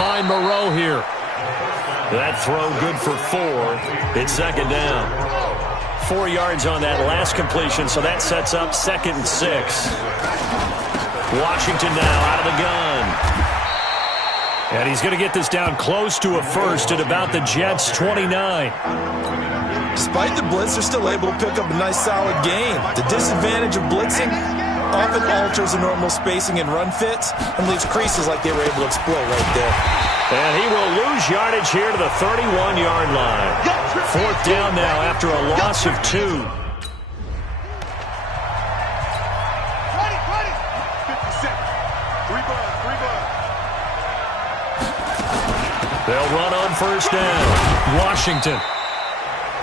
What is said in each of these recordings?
find Moreau here. That throw good for 4. It's second down. 4 yards on that last completion, so that sets up 2nd and 6. Washington now out of the gun. And he's going to get this down close to a first at about the Jets' 29. Despite the blitz, they're still able to pick up a nice solid gain. The disadvantage of blitzing often alters the normal spacing and run fits and leaves creases like they were able to exploit right there. And he will lose yardage here to the 31-yard line. 4th down now after a loss of 2. They'll run on first down. Washington.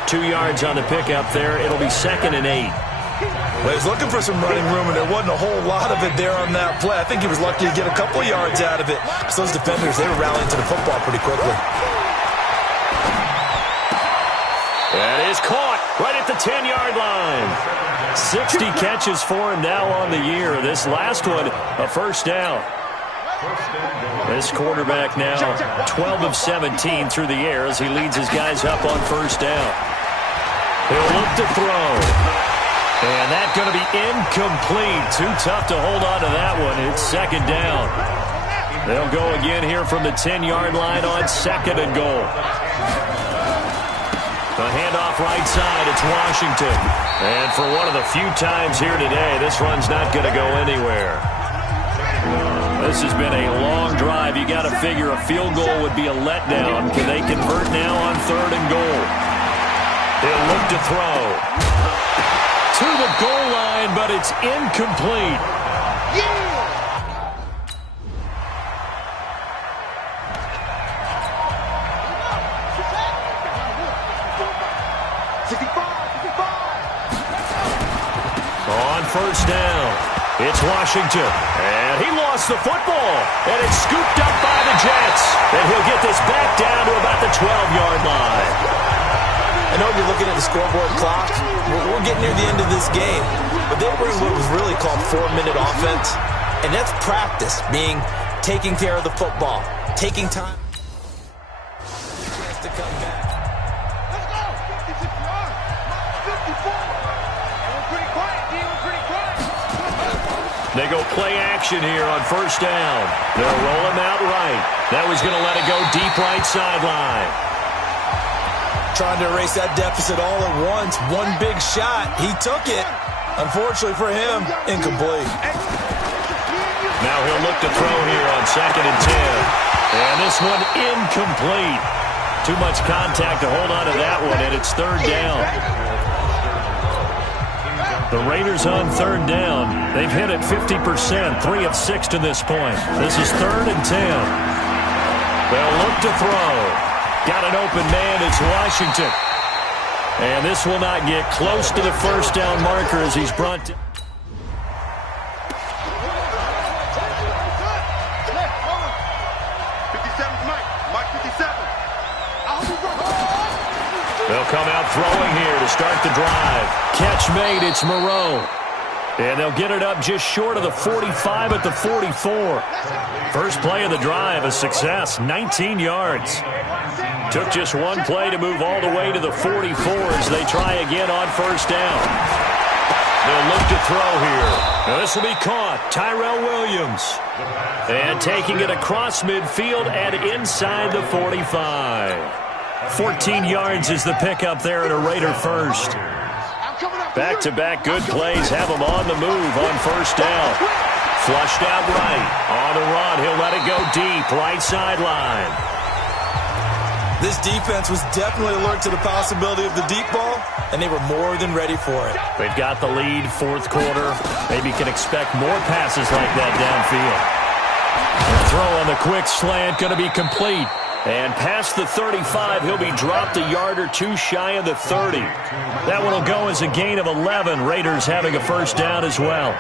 2 yards on the pickup there. It'll be 2nd and 8. Well, he was looking for some running room, and there wasn't a whole lot of it there on that play. I think he was lucky to get a couple of yards out of it. So those defenders, they were rallying to the football pretty quickly. That is caught right at the 10-yard line. 60 catches for him now on the year. This last one, a first down. This quarterback now 12 of 17 through the air as he leads his guys up on first down. He'll look to throw. And that's going to be incomplete. Too tough to hold on to that one. It's second down. They'll go again here from the 10-yard line on 2nd and goal. The handoff right side. It's Washington. And for one of the few times here today, this run's not going to go anywhere. This has been a long drive. You got to figure a field goal would be a letdown. Can they convert now on 3rd and goal? He'll look to throw. To the goal line, but it's incomplete. On first down, it's Washington. And he lost the football. And it's scooped up by the Jets. And he'll get this back down to about the 12-yard line. I know you're looking at the scoreboard clock. We're getting near the end of this game. But they were in what was really called 4-minute offense. And that's practice, being taking care of the football, taking time. Chance to come back. Let's go! 56 yards. 54. We're pretty quiet, D. We're pretty quiet. They go play action here on first down. They'll roll him out right. That was going to let it go deep right sideline. Trying to erase that deficit all at once. One big shot. He took it. Unfortunately for him, incomplete. Now he'll look to throw here on 2nd and 10. And this one incomplete. Too much contact to hold on to that one, and it's 3rd down. The Raiders on 3rd down. They've hit it 50%, 3 of 6 to this point. This is 3rd and 10. They'll look to throw. Got an open man, it's Washington. And this will not get close to the first down marker as he's brought to... They'll come out throwing here to start the drive. Catch made, it's Moreau. And they'll get it up just short of the 45 at the 44. First play of the drive, a success, 19 yards. Took just one play to move all the way to the 44 as they try again on first down. They'll look to throw here. Now this will be caught. Tyrell Williams. And taking it across midfield and inside the 45. 14 yards is the pickup there at a Raider first. Back-to-back good plays have him on the move on first down. Flushed out right. On the run, he'll let it go deep. Right sideline. This defense was definitely alert to the possibility of the deep ball, and they were more than ready for it. They've got the lead, 4th quarter. Maybe can expect more passes like that downfield. The throw on the quick slant going to be complete. And past the 35, he'll be dropped a yard or two shy of the 30. That one will go as a gain of 11. Raiders having a first down as well.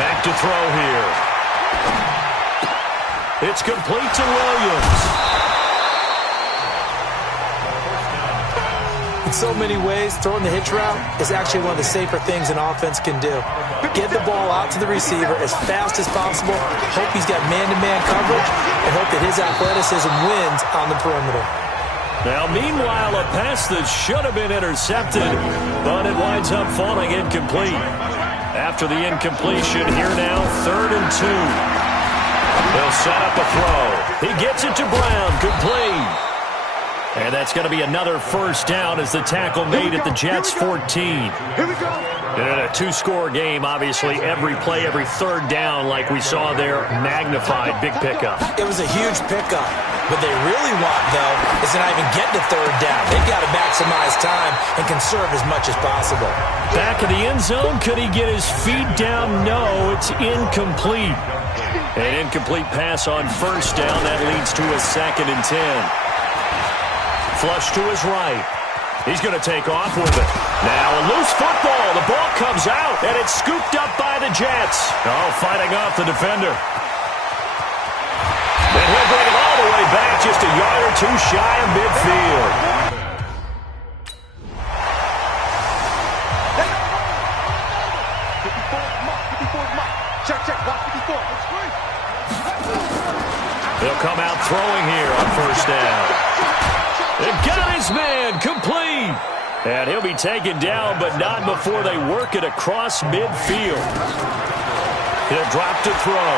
Back to throw here. It's complete to Williams. In so many ways, throwing the hitch route is actually one of the safer things an offense can do. Get the ball out to the receiver as fast as possible, hope he's got man-to-man coverage, and hope that his athleticism wins on the perimeter. Now, meanwhile, a pass that should have been intercepted, but it winds up falling incomplete. After the incompletion, here now, 3rd and 2. They'll set up a throw. He gets it to Brown, complete. And that's going to be another first down as the tackle made at the Jets' 14. Here we go. And in a 2-score game, obviously, every play, every third down, like we saw there, magnified. Big pickup. It was a huge pickup. What they really want, though, is to not even get to 3rd down. They've got to maximize time and conserve as much as possible. Back in the end zone, could he get his feet down? No, it's incomplete. An incomplete pass on first down. That leads to a 2nd and 10. Flush to his right. He's going to take off with it. Now a loose football. The ball comes out, and it's scooped up by the Jets. Oh, fighting off the defender. And he'll bring it all the way back, just a yard or two shy of midfield. They'll come out throwing here on first down. They've got his man complete. And he'll be taken down, but not before they work it across midfield. He'll drop to throw.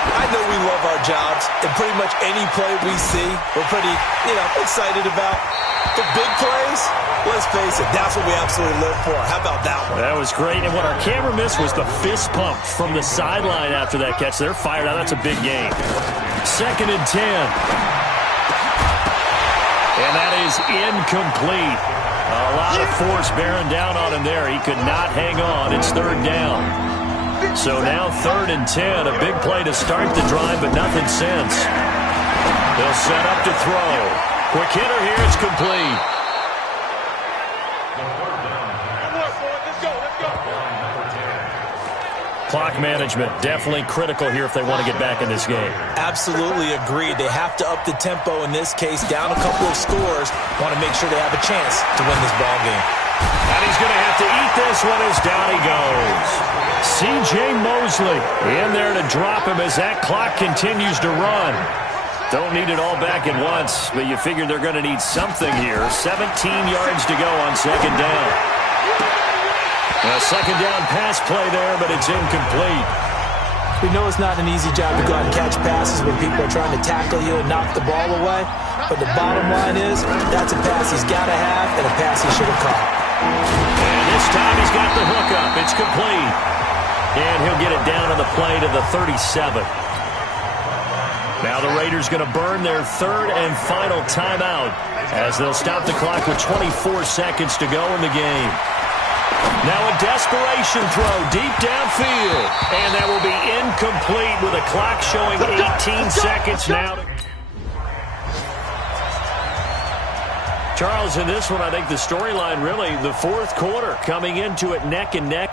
I know we love our jobs, and pretty much any play we see, we're pretty, excited about. The big plays, let's face it, that's what we absolutely live for. How about that one? That was great, and what our camera missed was the fist pump from the sideline after that catch. They're fired out. That's a big game. 2nd and 10. And that is incomplete. A lot of force bearing down on him there. He could not hang on. It's 3rd down. So now 3rd and 10. A big play to start the drive, but nothing since. They'll set up to throw. Quick hitter here. It's complete. Clock management, definitely critical here if they want to get back in this game. Absolutely agreed. They have to up the tempo in this case, down a couple of scores. Want to make sure they have a chance to win this ball game. And he's going to have to eat this one as down he goes. C.J. Mosley in there to drop him as that clock continues to run. Don't need it all back at once, but you figure they're going to need something here. 17 yards to go on 2nd down. A 2nd down pass play there, but it's incomplete. We know it's not an easy job to go out and catch passes when people are trying to tackle you and knock the ball away. But the bottom line is, that's a pass he's got to have and a pass he should have caught. And this time he's got the hook up. It's complete. And he'll get it down to the play to the 37. Now the Raiders going to burn their 3rd and final timeout as they'll stop the clock with 24 seconds to go in the game. Now a desperation throw deep downfield. And that will be incomplete with a clock showing 18 seconds now. Charles, in this one, I think the storyline really, the 4th quarter, coming into it neck and neck.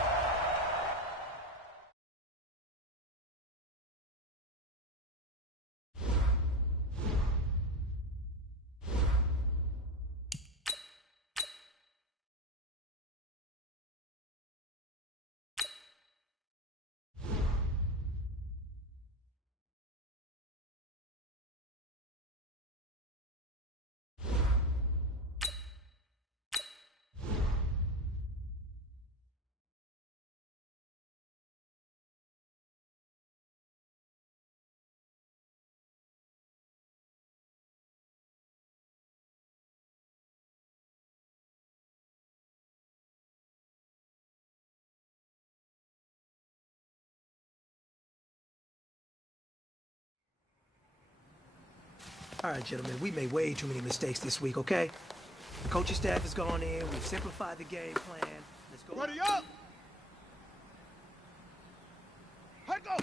All right, gentlemen, we made way too many mistakes this week, okay? The coaching staff has gone in. We've simplified the game plan. Let's go. Ready up! Hang go!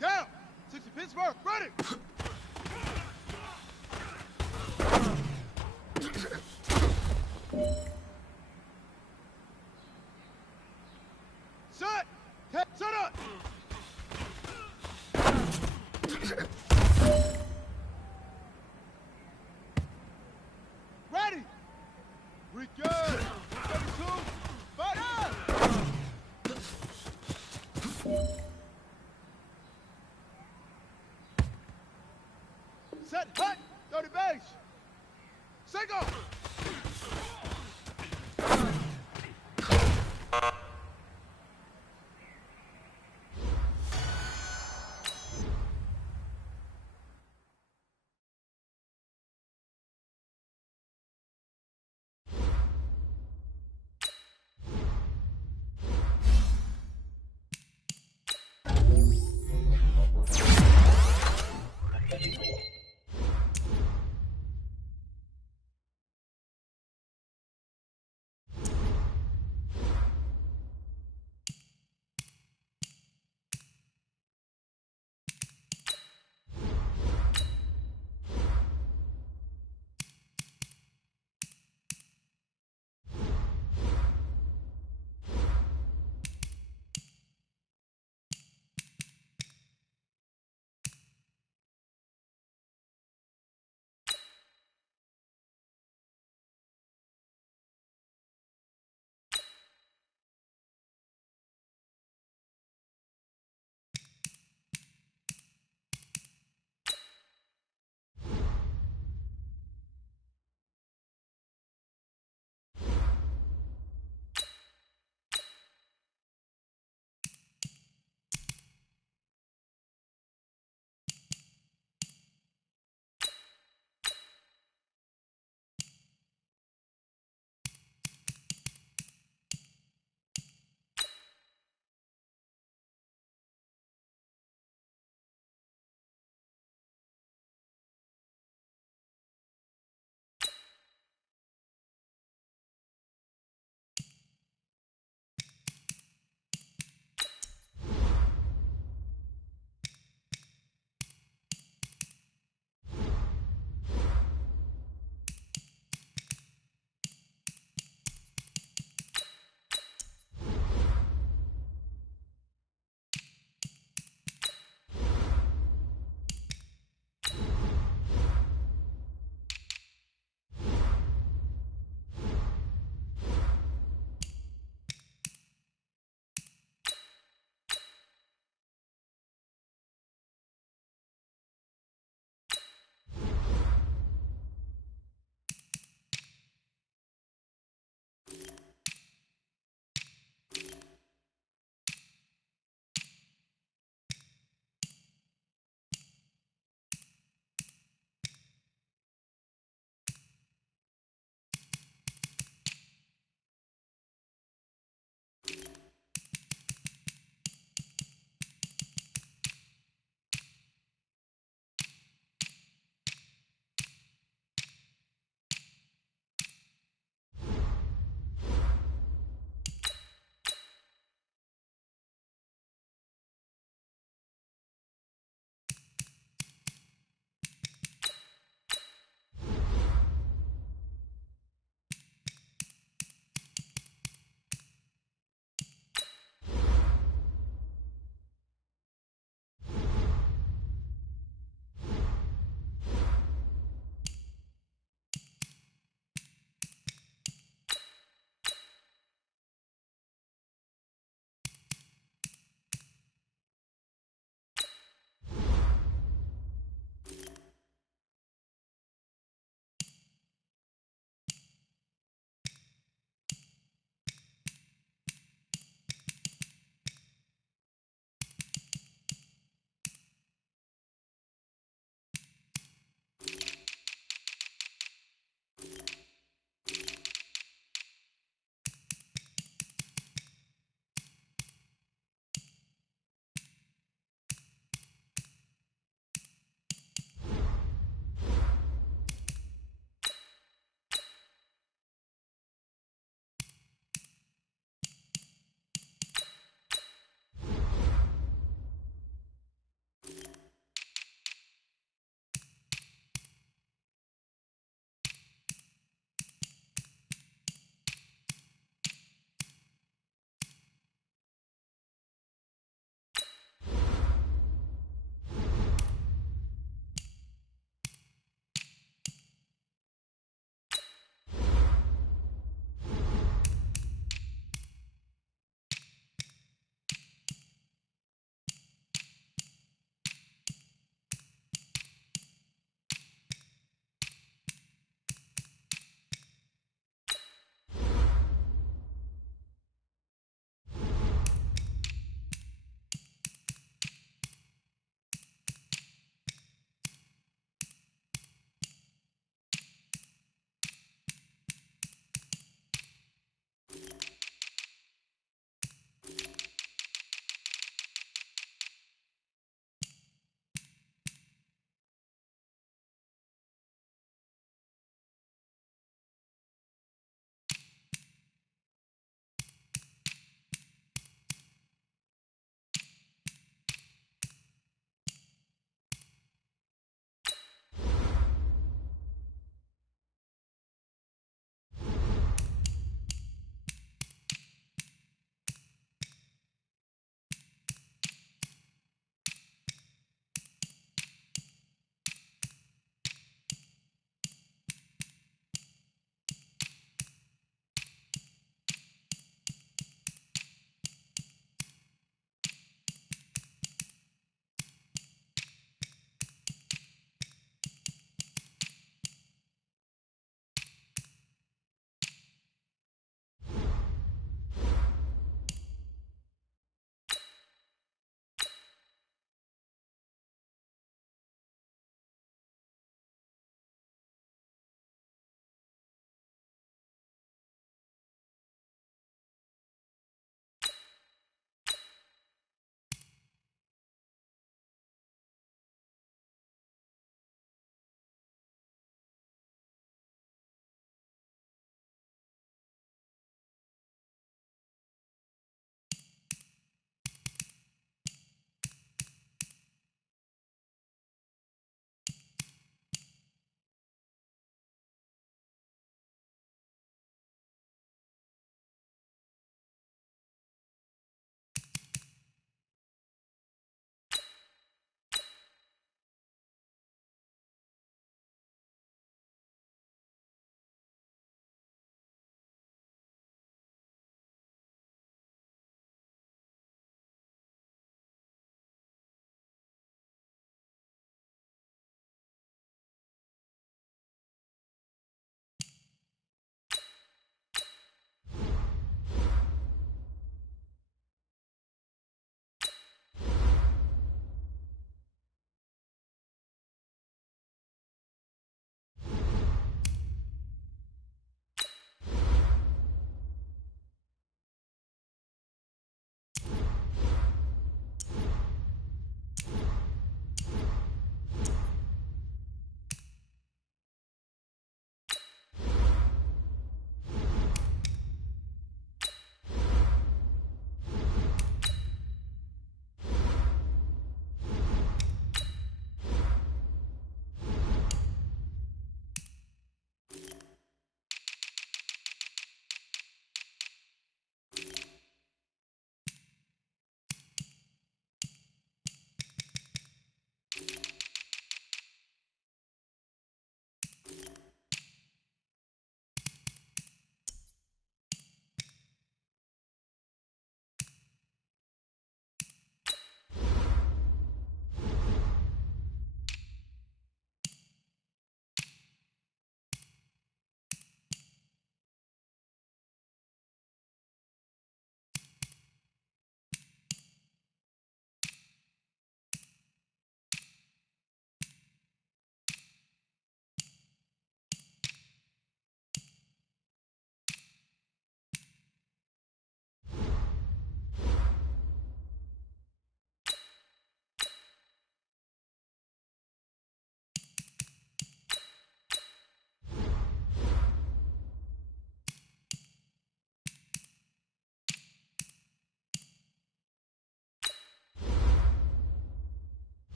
Down! 60 Pittsburgh, ready! Set! Set! 3 good. 32. Fight. Set. Hut. 30 base. Single.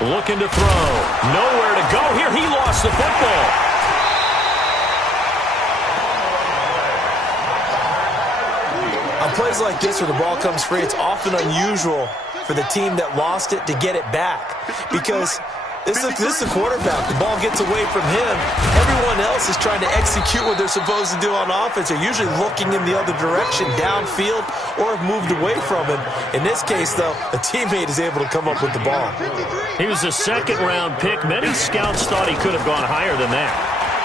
looking to throw. Nowhere to go here. He lost the football. On plays like this where the ball comes free, it's often unusual for the team that lost it to get it back, because this is the quarterback. The ball gets away from him. Everyone else is trying to execute what they're supposed to do on offense. They're usually looking in the other direction, downfield, or have moved away from him. In this case, though, a teammate is able to come up with the ball. He was a second-round pick. Many scouts thought he could have gone higher than that.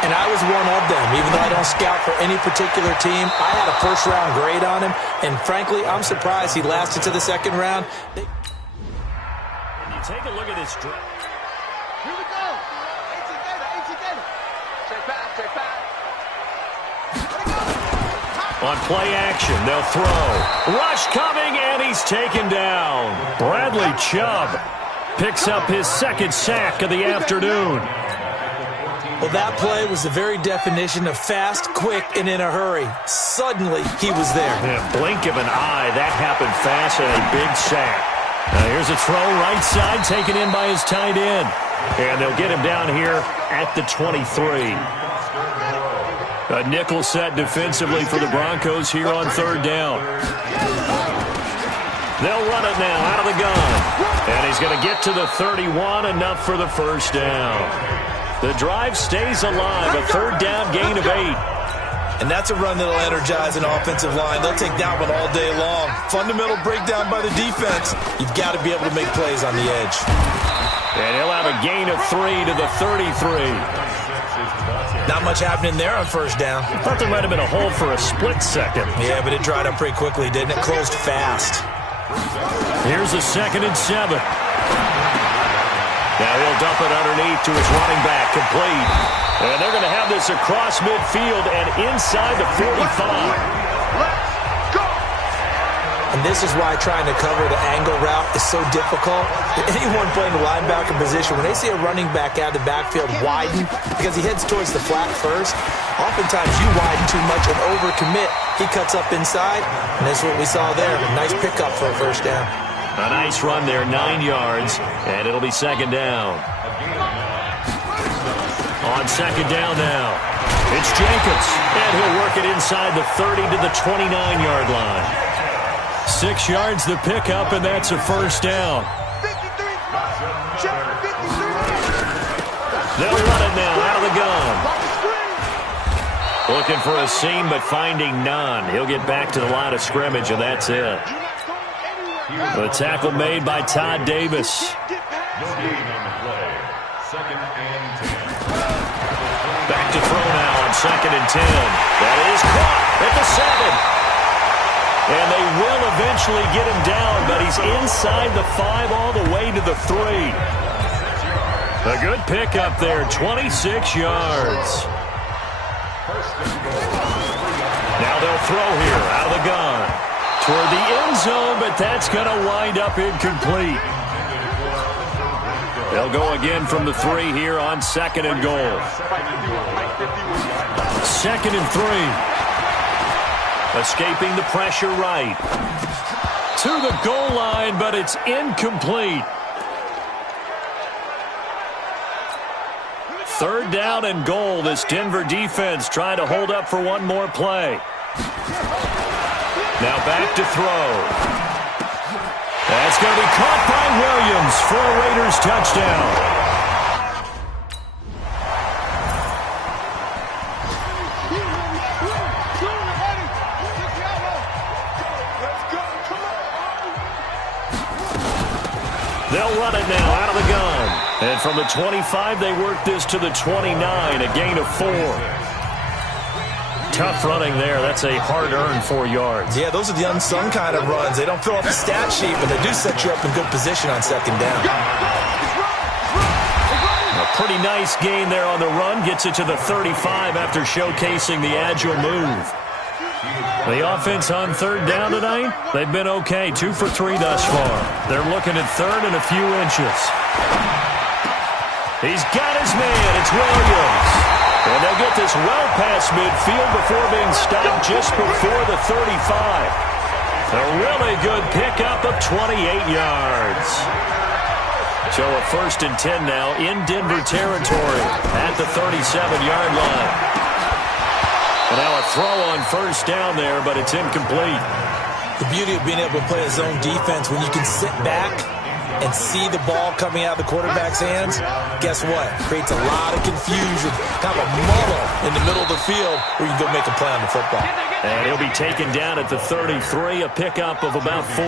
And I was one of them. Even though I don't scout for any particular team, I had a first-round grade on him. And frankly, I'm surprised he lasted to the second round. And you take a look at this draft. Here we go. 18 Gator. Check back. On play action, they'll throw. Rush coming, and he's taken down. Bradley Chubb picks up his second sack of the afternoon. Well, that play was the very definition of fast, quick, and in a hurry. Suddenly, he was there. In a blink of an eye, that happened fast, and a big sack. Now here's a throw right side, taken in by his tight end. And they'll get him down here at the 23. A nickel set defensively for the Broncos here on third down. They'll run it now out of the gun. And he's going to get to the 31, enough for the first down. The drive stays alive, a third down gain of 8. And that's a run that'll energize an offensive line. They'll take that one all day long. Fundamental breakdown by the defense. You've got to be able to make plays on the edge. And he'll have a gain of 3 to the 33. Not much happening there on first down. I thought there might have been a hole for a split second. Yeah, but it dried up pretty quickly, didn't it? Closed fast. Here's a 2nd and 7. Now he'll dump it underneath to his running back, complete. And they're going to have this across midfield and inside the 45. And this is why trying to cover the angle route is so difficult. Anyone playing the linebacker position, when they see a running back out of the backfield widen, because he heads towards the flat first, oftentimes you widen too much and overcommit. He cuts up inside, and that's what we saw there. A nice pickup for a first down. A nice run there, 9 yards, and it'll be second down. On second down now, it's Jacobs, and he'll work it inside the 30 to the 29-yard line. 6 yards the pickup, and that's a first down. 53. Check 53. They'll run it now out of the gun. Looking for a seam, but finding none. He'll get back to the line of scrimmage, and that's it. The tackle made by Todd Davis. Back to throw now on 2nd and 10. That is caught at the 7. And they will eventually get him down, but he's inside the 5 all the way to the 3. A good pickup there, 26 yards. Now they'll throw here out of the gun toward the end zone, but that's going to wind up incomplete. They'll go again from the 3 here on 2nd and goal. 2nd and 3. Escaping the pressure right. To the goal line, but it's incomplete. 3rd down and goal. This Denver defense trying to hold up for one more play. Now back to throw. That's going to be caught by Williams for a Raiders touchdown. They'll run it now out of the gun. And from the 25, they work this to the 29, a gain of 4. Tough running there. That's a hard-earned 4 yards. Yeah, those are the unsung kind of runs. They don't fill up the stat sheet, but they do set you up in good position on 2nd down. A pretty nice gain there on the run. Gets it to the 35 after showcasing the agile move. The offense on 3rd down tonight, they've been okay. 2 for 3 thus far. They're looking at 3rd and a few inches. He's got his man. It's Williams. And they'll get this well past midfield before being stopped just before the 35. A really good pickup of 28 yards. So a 1st and 10 now in Denver territory at the 37-yard line. And now a throw on 1st down there, but it's incomplete. The beauty of being able to play a zone defense when you can sit back and see the ball coming out of the quarterback's hands, guess what? Creates a lot of confusion, kind of a muddle in the middle of the field where you can go make a play on the football. And he'll be taken down at the 33, a pickup of about 4.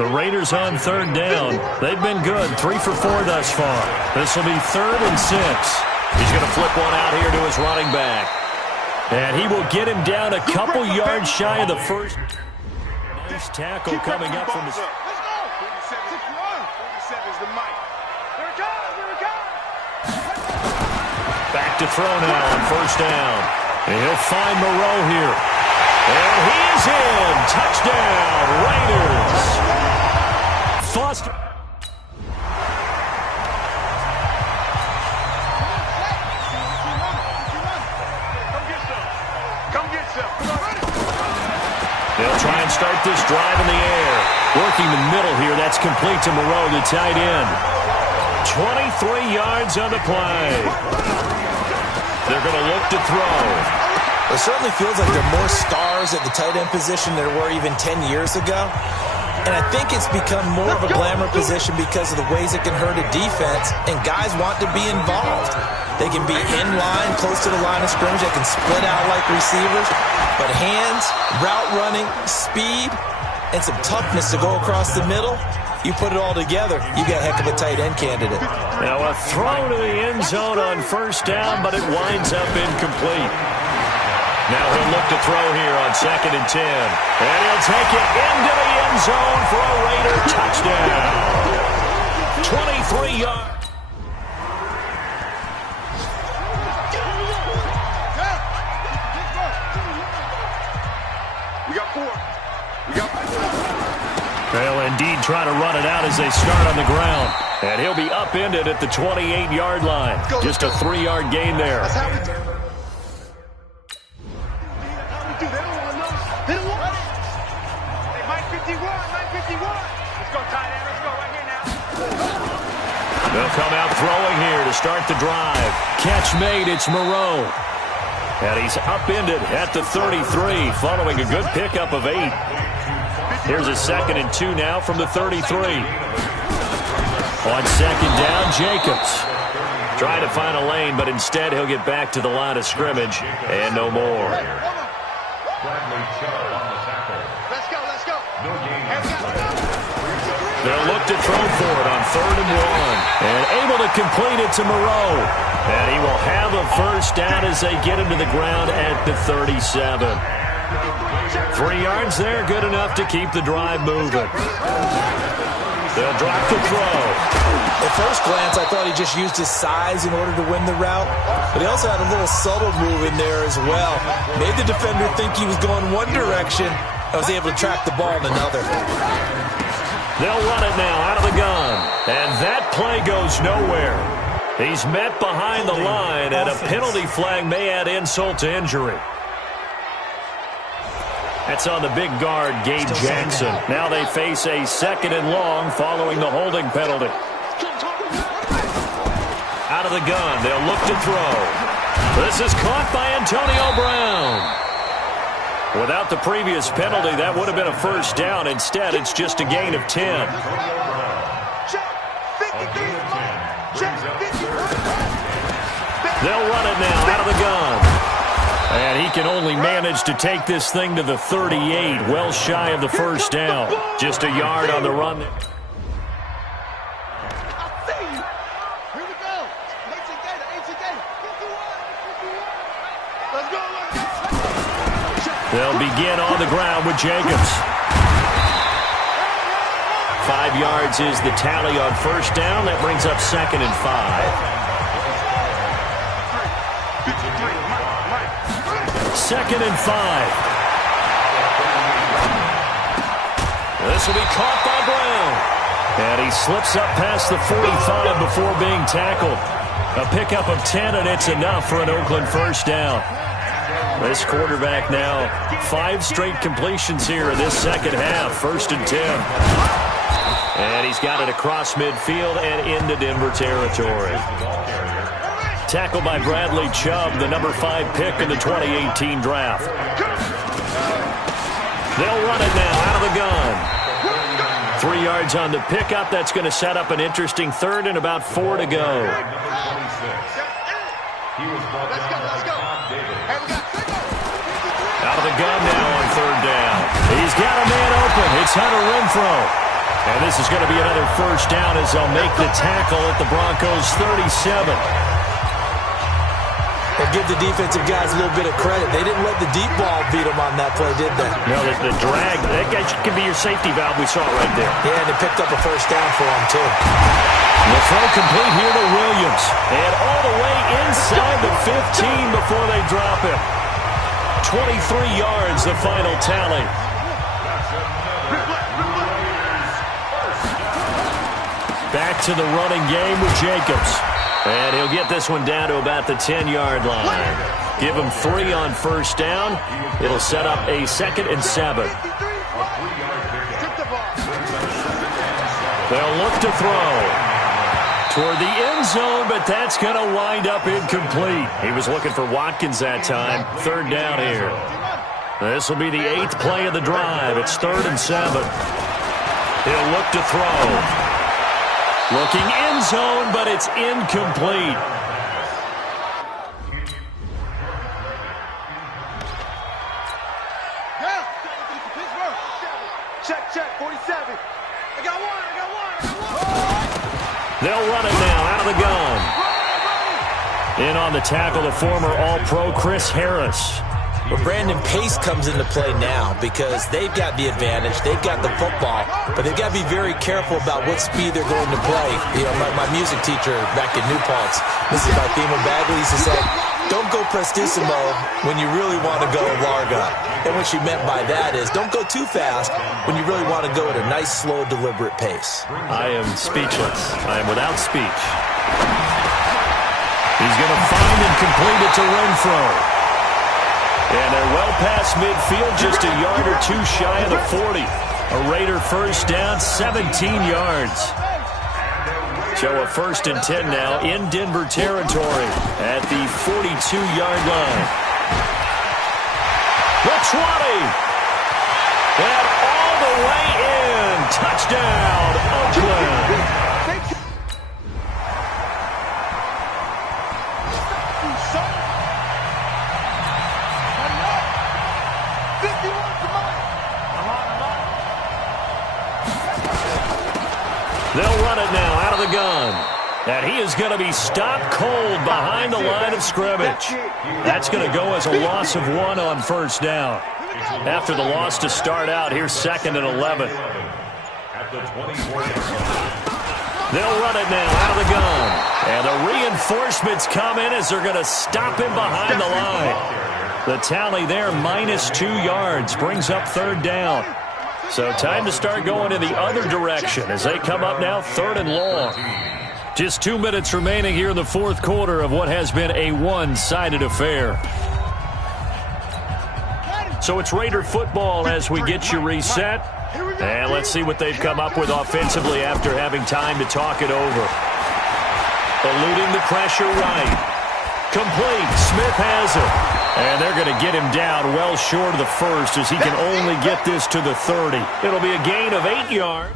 The Raiders on 3rd down. They've been good, 3 for 4 thus far. This will be 3rd and 6. He's going to flip one out here to his running back. And he will get him down a couple yards shy of the first. Nice tackle coming up from his... Let's go! 47 is the mic. Here it comes, here it comes! Back to throw now on 1st down. And he'll find Moreau here. And he's in! Touchdown, Raiders! Foster. They'll try and start this drive in the air. Working the middle here. That's complete to Moreau, the tight end. 23 yards on the play. They're going to look to throw. It certainly feels like there are more stars at the tight end position than there were even 10 years ago. And I think it's become more of a glamour position because of the ways it can hurt a defense, and guys want to be involved. They can be in line, close to the line of scrimmage. They can split out like receivers. But hands, route running, speed, and some toughness to go across the middle, you put it all together, you got a heck of a tight end candidate. Now a throw to the end zone on 1st down, but it winds up incomplete. Now he'll look to throw here on 2nd and 10. And he'll take it into the end zone for a Raider touchdown. 23 yards. We got 4. We got 4. They'll indeed try to run it out as they start on the ground. And he'll be upended at the 28-yard line. Just a 3-yard gain there. That's how we do. They don't want to know. They don't want it. Hey, Mike 51, Mike 51. Let's go, tight end. Let's go right here now. They'll come out throwing here to start the drive. Catch made, it's Moreau. And he's upended at the 33, following a good pickup of 8. Here's a 2nd and 2 now from the 33. On 2nd down, Jacobs. Trying to find a lane, but instead he'll get back to the line of scrimmage and no more. Let's go, let's go. They'll look to throw for it on 3rd and 1. And able to complete it to Moreau. And he will have a 1st down as they get him to the ground at the 37. 3 yards there, good enough to keep the drive moving. They'll drop the throw. At first glance, I thought he just used his size in order to win the route, but he also had a little subtle move in there as well. Made the defender think he was going one direction. I was able to track the ball in another. They'll run it now out of the gun, and that play goes nowhere. He's met behind the line, and a penalty flag may add insult to injury. That's on the big guard, Gabe Jackson. Now they face a 2nd and long following the holding penalty. Out of the gun, they'll look to throw. This is caught by Antonio Brown. Without the previous penalty, that would have been a 1st down. Instead, it's just a gain of 10. They'll run it now out of the gun. And he can only manage to take this thing to the 38, well shy of the 1st down. Just a yard on the run. They'll begin on the ground with Jacobs. 5 yards is the tally on 1st down. That brings up 2nd and 5. 2nd and 5. This will be caught by Brown. And he slips up past the 45 before being tackled. A pickup of 10, and it's enough for an Oakland 1st down. This quarterback now 5 straight completions here in this 2nd half. 1st and 10. And he's got it across midfield and into Denver territory. Tackled by Bradley Chubb, the number 5 pick in the 2018 draft. They'll run it now out of the gun. 3 yards on the pickup. That's going to set up an interesting third and about 4 to go. Out of the gun now on third down. He's got a man open. It's Hunter Renfrow. And this is going to be another first down as they'll make the tackle at the Broncos 37. Well, give the defensive guys a little bit of credit. They didn't let the deep ball beat them on that play, did they? No, the drag, that guy could be your safety valve. We saw it right there. Yeah, and they picked up a first down for him, too. The throw complete here to Williams. And all the way inside the 15 before they drop him. 23 yards, the final tally. Back to the running game with Jacobs. And he'll get this one down to about the 10-yard line. Give him 3 on first down. It'll set up a 2nd and 7. They'll look to throw toward the end zone, but that's going to wind up incomplete. He was looking for Watkins that time. 3rd down here. This will be the 8th play of the drive. It's 3rd and 7. He'll look to throw. Looking end zone, but it's incomplete. Check, 47. I got one. They'll run it now out of the gun. In on the tackle, the former All-Pro Chris Harris. Well, Brandon, pace comes into play now because they've got the advantage. They've got the football, but they've got to be very careful about what speed they're going to play. You know, my music teacher back in New Paltz, this is my theme of Bagley, used to say, don't go prestissimo when you really want to go larga. And what she meant by that is don't go too fast when you really want to go at a nice, slow, deliberate pace. I am speechless. I am without speech. He's going to find and complete it to Renfrow. And they're well past midfield, just a yard or 2 shy of the 40. A Raider first down, 17 yards. So a 1st and 10 now in Denver territory at the 42-yard line. The 20. And all the way in. Touchdown, Oakland. They'll run it now out of the gun. And he is going to be stopped cold behind the line of scrimmage. That's going to go as a loss of 1 on first down. After the loss to start out, here's 2nd and 11. They'll run it now out of the gun. And the reinforcements come in as they're going to stop him behind the line. The tally there, -2 yards, brings up 3rd down. So time to start going in the other direction as they come up now 3rd and long. Just 2 minutes remaining here in the 4th quarter of what has been a one-sided affair. So it's Raider football as we get you reset. And let's see what they've come up with offensively after having time to talk it over. Eluding the pressure right. Complete. Smith has it. And they're going to get him down well short of the 1st as he can only get this to the 30. It'll be a gain of 8 yards.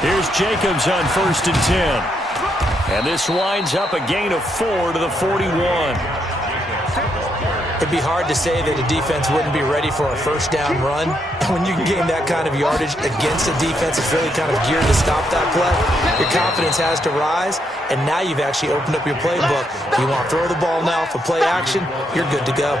Here's Jacobs on 1st and 10. And this winds up a gain of 4 to the 41. It'd be hard to say that a defense wouldn't be ready for a first down run. When you can gain that kind of yardage against a defense that's really kind of geared to stop that play, your confidence has to rise, and now you've actually opened up your playbook. If you want to throw the ball now for play action, you're good to go.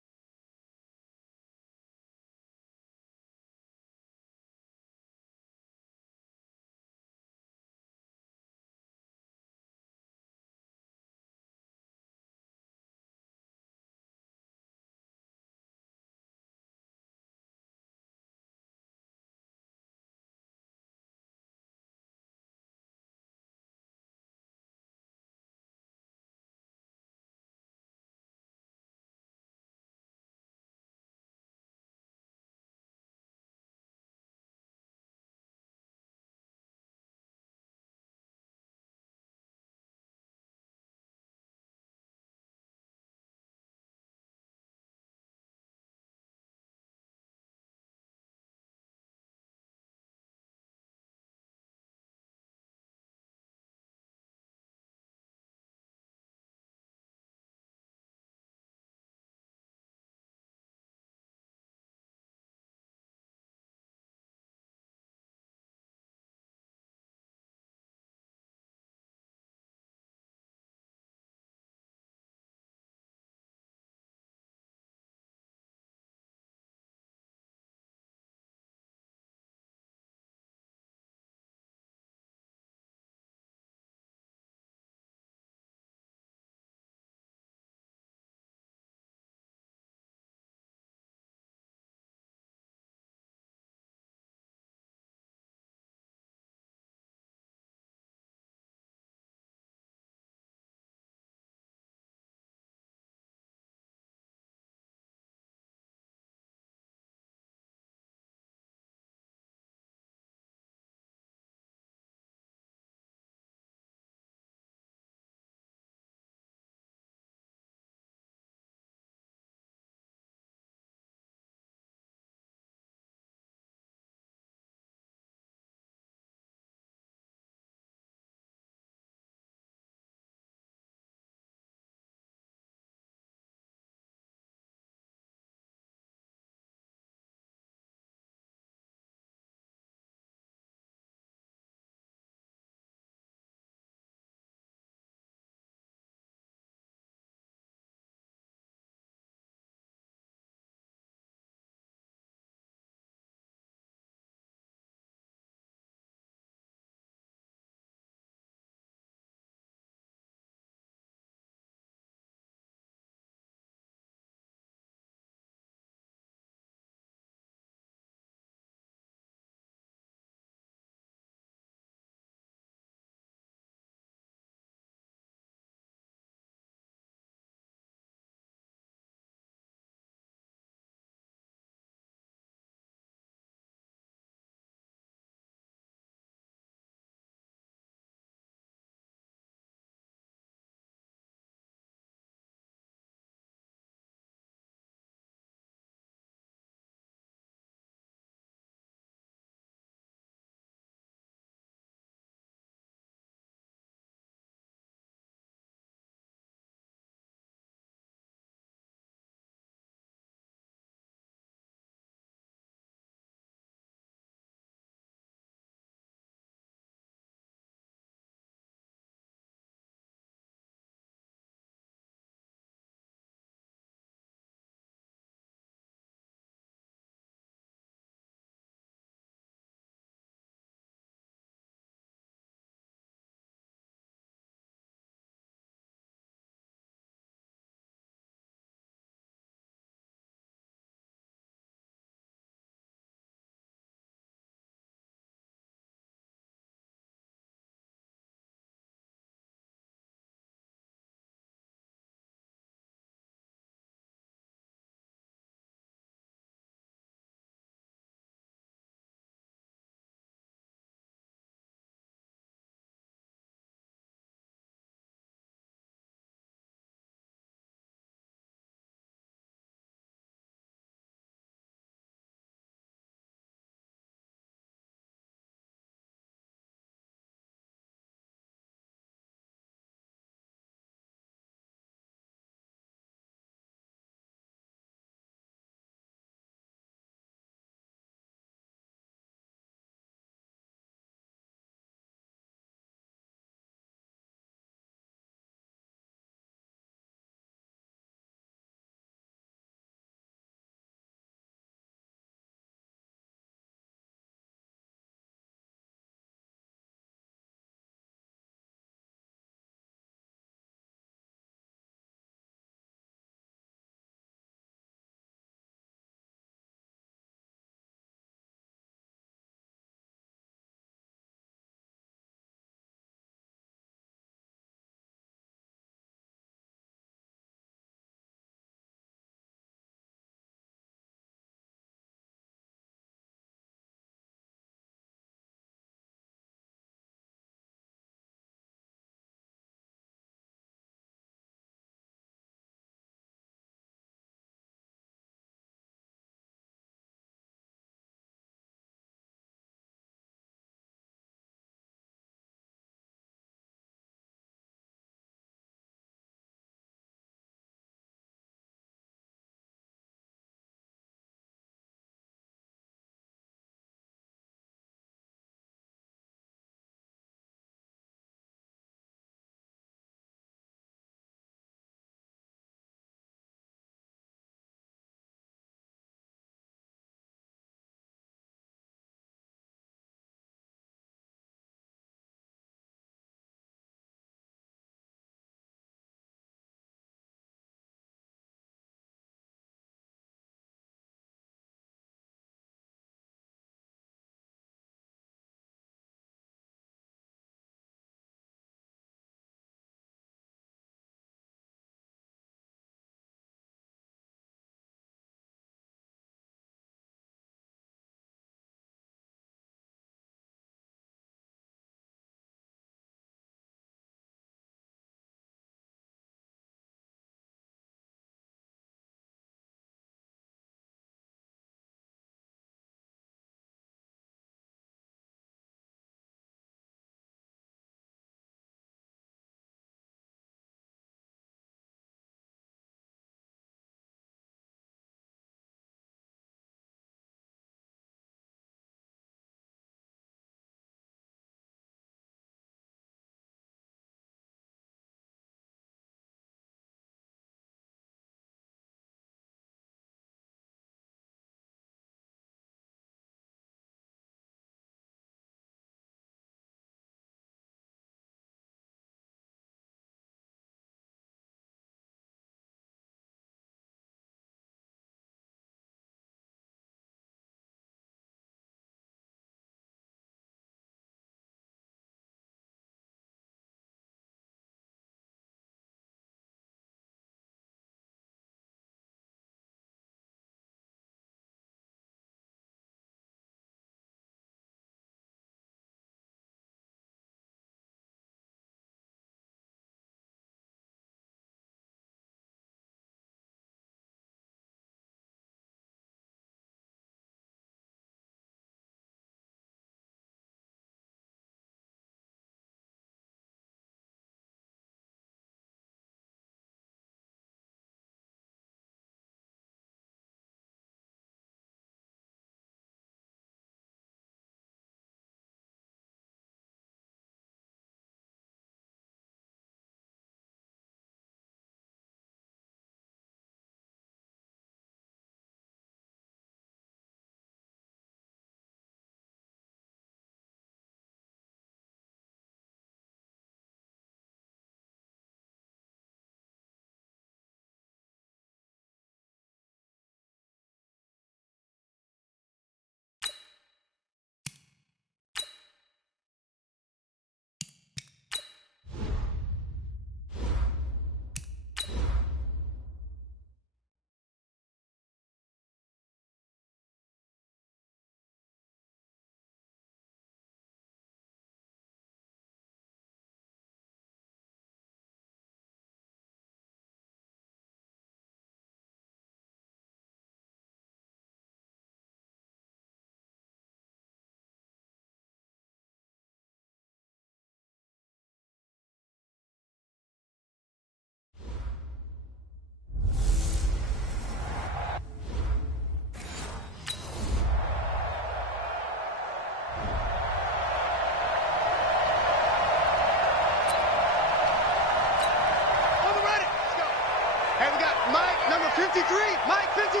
53, Mike 53.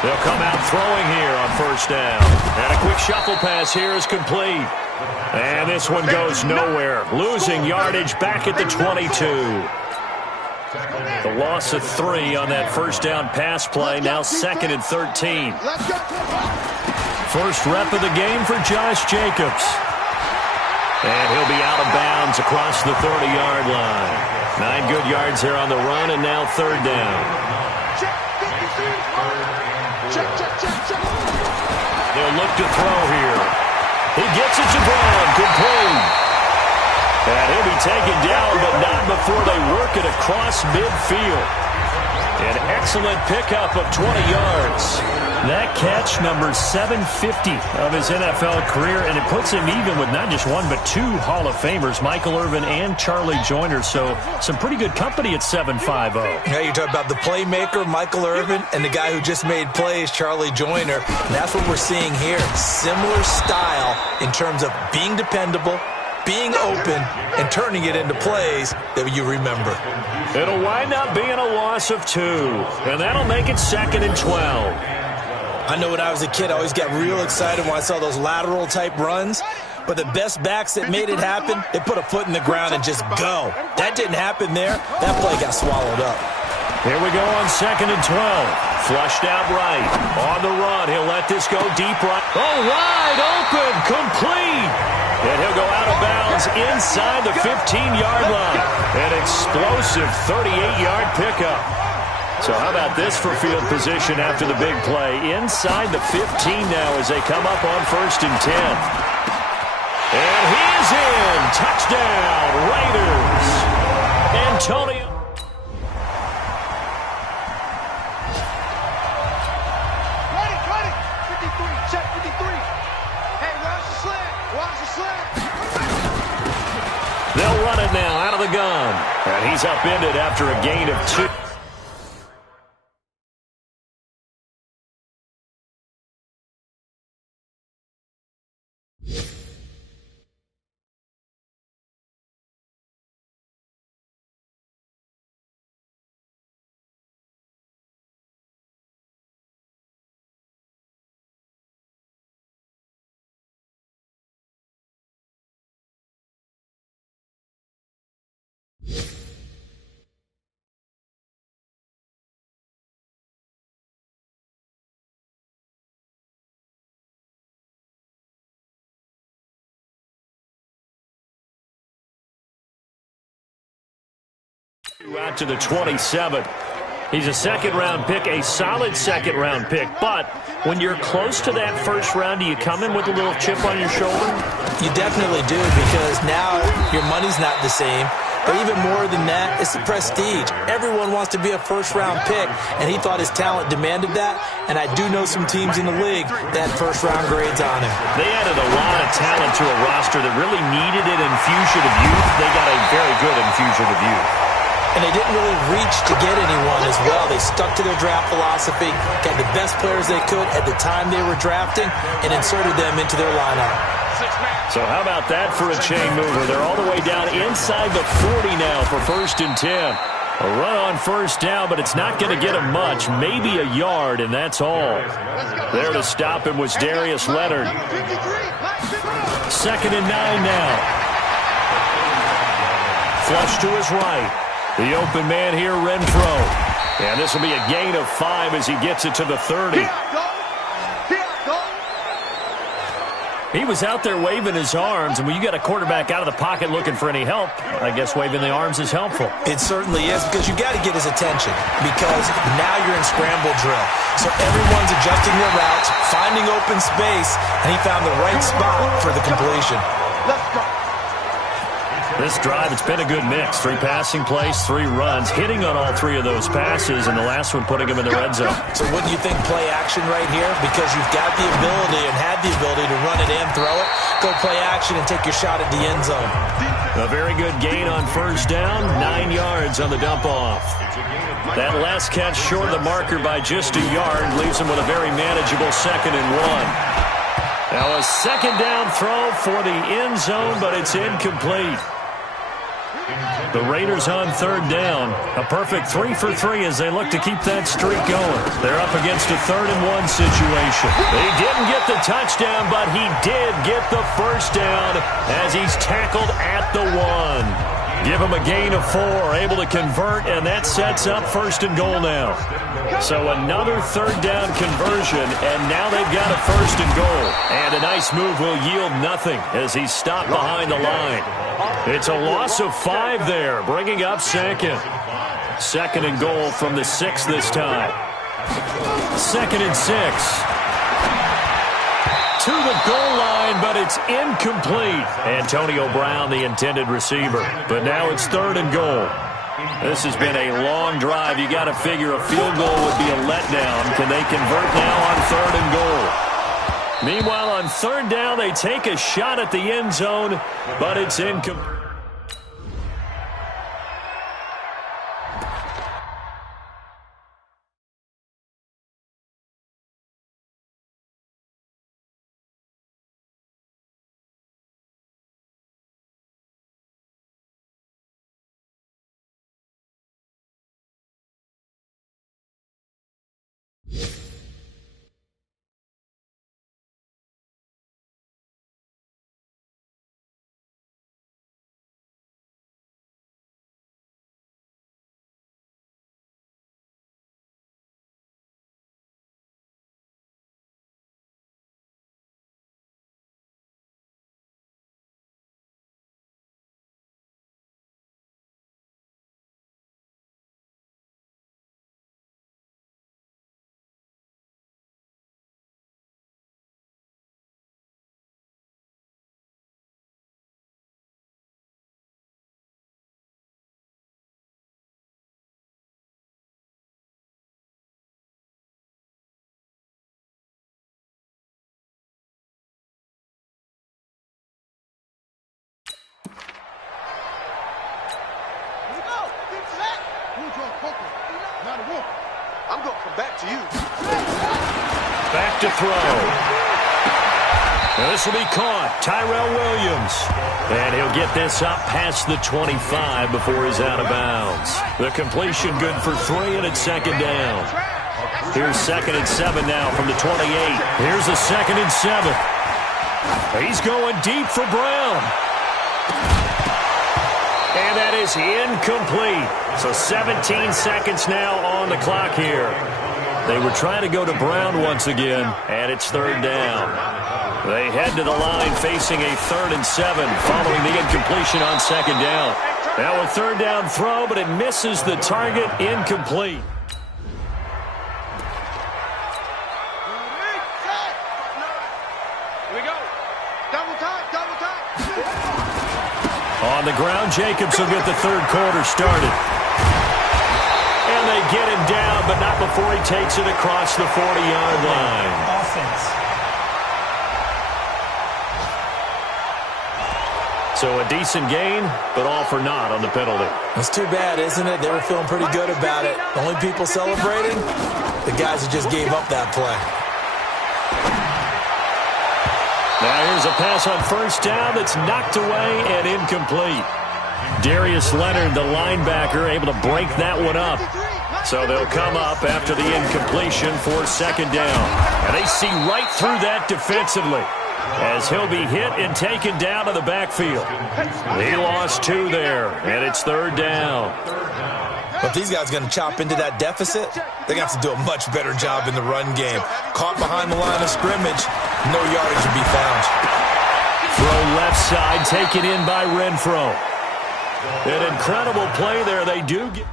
They'll come out throwing here on first down. And a quick shuffle pass here is complete. And this one goes nowhere. Losing yardage back at the 22. The loss of 3 on that first down pass play. Now 2nd and 13. First rep of the game for Josh Jacobs. And he'll be out of bounds across the 30-yard line. 9 good yards here on the run, and now 3rd down. They'll look to throw here. He gets it to Brown, complete. And he'll be taken down, but not before they work it across midfield. An excellent pickup of 20 yards. That catch, number 750 of his NFL career, and it puts him even with not just 1 but 2 Hall of Famers, Michael Irvin and Charlie Joyner. So some pretty good company at 7'5". Yeah, you're talking about the playmaker, Michael Irvin, and the guy who just made plays, Charlie Joyner. And that's what we're seeing here. Similar style in terms of being dependable, being open, and turning it into plays that you remember. It'll wind up being a loss of 2, and that'll make it 2nd and 12. I know when I was a kid, I always got real excited when I saw those lateral-type runs. But the best backs that made it happen, they put a foot in the ground and just go. That didn't happen there. That play got swallowed up. Here we go on 2nd and 12. Flushed out right. On the run, he'll let this go deep right. Oh, wide open, complete. And he'll go out of bounds inside the 15-yard line. An explosive 38-yard pickup. So how about this for field position after the big play? Inside the 15 now as they come up on 1st and 10. And he's in. Touchdown, Raiders. Antonio. Ready, 53, check 53. Hey, watch the slant, watch the slant. They'll run it now out of the gun. And he's upended after a gain of 2. Out to the 27th. He's a second-round pick, a solid second-round pick. But when you're close to that first round, do you come in with a little chip on your shoulder? You definitely do, because now your money's not the same. But even more than that, it's the prestige. Everyone wants to be a first-round pick, and he thought his talent demanded that. And I do know some teams in the league that first-round grades on him. They added a lot of talent to a roster that really needed an infusion of youth. They got a very good infusion of youth. And they didn't really reach to get anyone as well. They stuck to their draft philosophy, got the best players they could at the time they were drafting, and inserted them into their lineup. So how about that for a chain mover? They're all the way down inside the 40 now for 1st and 10. A run on first down, but it's not going to get him much. Maybe a yard, and that's all. There to stop him was Darius Leonard. 2nd and 9 now. Flush to his right. The open man here, Renfro. And this will be a gain of 5 as he gets it to the 30. He was out there waving his arms, and when you got a quarterback out of the pocket looking for any help, I guess waving the arms is helpful. It certainly is, because you got to get his attention, because now you're in scramble drill. So everyone's adjusting their routes, finding open space, and he found the right spot for the completion. Let's go. This drive, it's been a good mix. 3 passing plays, 3 runs, hitting on all 3 of those passes, and the last one putting him in the red zone. So wouldn't you think play action right here? Because you've got the ability and had the ability to run it in, throw it, go play action, and take your shot at the end zone. A very good gain on first down, 9 yards on the dump-off. That last catch short of the marker by just a yard leaves him with a very manageable 2nd and 1. Now a second down throw for the end zone, but it's incomplete. The Raiders on third down. A perfect 3 for 3 as they look to keep that streak going. They're up against a 3rd-and-1 situation. He didn't get the touchdown, but he did get the first down as he's tackled at the 1. Give him a gain of 4, able to convert, and that sets up 1st and goal now. So another 3rd down conversion, and now they've got a 1st and goal. And a nice move will yield nothing as he's stopped behind the line. It's a loss of 5 there, bringing up 2nd. 2nd and goal from the 6 this time. 2nd and 6. To the goal line, but it's incomplete. Antonio Brown, the intended receiver. But now it's 3rd and goal. This has been a long drive. You got to figure a field goal would be a letdown. Can they convert now on 3rd and goal? Meanwhile, on 3rd down, they take a shot at the end zone, but it's incomplete. I'm going to come back to you. Back to throw. And this will be caught. Tyrell Williams. And he'll get this up past the 25 before he's out of bounds. The completion good for 3, and it's 2nd down. Here's 2nd and 7 now from the 28. Here's a 2nd and 7. He's going deep for Brown. And that is incomplete. So 17 seconds now on the clock here. They were trying to go to Brown once again, and it's 3rd down. They head to the line facing a 3rd and 7 following the incompletion on 2nd down. Now a 3rd down throw, but it misses the target, incomplete. Here we go. Double time, double time. On the ground, Jacobs will get the 3rd quarter started. And they get him down, but not before he takes it across the 40-yard line. Offense. So a decent gain, but all for naught on the penalty. It's too bad, isn't it? They were feeling pretty good about it. The only people celebrating, the guys who just gave up that play. Now here's a pass on 1st down that's knocked away and incomplete. Darius Leonard, the linebacker, able to break that one up. So they'll come up after the incompletion for 2nd down. And they see right through that defensively as he'll be hit and taken down to the backfield. He lost 2 there, and it's 3rd down. But these guys are going to chop into that deficit. They're going to have to do a much better job in the run game. Caught behind the line of scrimmage, no yardage to be found. Throw left side, taken in by Renfro. An incredible play there. They do get...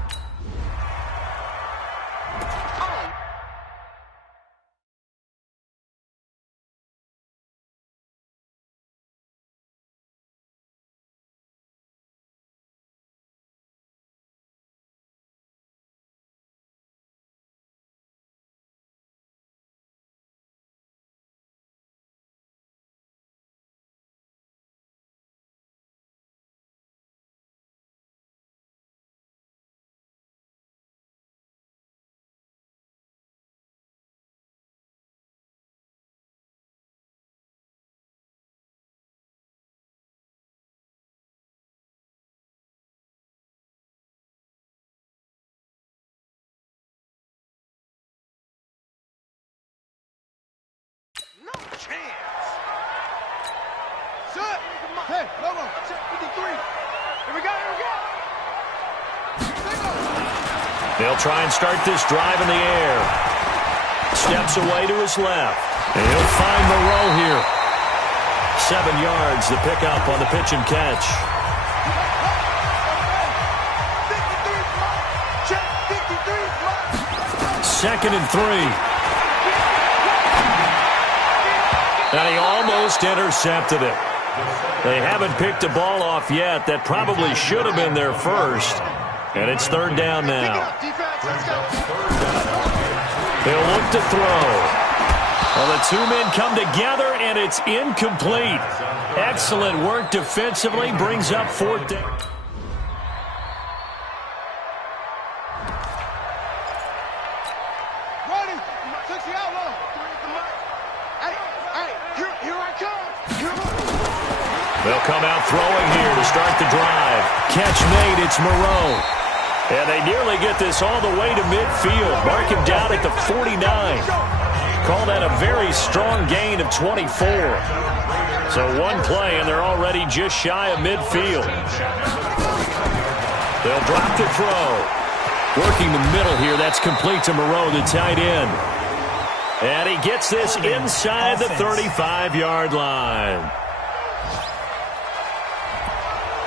chance. Shut. Hey, Lobo. Check 53. Here we go. They'll try and start this drive in the air. Steps away to his left. And he'll find Moreau here. 7 yards, the pickup on the pitch and catch. 2nd and 3. And he almost intercepted it. They haven't picked a ball off yet. That probably should have been their first. And it's 3rd down now. They'll look to throw. Well, the two men come together, and it's incomplete. Excellent work defensively. Brings up 4th down. They'll come out throwing here to start the drive. Catch made. It's Moreau. And they nearly get this all the way to midfield. Mark him down at the 49. Call that a very strong gain of 24. So one play, and they're already just shy of midfield. They'll drop the throw. Working the middle here. That's complete to Moreau, the tight end. And he gets this inside the 35-yard line.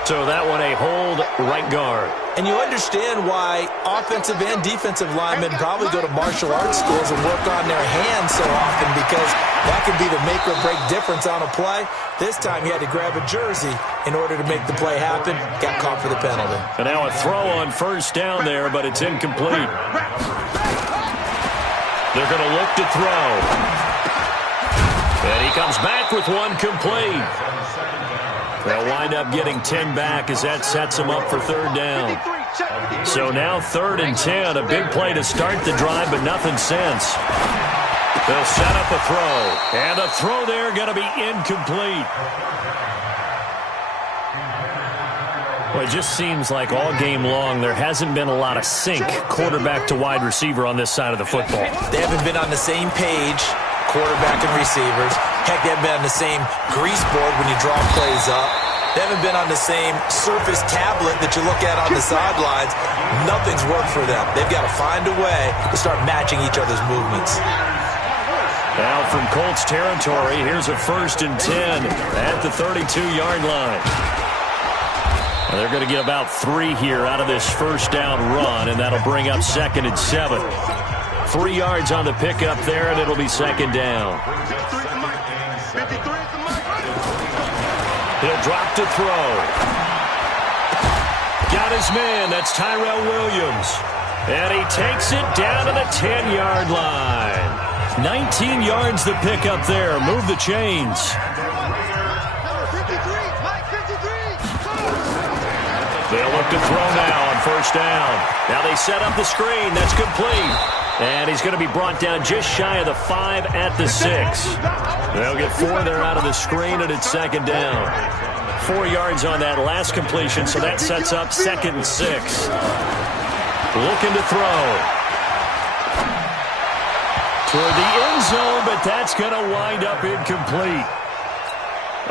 So that one a hold right guard. And you understand why offensive and defensive linemen probably go to martial arts schools and work on their hands so often, because that could be the make or break difference on a play. This time he had to grab a jersey in order to make the play happen. Got caught for the penalty. And now a throw on 1st down there, but it's incomplete. They're going to look to throw. And he comes back with one complete. They'll wind up getting 10 back as that sets them up for 3rd down. So now 3rd and 10, a big play to start the drive, but nothing since. They'll set up a throw, and the throw there going to be incomplete. Well, it just seems like all game long there hasn't been a lot of sync quarterback to wide receiver on this side of the football. They haven't been on the same page, quarterback and receivers. Heck, they haven't been on the same grease board when you draw plays up. They haven't been on the same Surface tablet that you look at on the sidelines. Nothing's worked for them. They've got to find a way to start matching each other's movements. Now from Colts territory, here's a 1st and 10 at the 32-yard line. And they're going to get about 3 here out of this 1st down run, and that'll bring up 2nd and 7. 3 yards on the pickup there, and it'll be 2nd down. He'll drop to throw. Got his man. That's Tyrell Williams. And he takes it down to the 10-yard line. 19 yards the pickup there. Move the chains. They'll look to throw now on 1st down. Now they set up the screen. That's complete. And he's going to be brought down just shy of the 5 at the 6. They'll get 4 there out of the screen, and it's 2nd down. 4 yards on that last completion, so that sets up 2nd and 6. Looking to throw. Toward the end zone, but that's going to wind up incomplete.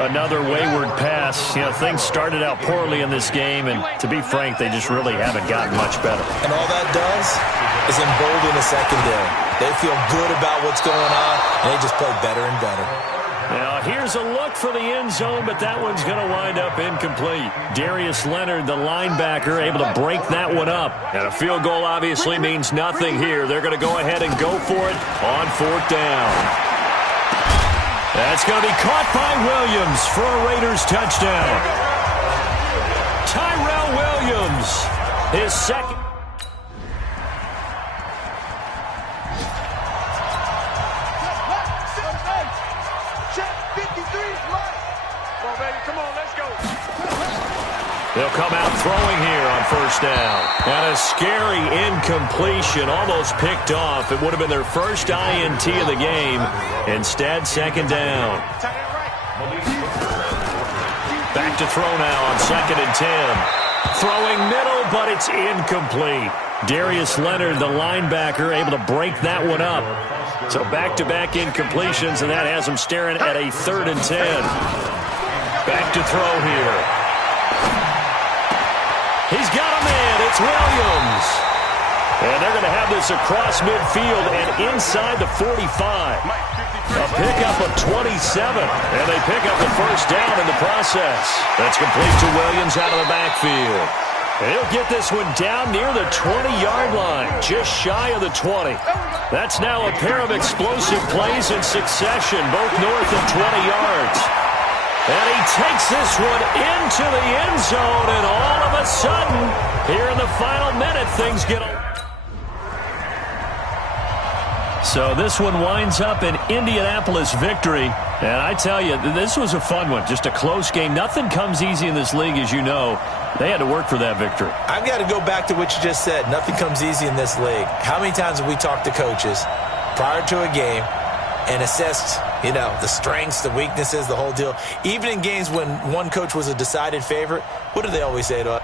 Another wayward pass. You know, things started out poorly in this game, and to be frank, they just really haven't gotten much better. And all that does is embolden the secondary. They feel good about what's going on, and they just play better and better. Now, here's a look for the end zone, but that one's going to wind up incomplete. Darius Leonard, the linebacker, able to break that one up. And a field goal obviously means nothing here. They're going to go ahead and go for it on 4th down. That's going to be caught by Williams for a Raiders touchdown. Tyrell Williams, his 2nd. They'll come out throwing here on 1st down. And a scary incompletion, almost picked off. It would have been their first INT of the game. Instead, 2nd down. Back to throw now on 2nd and 10. Throwing middle, but it's incomplete. Darius Leonard, the linebacker, able to break that one up. So back-to-back incompletions, and that has them staring at a 3rd and 10. Back to throw here. He's got a man. It's Williams. And they're going to have this across midfield and inside the 45. A pickup of 27, and they pick up the first down in the process. That's complete to Williams out of the backfield. And he'll get this one down near the 20-yard line, just shy of the 20. That's now a pair of explosive plays in succession, both north of 20 yards. And he takes this one into the end zone, and all of a sudden, here in the final minute, things get a... So this one winds up an Indianapolis victory. And I tell you, this was a fun one. Just a close game. Nothing comes easy in this league, as you know. They had to work for that victory. I've got to go back to what you just said. Nothing comes easy in this league. How many times have we talked to coaches prior to a game and assessed, the strengths, the weaknesses, the whole deal? Even in games when one coach was a decided favorite, what do they always say to us?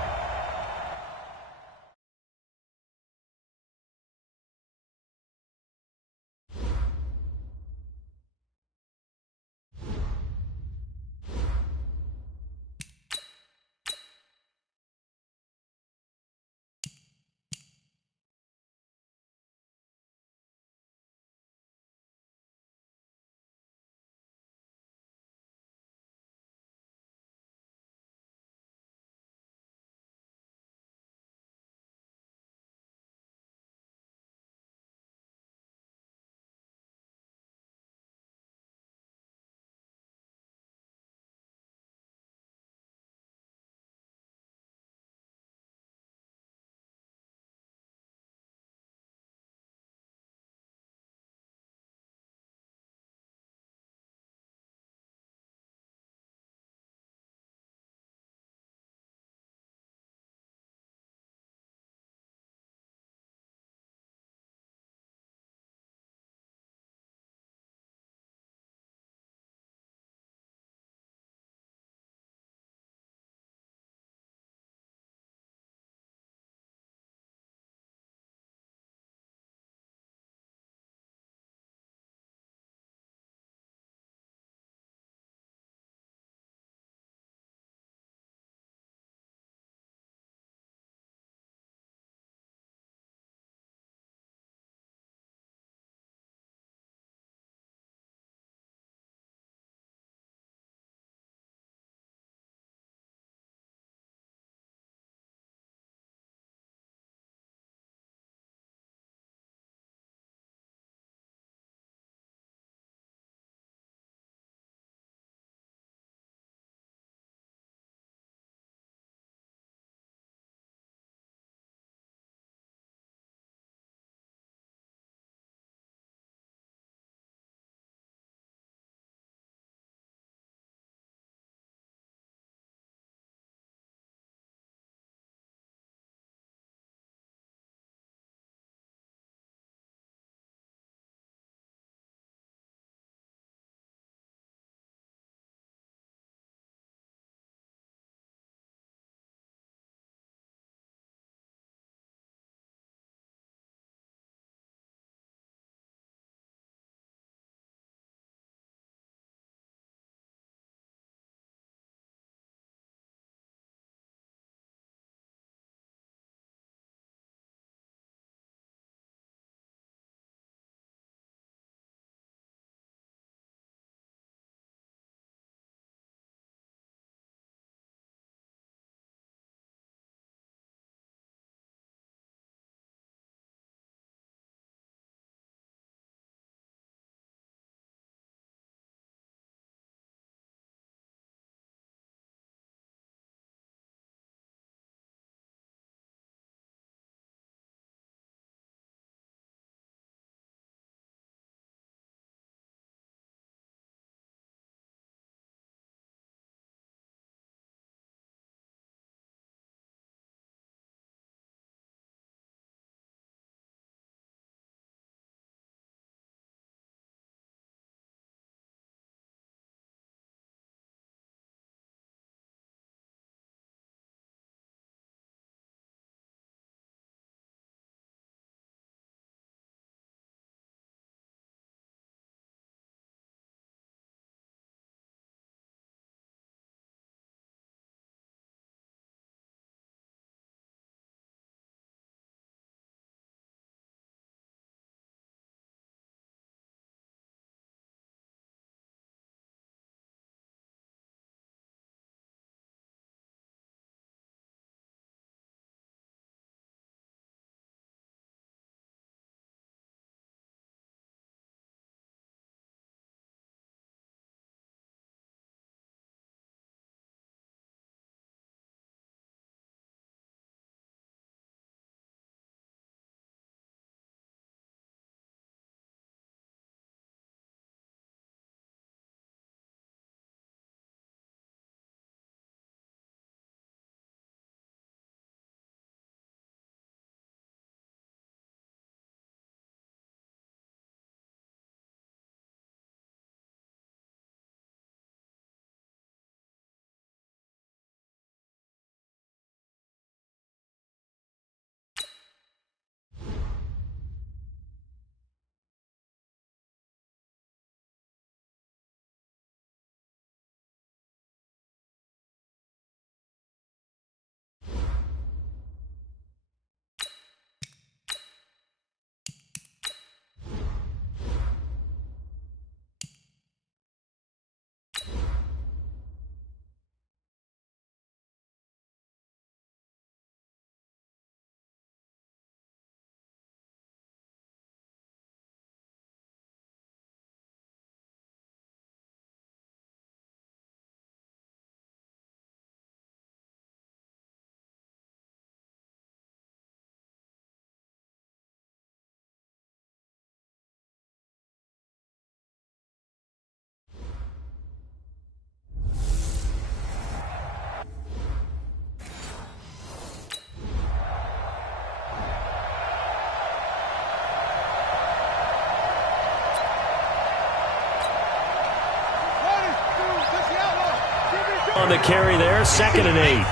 On the carry there, 2nd and 8.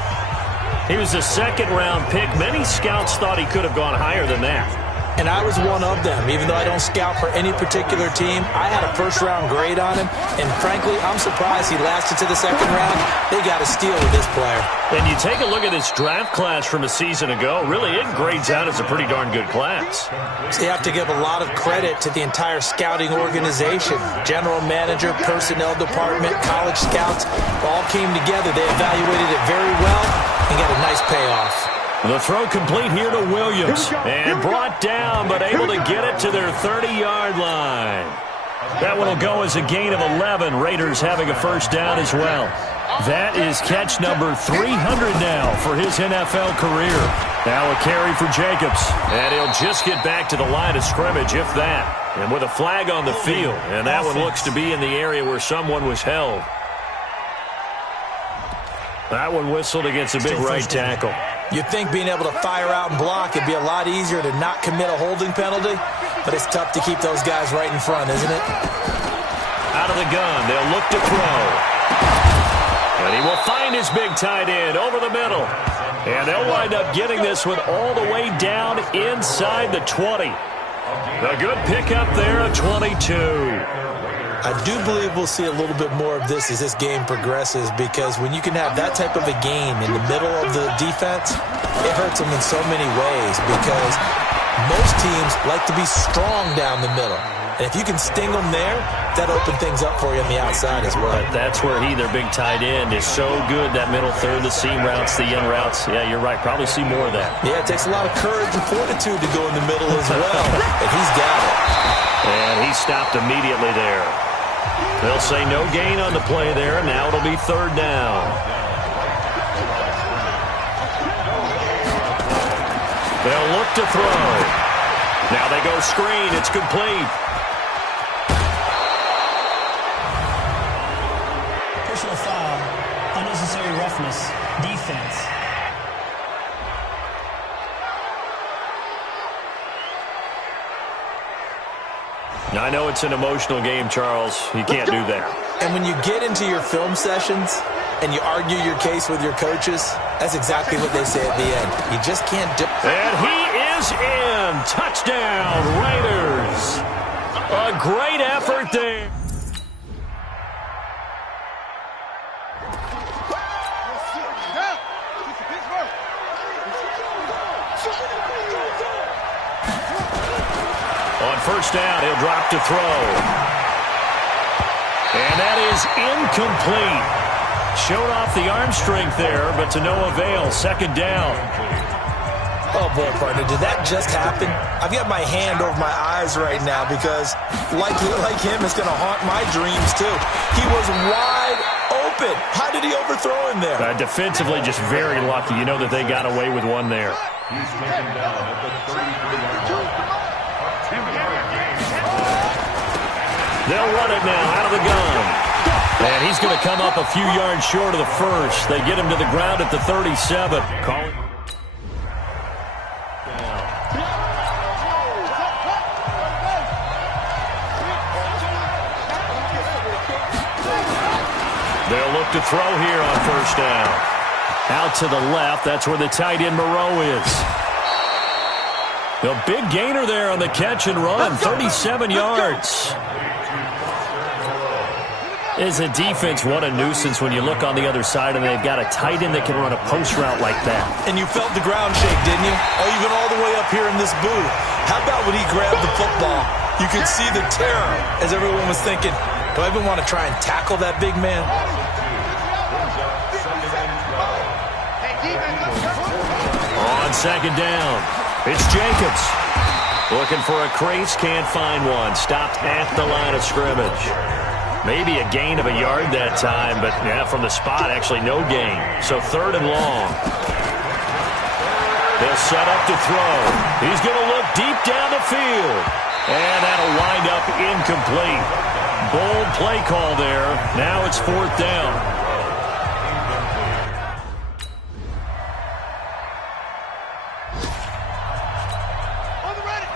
He was a second-round pick. Many scouts thought he could have gone higher than that. And I was one of them. Even though I don't scout for any particular team, I had a first-round grade on him. And frankly, I'm surprised he lasted to the 2nd round. They got a steal with this player. And you take a look at this draft class from a season ago, really it grades out as a pretty darn good class. So you have to give a lot of credit to the entire scouting organization. General manager, personnel department, college scouts all came together. They evaluated it very well and got a nice payoff. The throw complete here to Williams. And brought down, but able to get it to their 30-yard line. That one will go as a gain of 11. Raiders having a first down as well. That is catch number 300 now for his NFL career. Now a carry for Jacobs. And he'll just get back to the line of scrimmage, if that. And with a flag on the field. And that one looks to be in the area where someone was held. That one whistled against a big right tackle. You'd think being able to fire out and block, it'd be a lot easier to not commit a holding penalty. But it's tough to keep those guys right in front, isn't it? Out of the gun, they'll look to throw. And he will find his big tight end over the middle. And they'll wind up getting this one all the way down inside the 20. A good pickup there of 22. I do believe we'll see a little bit more of this as this game progresses, because when you can have that type of a game in the middle of the defense, it hurts them in so many ways, because most teams like to be strong down the middle. And if you can sting them there, that opens things up for you on the outside as well. But that's where their big tight end, is so good, that middle third, the seam routes, the in routes. Yeah, you're right. Probably see more of that. Yeah, it takes a lot of courage and fortitude to go in the middle as well. And he's got it. And he stopped immediately there. They'll say no gain on the play there. Now it'll be 3rd down. They'll look to throw. Now they go screen. It's complete. Personal foul. Unnecessary roughness. Defense. I know it's an emotional game, Charles. You can't do that. And when you get into your film sessions and you argue your case with your coaches, that's exactly what they say at the end. You just can't do it. And he is in. Touchdown, Raiders. A great effort there. On first down, he'll drop to throw. And that is incomplete. Showed off the arm strength there, but to no avail. 2nd down. Oh, boy, partner, did that just happen? I've got my hand over my eyes right now because, like him, it's going to haunt my dreams, too. He was wide open. How did he overthrow him there? Defensively, just very lucky. You know that they got away with one there. He's taken down at the 33-yard line. They'll run it now out of the gun. And he's going to come up a few yards short of the first. They get him to the ground at the 37. They'll look to throw here on first down. Out to the left. That's where the tight end Moreau is. The big gainer there on the catch and run. 37 yards. Is a defense, what a nuisance when you look on the other side and they've got a tight end that can run a post route like that. And you felt the ground shake, didn't you? Oh, even all the way up here in this booth. How about when he grabbed the football? You could see the terror as everyone was thinking, do I even want to try and tackle that big man? On 2nd down, it's Jacobs. Looking for a crease, can't find one. Stopped at the line of scrimmage. Maybe a gain of a yard that time, but yeah, from the spot, actually no gain. So 3rd and long. They'll set up to throw. He's going to look deep down the field. And that'll wind up incomplete. Bold play call there. Now it's 4th down. On the ready.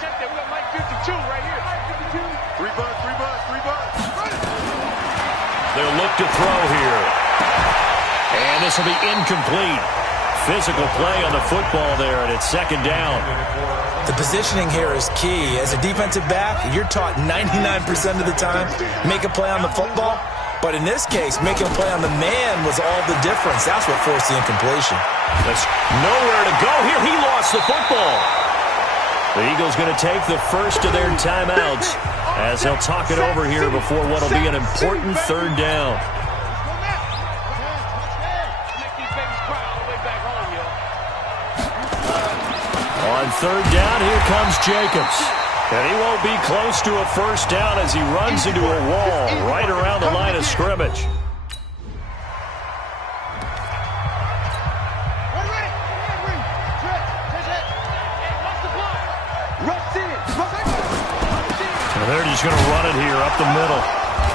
Check that. We got Mike 52 right here. Mike 52. 3 bucks. They'll look to throw here. And this will be incomplete. Physical play on the football there, and it's second down. The positioning here is key. As a defensive back, you're taught 99% of the time, make a play on the football. But in this case, making a play on the man was all the difference. That's what forced the incompletion. There's nowhere to go here. He lost the football. The Eagles going to take the first of their timeouts as they'll talk it over here before what will be an important third down. On third down, here comes Jacobs. And he won't be close to a first down as he runs into a wall right around the line of scrimmage. And they're just going to run it here up the middle.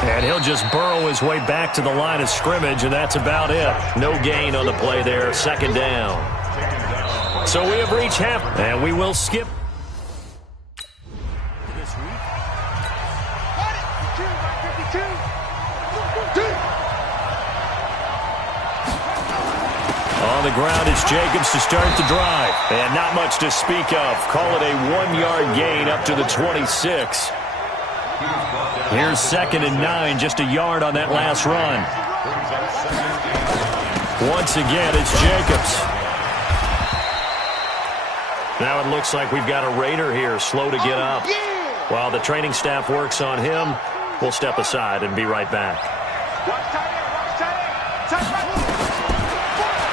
And he'll just burrow his way back to the line of scrimmage, and that's about it. No gain on the play there, second down. So we have reached half, and we will skip this week. On the ground, it's Jacobs to start the drive. And not much to speak of. Call it a 1-yard gain up to the 26. Here's 2nd and 9, just a yard on that last run. Once again, it's Jacobs. Now it looks like we've got a Raider here, slow to get up. While the training staff works on him, we'll step aside and be right back.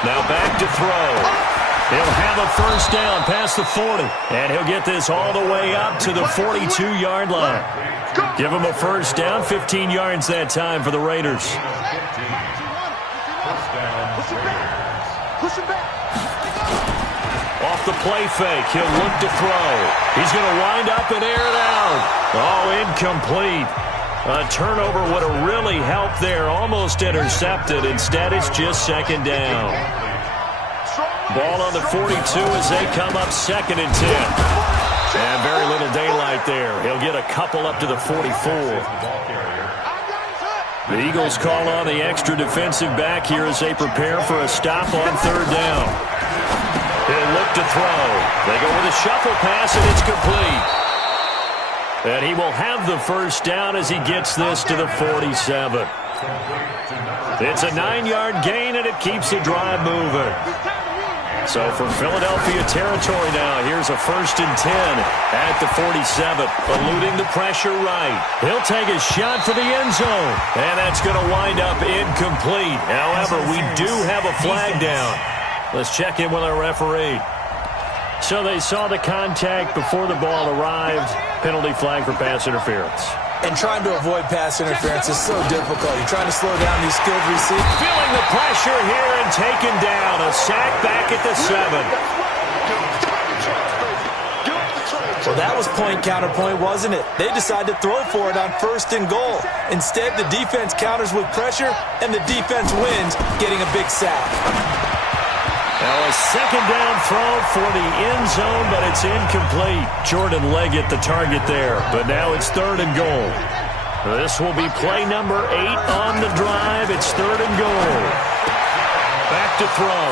Now back to throw. He'll have a first down past the 40. And he'll get this all the way up to the 42-yard line. Give him a first down, 15 yards that time for the Raiders. Off the play fake, he'll look to throw. He's going to wind up and air it out. Oh, incomplete. A turnover would have really helped there, almost intercepted. Instead, it's just second down. Ball on the 42 as they come up 2nd and 10. And very little daylight there. He'll get a couple up to the 44. The Eagles call on the extra defensive back here as they prepare for a stop on third down. He'll look to throw. They go with a shuffle pass, and it's complete. And he will have the first down as he gets this to the 47. It's a 9-yard gain, and it keeps the drive moving. So for Philadelphia territory now, here's a 1st and 10 at the 47, eluding the pressure right. He'll take a shot for the end zone, and that's going to wind up incomplete. However, we do have a flag down. Let's check in with our referee. So they saw the contact before the ball arrived. Penalty flag for pass interference. And trying to avoid pass interference is so difficult. You're trying to slow down these skilled receivers. Feeling the pressure here and taken down. A sack back at the 7. Well, that was point counterpoint, wasn't it? They decided to throw for it on 1st and goal. Instead, the defense counters with pressure, and the defense wins, getting a big sack. Now a second down throw for the end zone, but it's incomplete. Jordan Leggett the target there, but now it's 3rd and goal. This will be play number 8 on the drive. It's 3rd and goal. Back to throw.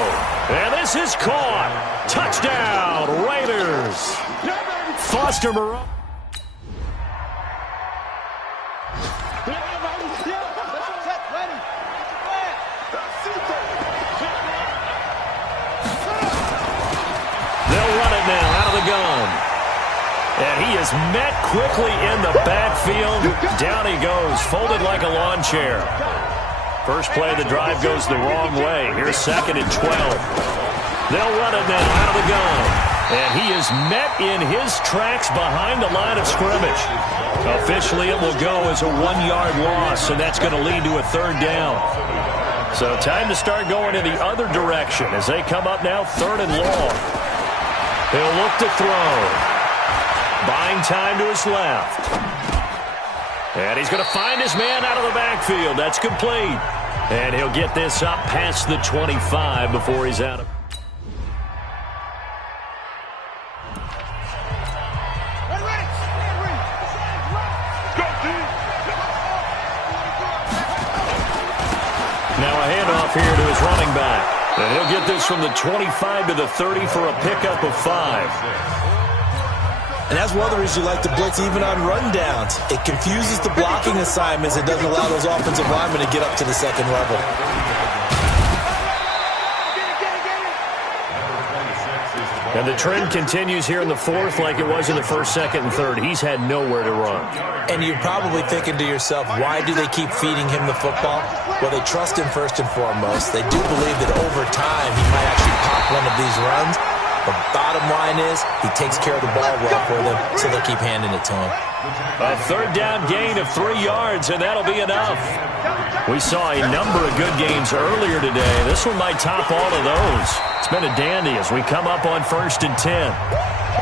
And this is caught. Touchdown, Raiders. Foster Moreau. And he is met quickly in the backfield. Down he goes, folded like a lawn chair. First play of the drive goes the wrong way. Here's 2nd and 12. They'll run it now out of the gun. And he is met in his tracks behind the line of scrimmage. Officially, it will go as a 1-yard loss, and that's going to lead to a 3rd down. So time to start going in the other direction as they come up now 3rd and long. He'll look to throw. Buying time to his left. And he's going to find his man out of the backfield. That's complete. And he'll get this up past the 25 before he's out of. Now a handoff here to his running back. And he'll get this from the 25 to the 30 for a pickup of 5. And that's one of the reasons you like to blitz even on rundowns. It confuses the blocking assignments. It doesn't allow those offensive linemen to get up to the second level. And the trend continues here in the fourth like it was in the first, second, and third. He's had nowhere to run. And you're probably thinking to yourself, why do they keep feeding him the football? Well, they trust him first and foremost. They do believe that over time he might actually pop one of these runs. The bottom line is he takes care of the ball well for them, so they'll keep handing it to him. A third down gain of 3 yards, and that'll be enough. We saw a number of good games earlier today. This one might top all of those. It's been a dandy as we come up on 1st and 10.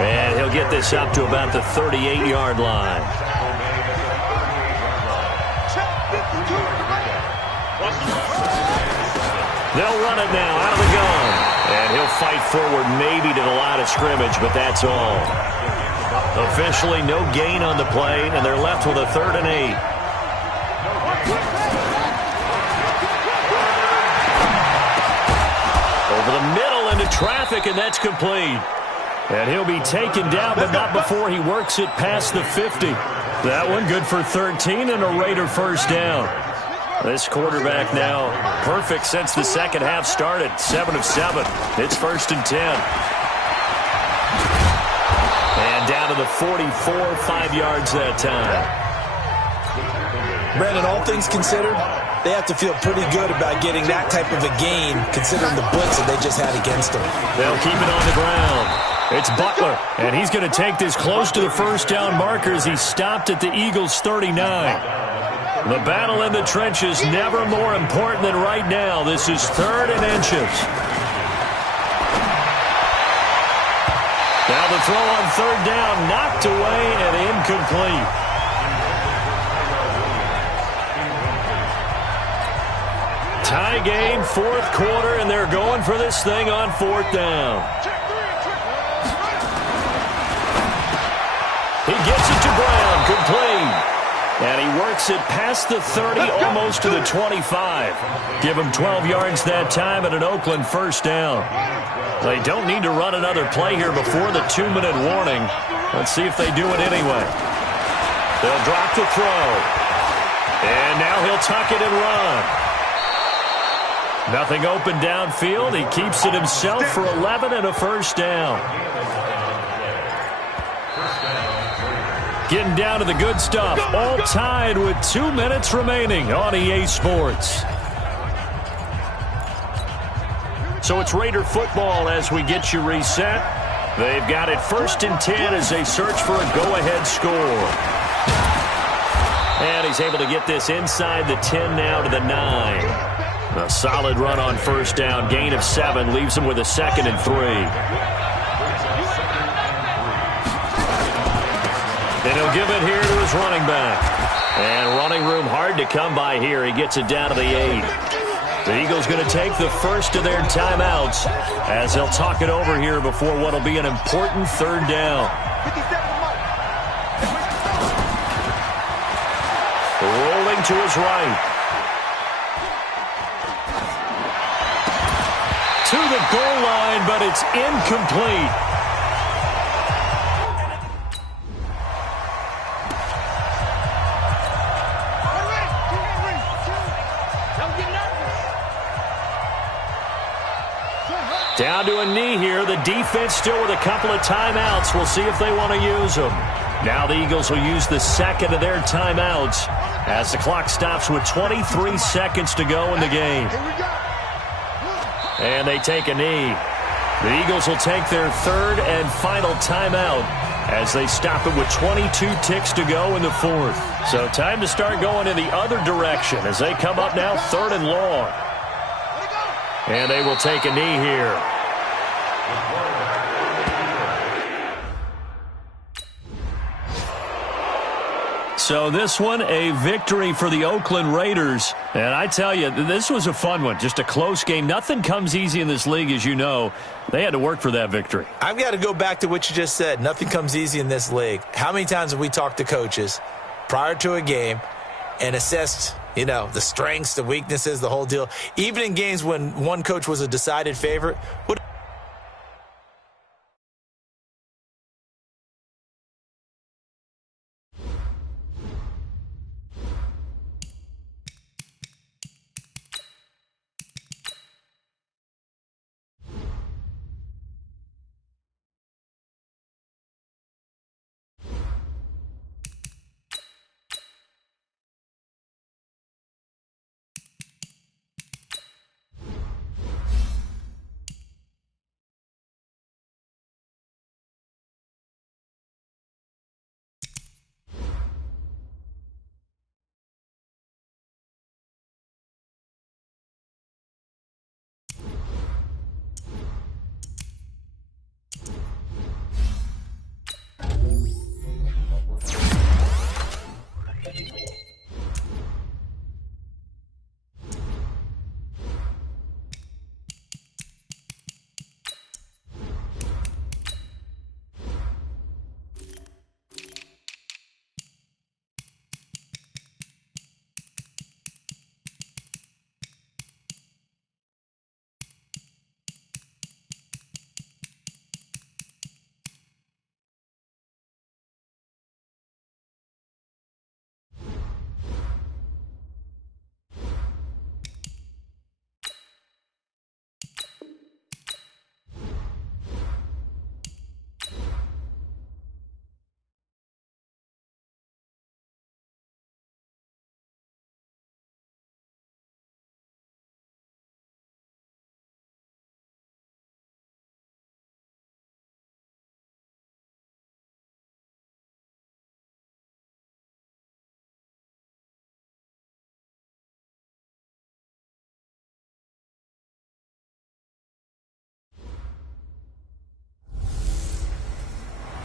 And he'll get this up to about the 38-yard line. They'll run it now out of the gun. And he'll fight forward maybe to the line of scrimmage, but that's all. Officially no gain on the play, and they're left with a 3rd and 8. Over the middle into traffic, and that's complete. And he'll be taken down, but not before he works it past the 50. That one good for 13 and a Raider first down. This quarterback now perfect since the second half started. 7 of 7. It's 1st and 10. And down to the 44, 5 yards that time. Brandon, all things considered, they have to feel pretty good about getting that type of a gain considering the blitz that they just had against them. They'll keep it on the ground. It's Butler, and he's going to take this close to the first down marker as he stopped at the Eagles' 39. The battle in the trenches never more important than right now. This is 3rd and inches. Now the throw on 3rd down, knocked away and incomplete. Tie game, 4th quarter, and they're going for this thing on 4th down. He gets it to Brown, complete. And he works it past the 30, almost to the 25. Give him 12 yards that time at an Oakland first down. They don't need to run another play here before the 2-minute warning. Let's see if they do it anyway. They'll drop the throw. And now he'll tuck it and run. Nothing open downfield. He keeps it himself for 11 and a first down. Getting down to the good stuff. All tied with 2 minutes remaining on EA Sports. So it's Raider football as we get you reset. They've got it 1st and 10 as they search for a go-ahead score. And he's able to get this inside the 10 now to the 9. A solid run on first down. Gain of 7 leaves him with a 2nd and 3. And he'll give it here to his running back. And running room hard to come by here. He gets it down to the 8. The Eagles going to take the first of their timeouts as they'll talk it over here before what will be an important 3rd down. Rolling to his right. To the goal line, but it's incomplete. Down to a knee here. The defense still with a couple of timeouts. We'll see if they want to use them. Now the Eagles will use the 2nd of their timeouts as the clock stops with 23 seconds to go in the game. And they take a knee. The Eagles will take their 3rd and final timeout as they stop it with 22 ticks to go in the 4th. So time to start going in the other direction as they come up now 3rd and long. And they will take a knee here. So this one, a victory for the Oakland Raiders. And I tell you, this was a fun one. Just a close game. Nothing comes easy in this league, as you know. They had to work for that victory. I've got to go back to what you just said. Nothing comes easy in this league. How many times have we talked to coaches prior to a game, and assessed, the strengths, the weaknesses, the whole deal. Even in games when one coach was a decided favorite,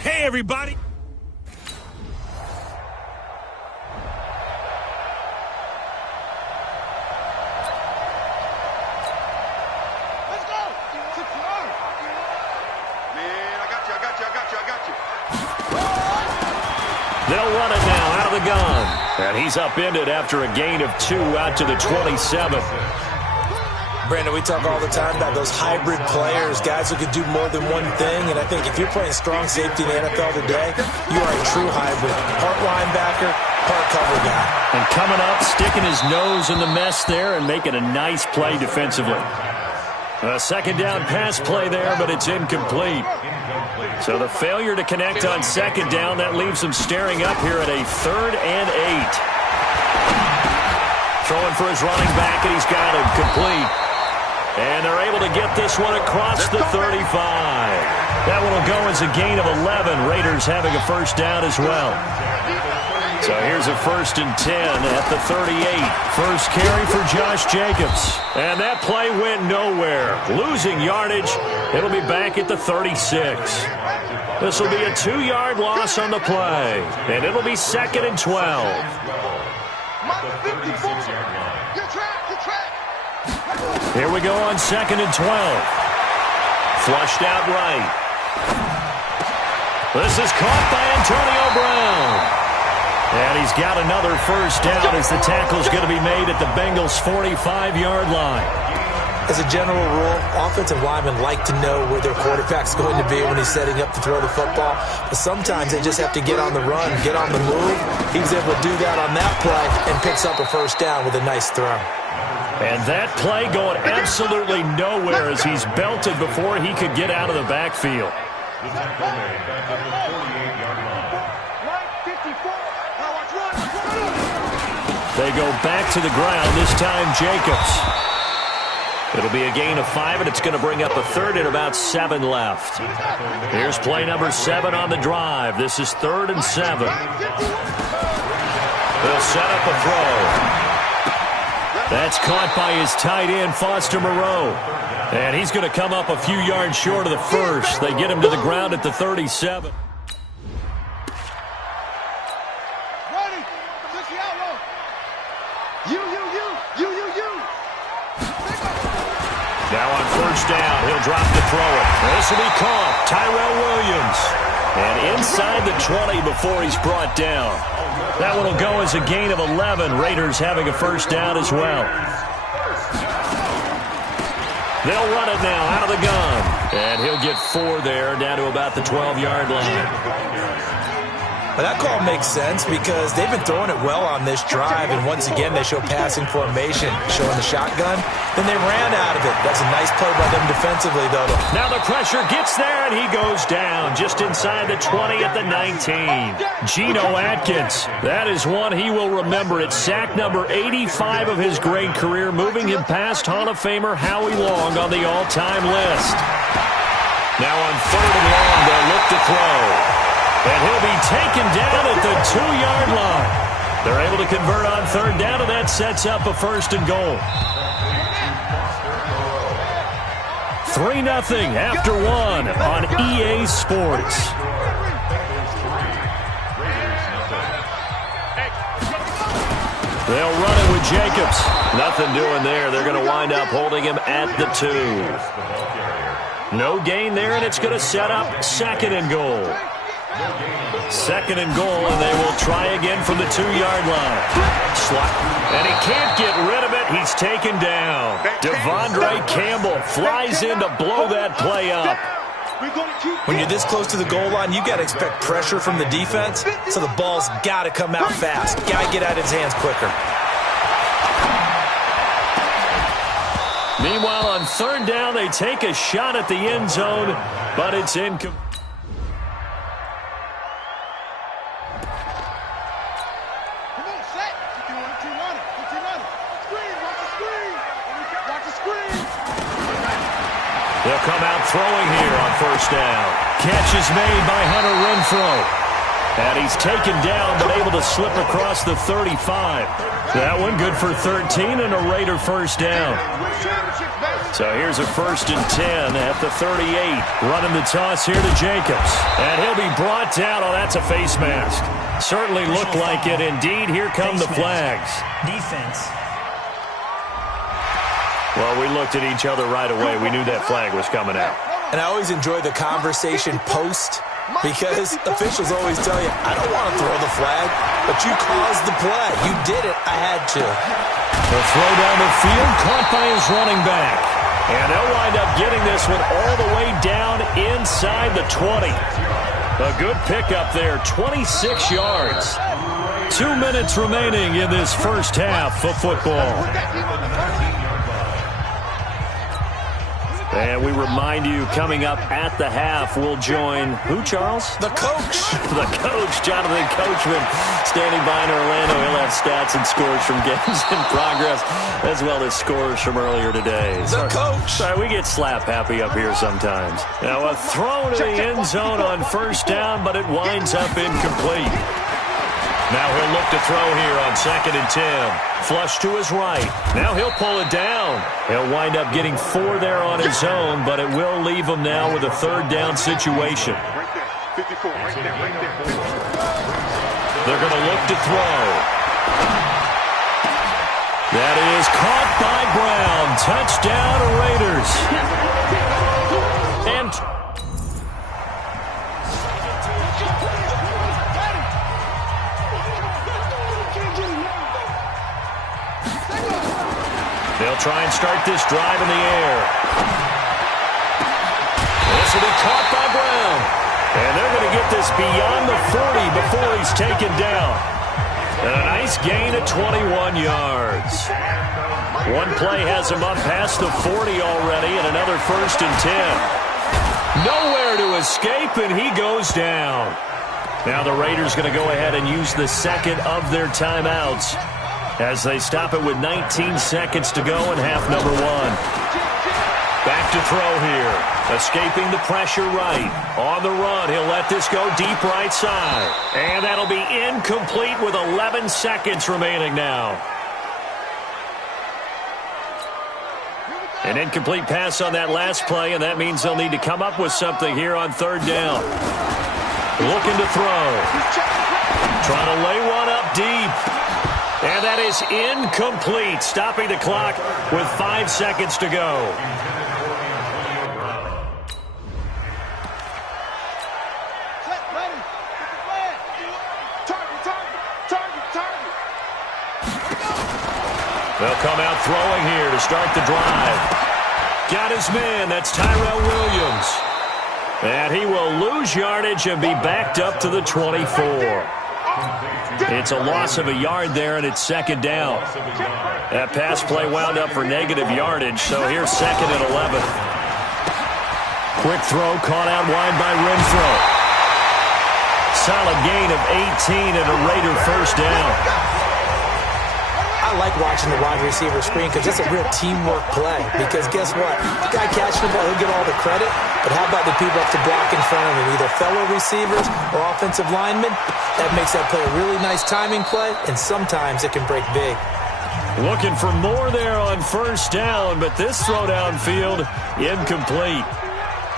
Hey, everybody. Let's go! Man, I got you. They'll run it now out of the gun. And he's upended after a gain of 2 out to the 27. Brandon, we talk all the time about those hybrid players, guys who can do more than one thing, and I think if you're playing strong safety in the NFL today, you are a true hybrid. Part linebacker, part cover guy. And coming up, sticking his nose in the mess there and making a nice play defensively. A second down pass play there, but it's incomplete. So the failure to connect on second down, that leaves him staring up here at a 3rd and 8. Throwing for his running back, and he's got him complete. And they're able to get this one across the 35. That one will go as a gain of 11. Raiders having a first down as well. So here's a 1st and 10 at the 38. First carry for Josh Jacobs. And that play went nowhere. Losing yardage. It'll be back at the 36. This will be a 2-yard loss on the play. And it'll be 2nd and 12. Here we go on 2nd and 12. Flushed out right. This is caught by Antonio Brown. And he's got another first down as the tackle's going to be made at the Bengals' 45-yard line. As a general rule, offensive linemen like to know where their quarterback's going to be when he's setting up to throw the football. But sometimes they just have to get on the run, get on the move. He was able to do that on that play and picks up a first down with a nice throw. And that play going absolutely nowhere as he's belted before he could get out of the backfield. They go back to the ground, this time Jacobs. It'll be a gain of 5, and it's going to bring up a 3rd and about 7 left. Here's play number 7 on the drive. This is 3rd and 7. They'll set up a throw. That's caught by his tight end, Foster Moreau. And he's going to come up a few yards short of the first. They get him to the ground at the 37. Now on first down, he'll drop to throw it. This will be caught. Tyrell Williams. And inside the 20 before he's brought down. That one will go as a gain of 11. Raiders having a first down as well. They'll run it now out of the gun. And he'll get 4 there, down to about the 12-yard line. But that call makes sense because they've been throwing it well on this drive, and once again they show passing formation, showing the shotgun. Then they ran out of it. That's a nice play by them defensively, though. Now the pressure gets there, and he goes down just inside the 20 at the 19. Geno Atkins, that is one he will remember. It's sack number 85 of his great career, moving him past Hall of Famer Howie Long on the all-time list. Now on 3rd and long, they'll look to throw. And he'll be taken down at the 2-yard line. They're able to convert on 3rd down, and that sets up a 1st and goal. 3-0 after 1 on EA Sports. They'll run it with Jacobs. Nothing doing there. They're going to wind up holding him at the 2. No gain there, and it's going to set up 2nd and goal. 2nd and goal, and they will try again from the 2-yard line. And he can't get rid of it. He's taken down. Devondre Campbell flies in to blow that play up. When you're this close to the goal line, you've got to expect pressure from the defense, so the ball's got to come out fast. Got to get out of his hands quicker. Meanwhile, on 3rd down, they take a shot at the end zone, but it's incomplete. They'll come out throwing here on 1st down. Catch is made by Hunter Renfrow. And he's taken down, but able to slip across the 35. That one good for 13 and a Raider 1st down. So here's a 1st and 10 at the 38. Running the toss here to Jacobs. And he'll be brought down. Oh, that's a face mask. Certainly looked like it. Indeed, here come the flags. Defense. Well, we looked at each other right away. We knew that flag was coming out. And I always enjoy the conversation post because officials always tell you, I don't want to throw the flag, but you caused the play. You did it. I had to. The throw down the field, caught by his running back. And they'll wind up getting this one all the way down inside the 20. A good pickup there, 26 yards. 2 minutes remaining in this first half of football. And we remind you, coming up at the half, we'll join who, Charles? The coach. The coach, Jonathan Coachman, standing by in Orlando. He'll have stats and scores from games in progress, as well as scores from earlier today. The coach. Sorry, we get slap happy up here sometimes. Now a throw to the end zone on 1st down, but it winds up incomplete. Now he'll look to throw here on 2nd and 10. Flush to his right. Now he'll pull it down. He'll wind up getting 4 there on his own, but it will leave him now with a 3rd down situation. They're going to look to throw. That is caught by Brown. Touchdown, Raiders. And they'll try and start this drive in the air. This will be caught by Brown. And they're going to get this beyond the 40 before he's taken down. And a nice gain of 21 yards. One play has him up past the 40 already, and another 1st and 10. Nowhere to escape, and he goes down. Now the Raiders going to go ahead and use the 2nd of their timeouts as they stop it with 19 seconds to go in half number 1. Back to throw here. Escaping the pressure right. On the run, he'll let this go deep right side. And that'll be incomplete with 11 seconds remaining now. An incomplete pass on that last play, and that means they'll need to come up with something here on 3rd down. Looking to throw. Trying to lay one up deep. And that is incomplete, stopping the clock with 5 seconds to go. They'll come out throwing here to start the drive. Got his man. That's Tyrell Williams. And he will lose yardage and be backed up to the 24. It's a loss of a yard there, and it's second down. That pass play wound up for negative yardage, so here's second and 11. Quick throw caught out wide by Renfro. Solid gain of 18 and a Raider first down. I like watching the wide receiver screen because it's a real teamwork play. Because guess what? The guy catching the ball, he'll get all the credit. But how about the people up to block in front of him? Either fellow receivers or offensive linemen. That makes that play a really nice timing play, and sometimes it can break big. Looking for more there on first down, but this throw downfield incomplete.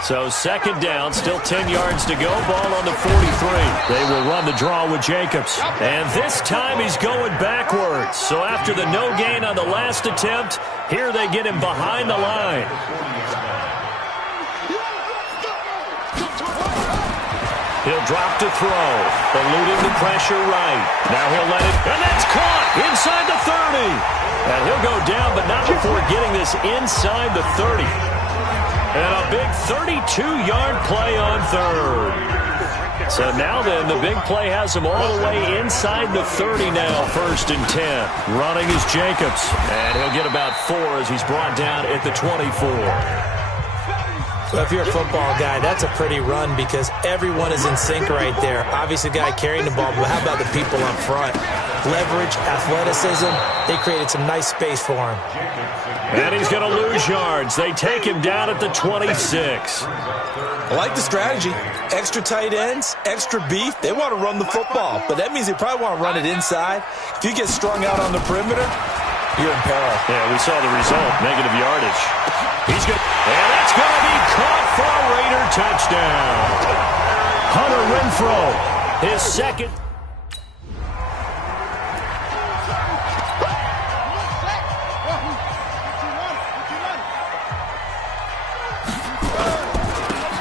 So second down, still 10 yards to go, ball on the 43. They will run the draw with Jacobs. And this time he's going backwards. So after the no gain on the last attempt, here they get him behind the line. He'll drop to throw, eluding the pressure right. Now he'll let it, and that's caught inside the 30. And he'll go down, but not before getting this inside the 30. And a big 32-yard play on third. So now then, the big play has him all the way inside the 30 now, first and 10. Running is Jacobs, and he'll get about 4 as he's brought down at the 24. So if you're a football guy, that's a pretty run because everyone is in sync right there. Obviously, the guy carrying the ball, but how about the people up front? Leverage, athleticism, they created some nice space for him. And he's going to lose yards. They take him down at the 26. I like the strategy. Extra tight ends, extra beef. They want to run the football, but that means they probably want to run it inside. If you get strung out on the perimeter, you're in peril. Yeah, we saw the result, negative yardage. He's going to, and that's going to be caught for a Raider touchdown. Hunter Renfro, his second.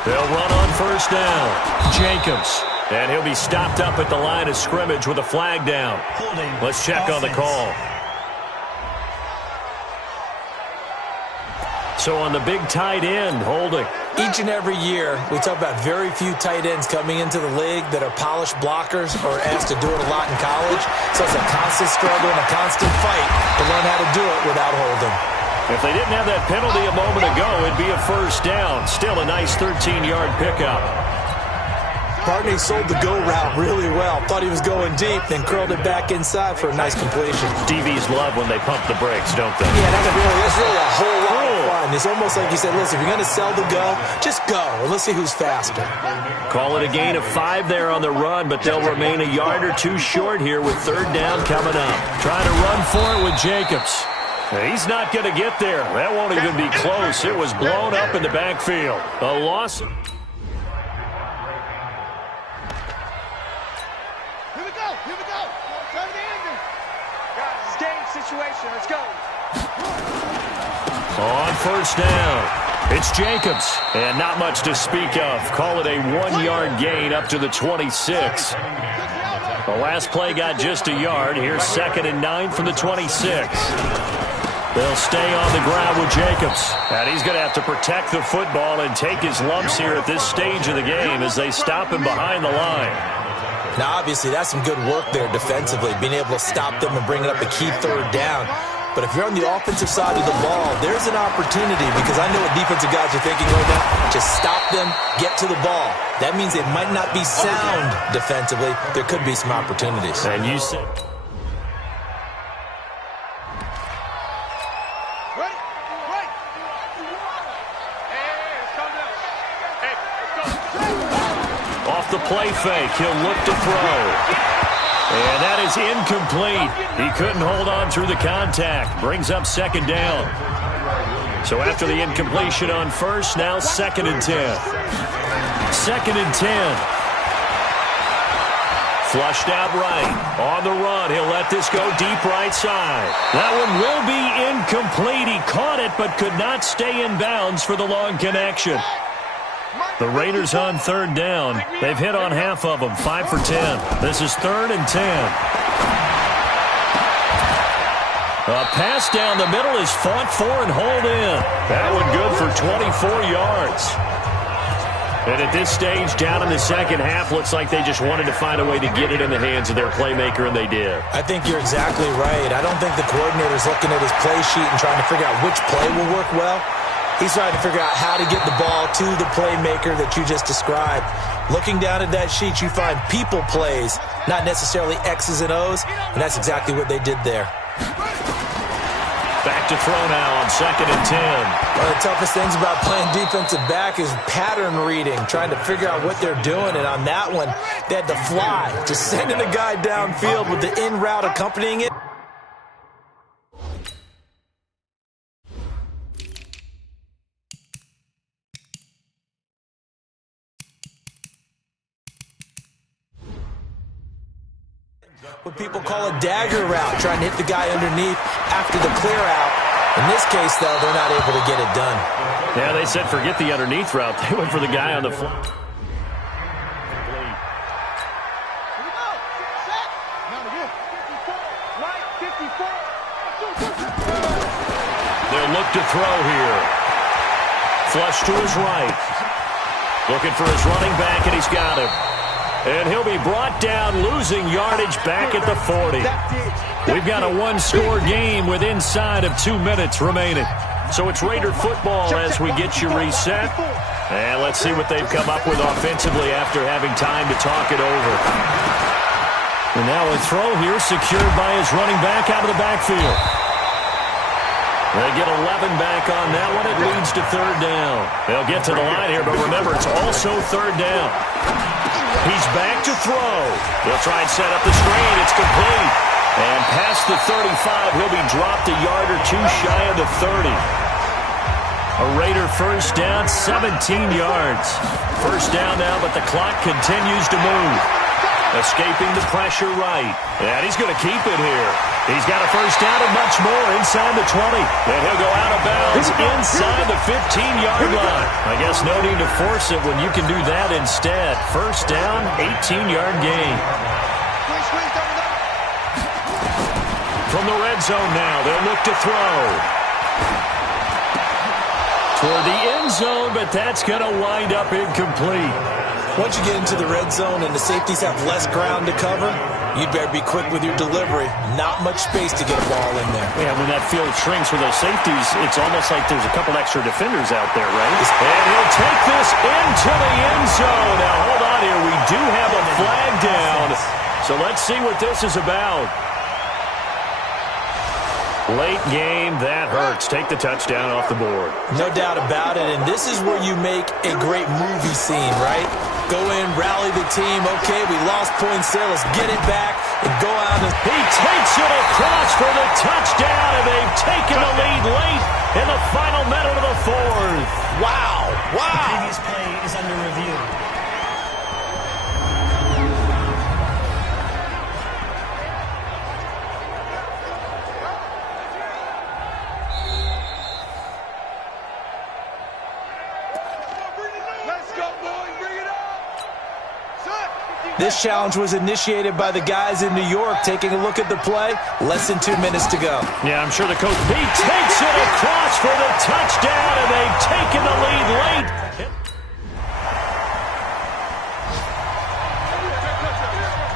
They'll run on first down. Jacobs. And he'll be stopped up at the line of scrimmage with a flag down. Let's check on the call. So on the big tight end, holding. Each and every year, we talk about very few tight ends coming into the league that are polished blockers or asked to do it a lot in college. So it's a constant struggle and a constant fight to learn how to do it without holding. If they didn't have that penalty a moment ago, it'd be a first down. Still a nice 13-yard pickup. Partney sold the go route really well. Thought he was going deep, then curled it back inside for a nice completion. DBs love when they pump the brakes, don't they? Yeah, that's really a whole lot of fun. It's almost like you said, listen, if you're going to sell the go, just go, and let's see who's faster. Call it a gain of 5 there on the run, but they'll remain a yard or two short here with third down coming up. Trying to run for it with Jacobs. He's not going to get there. That won't even be close. It was blown up in the backfield. A loss. Here we go. Turn the engine. Guys, it's game situation. Let's go. On first down, it's Jacobs. And not much to speak of. Call it a 1-yard gain up to the 26. The last play got just a yard. Here's second and 9 from the 26. They'll stay on the ground with Jacobs. And he's going to have to protect the football and take his lumps here at this stage of the game as they stop him behind the line. Now, obviously, that's some good work there defensively, being able to stop them and bring it up a key third down. But if you're on the offensive side of the ball, there's an opportunity because I know what defensive guys are thinking right now. Just stop them, get to the ball. That means it might not be sound defensively. There could be some opportunities. And you said... Off the play fake, he'll look to throw. And that is incomplete. He couldn't hold on through the contact. Brings up second down. So after the incompletion on first, now second and 10. Second and 10. Flushed out right. On the run, he'll let this go deep right side. That one will be incomplete. He caught it but could not stay in bounds for the long connection. The Raiders on third down. They've hit on half of them, 5 for 10. This is third and 10. A pass down the middle is fought for and hauled in. That one good for 24 yards. And at this stage, down in the second half, looks like they just wanted to find a way to get it in the hands of their playmaker, and they did. I think you're exactly right. I don't think the coordinator's looking at his play sheet and trying to figure out which play will work well. He's trying to figure out how to get the ball to the playmaker that you just described. Looking down at that sheet, you find people plays, not necessarily X's and O's, and that's exactly what they did there. Back to throw now on 2nd and 10. One of the toughest things about playing defensive back is pattern reading, trying to figure out what they're doing. And on that one, they had to fly, just sending the guy downfield with the in route accompanying it. What people call a dagger route, trying to hit the guy underneath after the clear out. In this case, though, they're not able to get it done. Yeah, they said forget the underneath route. They went for the guy on the fly. They'll look to throw here. Flush to his right. Looking for his running back, and he's got him. And he'll be brought down, losing yardage back at the 40. We've got a one-score game with inside of 2 minutes remaining. So it's Raider football as we get you reset. And let's see what they've come up with offensively after having time to talk it over. And now a throw here secured by his running back out of the backfield. They get 11 back on that one. It leads to 3rd down. They'll get to the line here, but remember, it's also 3rd down. He's back to throw. They'll try and set up the screen. It's complete. And past the 35, he'll be dropped a yard or two shy of the 30. A Raider first down, 17 yards. First down now, but the clock continues to move. Escaping the pressure right. And he's going to keep it here. He's got a first down and much more inside the 20. And he'll go out of bounds inside the 15-yard line. I guess no need to force it when you can do that instead. First down, 18-yard gain. From the red zone now, they'll look to throw. Toward the end zone, but that's going to wind up incomplete. Once you get into the red zone and the safeties have less ground to cover, you'd better be quick with your delivery. Not much space to get a ball in there. Yeah, when that field shrinks with those safeties, it's almost like there's a couple extra defenders out there, right? And he'll take this into the end zone. Now, hold on here. We do have a flag down. So let's see what this is about. Late game, that hurts. Take the touchdown off the board. No doubt about it, and this is where you make a great movie scene, right? Go in, rally the team. Okay, we lost points there. Let's get it back and go out. He takes it across for the touchdown, and they've taken the lead late in the final minute of the 4th. Wow, wow. The previous play is under review. This challenge was initiated by the guys in New York. Taking a look at the play, less than 2 minutes to go. Yeah, I'm sure the coach, he takes it across for the touchdown, and they've taken the lead late.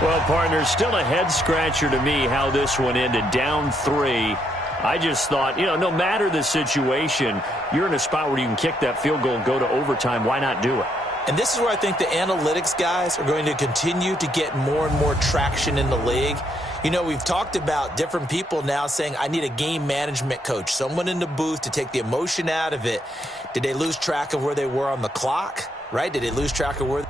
Well, partner, still a head-scratcher to me how this one ended, down 3. I just thought, no matter the situation, you're in a spot where you can kick that field goal and go to overtime. Why not do it? And this is where I think the analytics guys are going to continue to get more and more traction in the league. We've talked about different people now saying, I need a game management coach, someone in the booth to take the emotion out of it. Did they lose track of where they were on the clock, right? Did they lose track of where...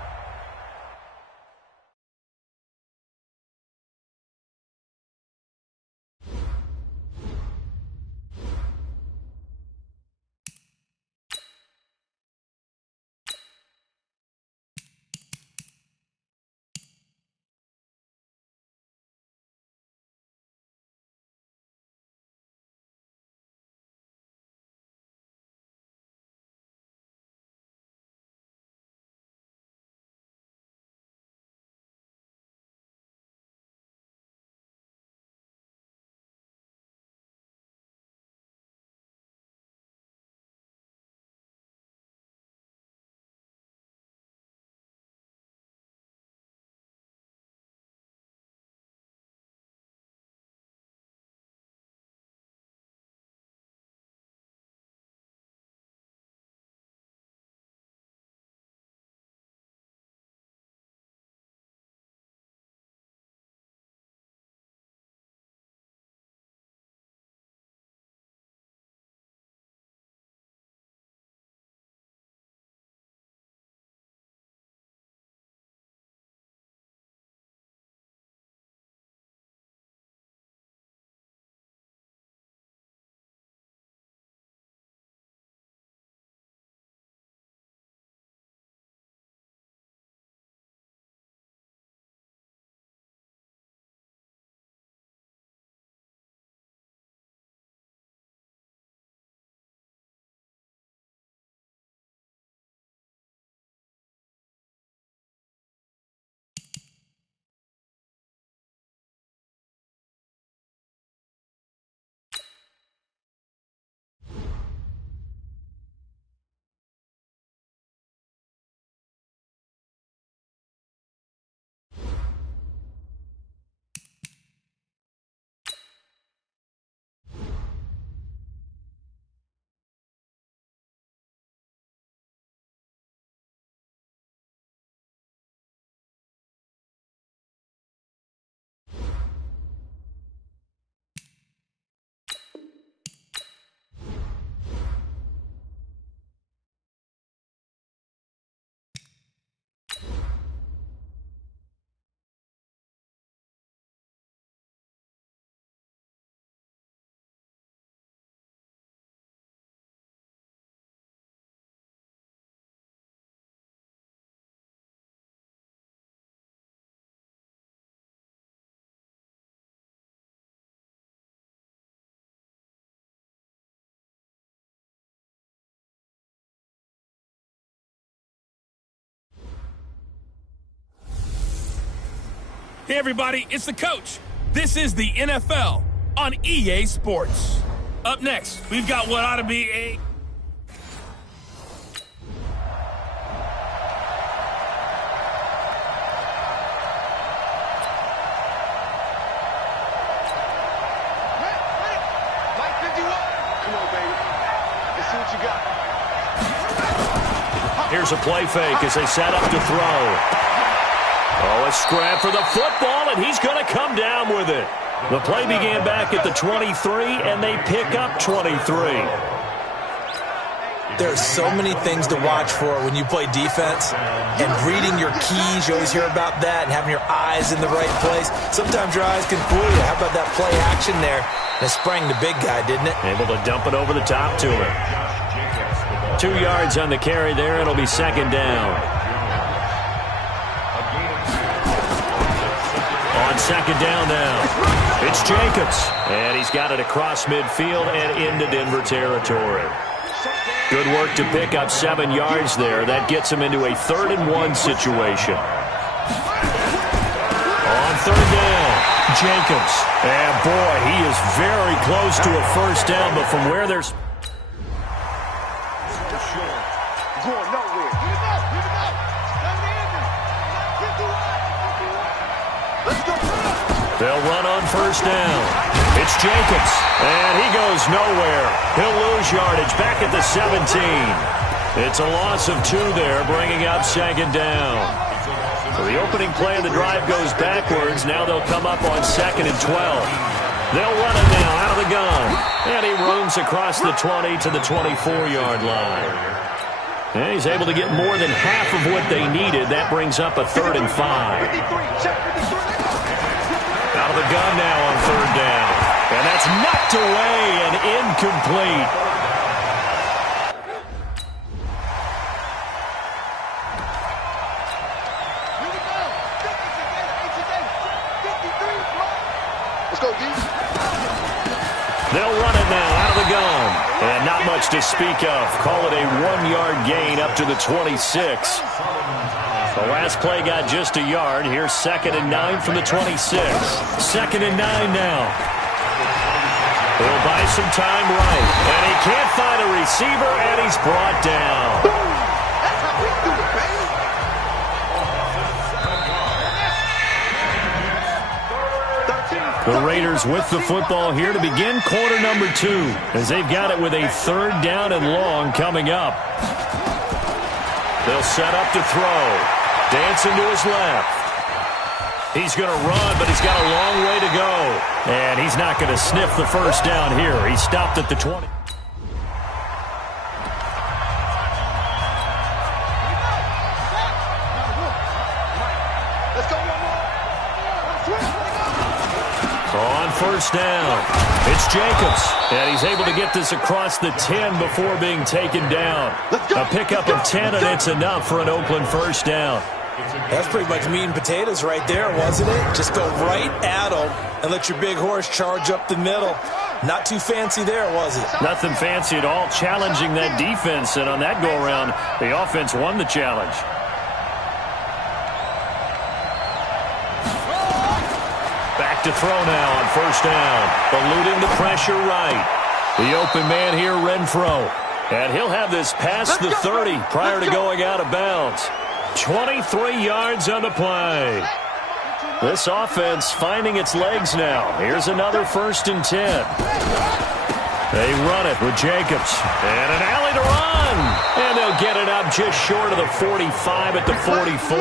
Hey, everybody, it's the coach. This is the NFL on EA Sports. Up next, we've got what ought to be a... Here's a play fake as they set up to throw. Oh, a scrap for the football, and he's going to come down with it. The play began back at the 23, and they pick up 23. There are so many things to watch for when you play defense, and reading your keys, you always hear about that, and having your eyes in the right place. Sometimes your eyes can fool you. How about that play action there? And it sprang the big guy, didn't it? Able to dump it over the top to him. 2 yards on the carry there. It'll be second down. On second down now, it's Jacobs. And he's got it across midfield and into Denver territory. Good work to pick up 7 yards there. That gets him into a 3rd-and-1 situation. On third down, Jacobs. And boy, he is very close to a first down, but from where there's... They'll run on first down. It's Jacobs, and he goes nowhere. He'll lose yardage back at the 17. It's a loss of 2 there, bringing up second down. So the opening play of the drive goes backwards. Now they'll come up on 2nd and 12. They'll run it now out of the gun. And he roams across the 20 to the 24-yard line. And he's able to get more than half of what they needed. That brings up a 3rd and 5. Out of the gun now on third down. And that's knocked away and incomplete. Let's go, D. They'll run it now out of the gun. And not much to speak of. Call it a 1-yard gain up to the 26. The last play got just a yard. Here's 2nd and 9 from the 26. 2nd and 9 now. He'll buy some time right. And he can't find a receiver, and he's brought down. That's how we do it, baby. The Raiders with the football here to begin quarter number 2, as they've got it with a 3rd down and long coming up. They'll set up to throw. Dancing to his left. He's going to run, but he's got a long way to go. And he's not going to sniff the first down here. He stopped at the 20. Let's go one more. On first down, it's Jacobs. And he's able to get this across the 10 before being taken down. A pickup of 10, and it's enough for an Oakland first down. That's pretty much meat and potatoes right there, wasn't it? Just go right at them and let your big horse charge up the middle. Not too fancy there, was it? Nothing fancy at all, challenging that defense. And on that go-around, the offense won the challenge. Back to throw now on first down. Eluding the pressure right. The open man here, Renfro. And he'll have this past the 30 prior to going out of bounds. 23 yards on the play. This offense finding its legs now. Here's another 1st and 10. They run it with Jacobs. And an alley to run. And they'll get it up just short of the 45 at the 44.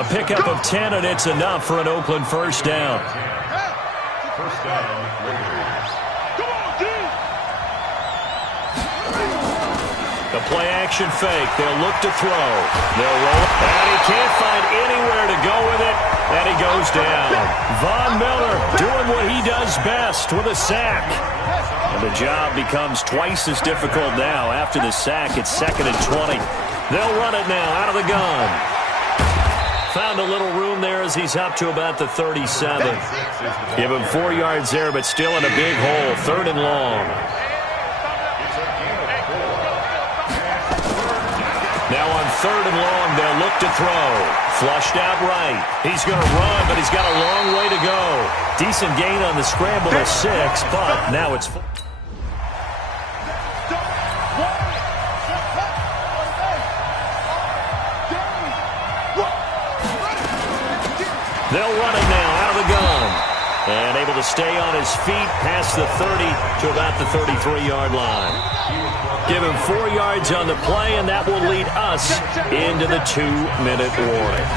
A pickup of 10, and it's enough for an Oakland first down. The play-action fake. They'll look to throw. They'll roll it. And he can't find anywhere to go with it. And he goes down. Von Miller doing what he does best with a sack. And the job becomes twice as difficult now. After the sack, it's 2nd and 20. They'll run it now out of the gun. Found a little room there as he's up to about the 37. Give him 4 yards there, but still in a big hole. 3rd and long. Now on 3rd and long. They'll look to throw. Flushed out right. He's going to run, but he's got a long way to go. Decent gain on the scramble of 6, but now it's... They'll run it now out of the gun. And able to stay on his feet past the 30 to about the 33-yard line. Give him 4 yards on the play, and that will lead us into the 2-minute warning.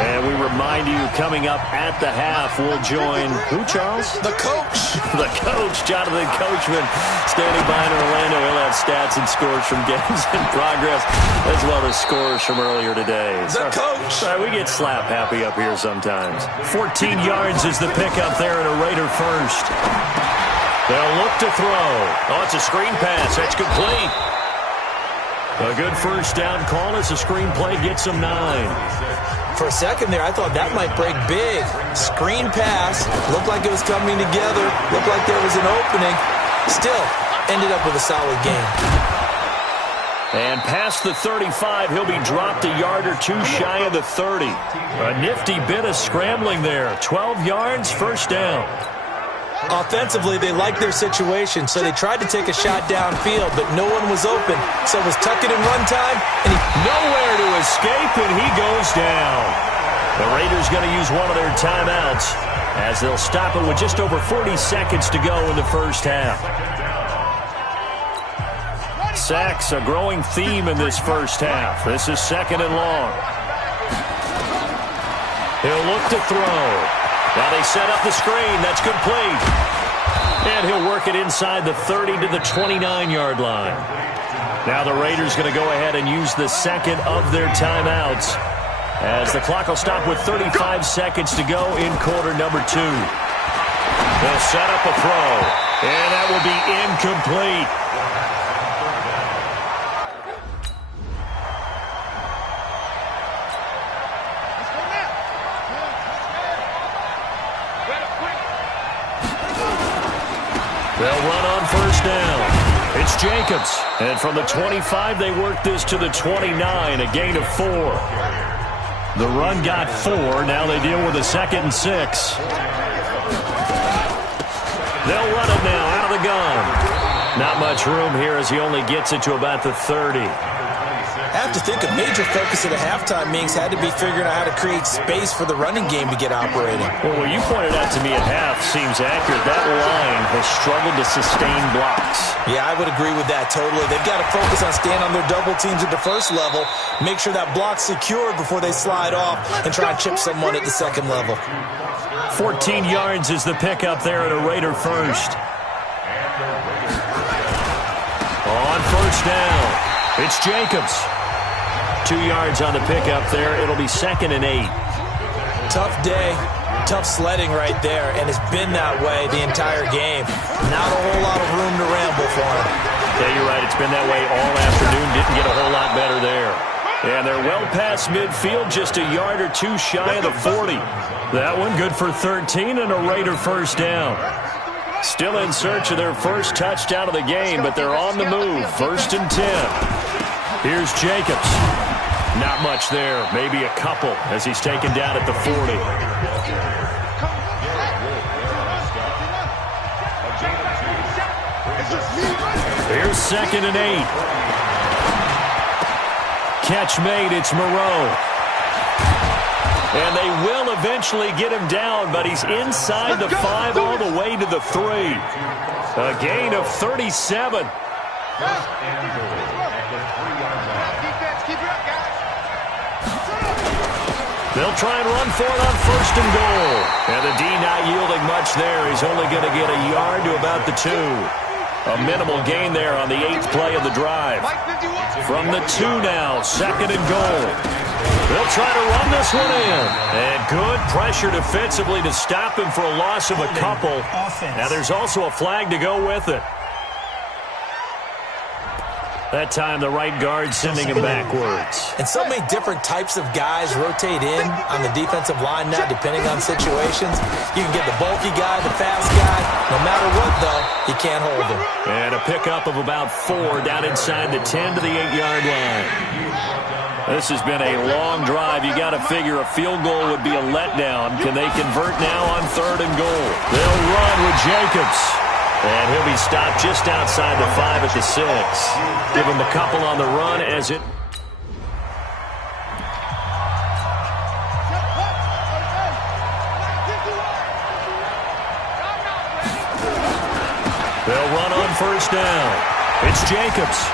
And we remind you, coming up at the half, we'll join who, Charles? The coach. The coach, Jonathan Coachman, standing by in Orlando. He'll have stats and scores from games in progress, as well as scores from earlier today. The coach. Sorry, we get slap happy up here sometimes. 14 yards is the pickup there, and a Raider first. They'll look to throw. Oh, it's a screen pass. That's complete. A good first down call as the screen play gets them 9. For a second there, I thought that might break big. Screen pass. Looked like it was coming together. Looked like there was an opening. Still, ended up with a solid game. And past the 35, he'll be dropped a yard or 2 shy of the 30. A nifty bit of scrambling there. 12 yards, first down. Offensively, they liked their situation, so they tried to take a shot downfield, but no one was open. So it was tuck it and run time, and nowhere to escape, and he goes down. The Raiders going to use one of their timeouts as they'll stop it with just over 40 seconds to go in the first half. Sacks, a growing theme in this first half. This is 2nd and long. He'll look to throw. Now they set up the screen. That's complete. And he'll work it inside the 30 to the 29-yard line. Now the Raiders going to go ahead and use the second of their timeouts as the clock will stop with 35 seconds to go in quarter number 2. They'll set up a throw, and that will be incomplete. They'll run on first down. It's Jacobs. And from the 25, they work this to the 29, a gain of 4. The run got 4. Now they deal with a 2nd and 6. They'll run it now out of the gun. Not much room here as he only gets it to about the 30. I have to think a major focus of the halftime meetings had to be figuring out how to create space for the running game to get operating. Well, what you pointed out to me at half seems accurate. That line has struggled to sustain blocks. Yeah, I would agree with that totally. They've got to focus on staying on their double teams at the first level, make sure that block's secured before they slide off and try and chip someone at the second level. 14 yards is the pickup there at a Raider first. On first down, it's Jacobs. 2 yards on the pickup there. It'll be 2nd and 8. Tough day, tough sledding right there, and it's been that way the entire game. Not a whole lot of room to ramble for him. Yeah, you're right. It's been that way all afternoon. Didn't get a whole lot better there. And they're well past midfield, just a yard or 2 shy of the 40. That one good for 13 and a Raider first down. Still in search of their first touchdown of the game, but they're on the move. 1st and 10. Here's Jacobs. Not much there, maybe a couple as he's taken down at the 40. Here's 2nd and 8. Catch made, it's Moreau. And they will eventually get him down, but he's inside the 5 all the way to the 3. A gain of 37. They'll try and run for it on 1st and goal. And the D not yielding much there. He's only going to get a yard to about the 2. A minimal gain there on the 8th play of the drive. From the 2 now, 2nd and goal. They'll try to run this one in. And good pressure defensively to stop him for a loss of a couple. Now there's also a flag to go with it. That time the right guard sending him backwards. And so many different types of guys rotate in on the defensive line now, depending on situations. You can get the bulky guy, the fast guy. No matter what, though, you can't hold him. And a pickup of about 4 down inside the 10 to the 8-yard line. This has been a long drive. You got to figure a field goal would be a letdown. Can they convert now on 3rd and goal? They'll run with Jacobs. And he'll be stopped just outside the 5 at the 6. Give him a couple on the run as it... They'll run on 1st down. It's Jacobs.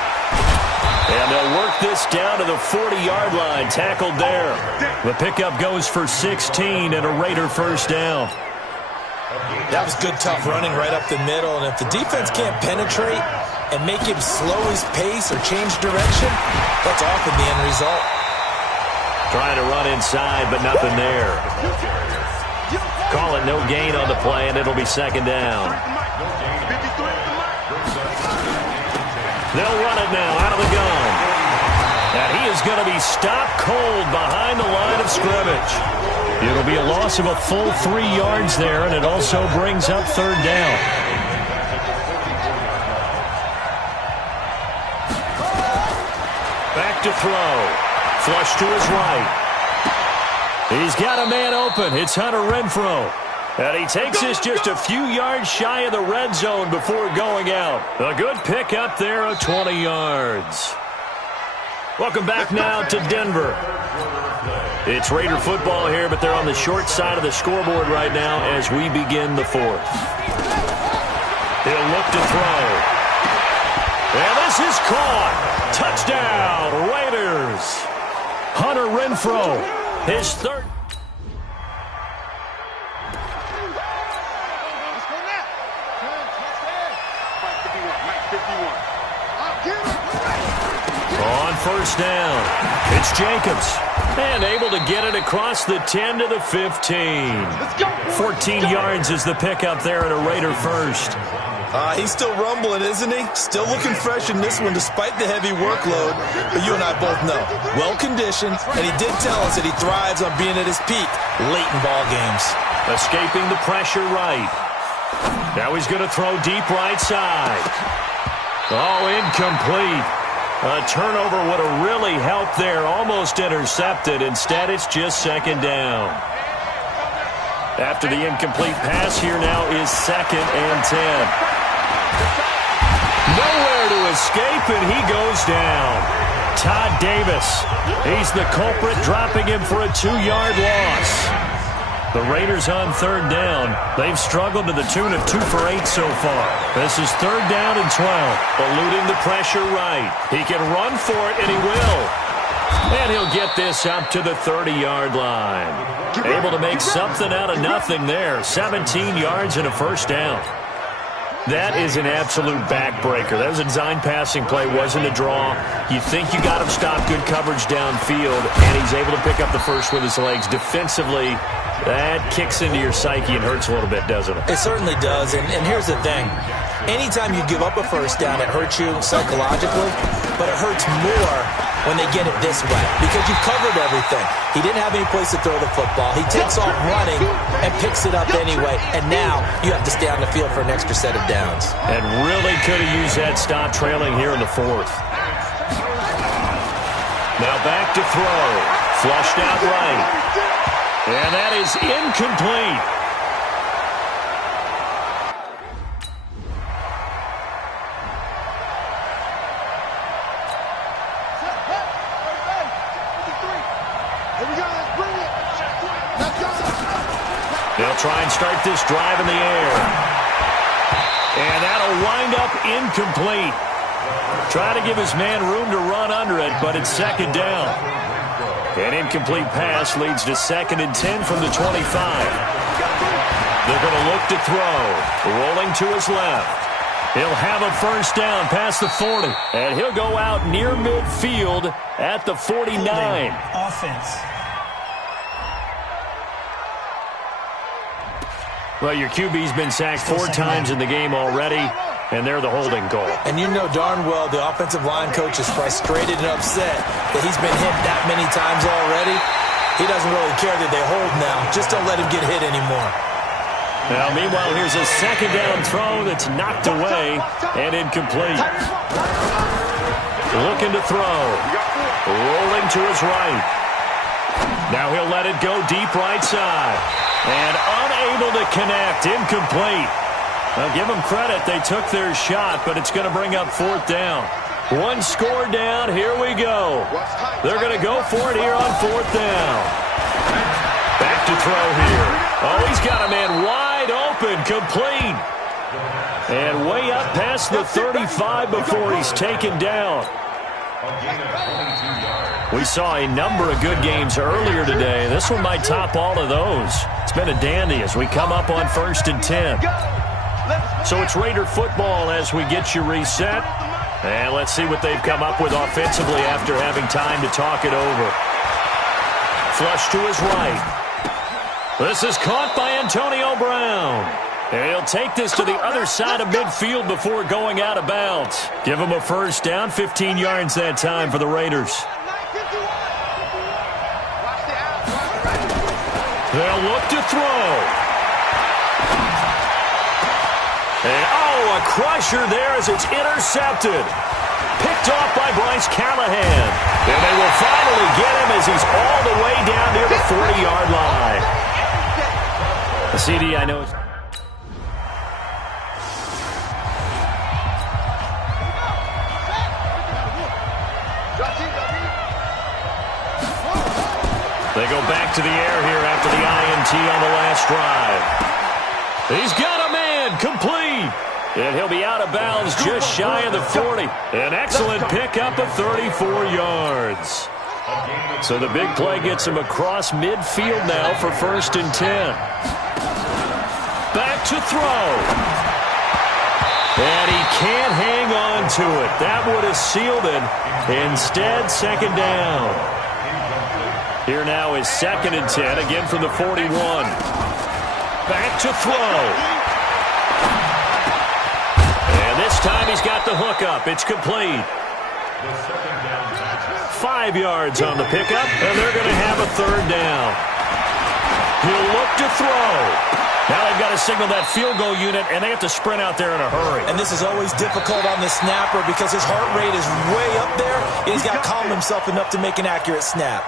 And they'll work this down to the 40-yard line. Tackled there. The pickup goes for 16 and a Raider 1st down. That was good, tough running right up the middle. And if the defense can't penetrate and make him slow his pace or change direction, that's often the end result. Trying to run inside, but nothing there. Call it no gain on the play, and it'll be 2nd down. They'll run it now out of the gun. And he is going to be stopped cold behind the line of scrimmage. It'll be a loss of a full 3 yards there, and it also brings up 3rd down. Back to throw. Flush to his right. He's got a man open. It's Hunter Renfrow. And he takes this just a few yards shy of the red zone before going out. A good pickup there of 20 yards. Welcome back now to Denver. It's Raider football here, but they're on the short side of the scoreboard right now as we begin the 4th. He'll look to throw. And this is caught. Touchdown, Raiders. Hunter Renfrow, his 3rd. On 1st down, it's Jacobs. And able to get it across the 10 to the 15. 14 yards is the pickup there at a Raider 1st. He's still rumbling, isn't he? Still looking fresh in this one despite the heavy workload. But you and I both know, well-conditioned, and he did tell us that he thrives on being at his peak late in ball games. Escaping the pressure right. Now he's going to throw deep right side. Oh, incomplete. A turnover would have really helped there. Almost intercepted. Instead, it's just 2nd down. After the incomplete pass, here now is 2nd and 10. Nowhere to escape, and he goes down. Todd Davis. He's the culprit, dropping him for a 2-yard loss. The Raiders on 3rd down. They've struggled to the tune of 2 for 8 so far. This is 3rd down and 12. Eluding the pressure right. He can run for it, and he will. And he'll get this up to the 30-yard line. Able to make something out of nothing there. 17 yards and a 1st down. That is an absolute backbreaker. That was a design passing play, wasn't a draw. You think you got him stopped, good coverage downfield, and he's able to pick up the first with his legs. Defensively, that kicks into your psyche and hurts a little bit, doesn't it? It certainly does, and here's the thing. Anytime you give up a 1st down, it hurts you psychologically, but it hurts more when they get it this way because you've covered everything. He didn't have any place to throw the football. He takes off running and picks it up anyway, and now you have to stay on the field for an extra set of downs. And really could have used that stop trailing here in the 4th. Now back to throw. Flushed out right. And that is incomplete. They'll try and start this drive in the air. And that'll wind up incomplete. Try to give his man room to run under it, but it's 2nd down. An incomplete pass leads to 2nd and 10 from the 25. They're going to look to throw. Rolling to his left. He'll have a 1st down past the 40. And he'll go out near midfield at the 49. Offense. Well, your QB's been sacked 4 times in the game already. and they're the holding call. And you know darn well the offensive line coach is frustrated and upset that he's been hit that many times already. He doesn't really care that they hold now. Just don't let him get hit anymore. Now, meanwhile, here's a second down throw that's knocked away and incomplete. Looking to throw. Rolling to his right. Now he'll let it go deep right side. And unable to connect. Incomplete. Well, give them credit. They took their shot, but it's going to bring up fourth down. One score down. Here we go. They're going to go for it here on fourth down. Back to throw here. Oh, he's got a man wide open. Complete. And way up past the 35 before he's taken down. We saw a number of good games earlier today. This one might top all of those. It's been a dandy as we come up on 1st and 10. So it's Raider football as we get you reset. And let's see what they've come up with offensively after having time to talk it over. Flush to his right. This is caught by Antonio Brown. And he'll take this to the other side of midfield before going out of bounds. Give him a first down, 15 yards that time for the Raiders. They'll look to throw. And, a crusher there as it's intercepted. Picked off by Bryce Callahan. And they will finally get him as he's all the way down near the 40-yard line. The CD, I know. They go back to the air here after the INT on the last drive. He's got a man, complete. And he'll be out of bounds just shy of the 40. An excellent pickup of 34 yards. So the big play gets him across midfield now for 1st and 10. Back to throw. And he can't hang on to it. That would have sealed it. Instead, second down. Here now is 2nd and 10, again from the 41. Back to throw. And this time he's got the hook up. It's complete. 5 yards on the pickup, and they're going to have a third down. He'll look to throw. Now they've got to signal that field goal unit, and they have to sprint out there in a hurry. And this is always difficult on the snapper because his heart rate is way up there. He's got to calm himself enough to make an accurate snap.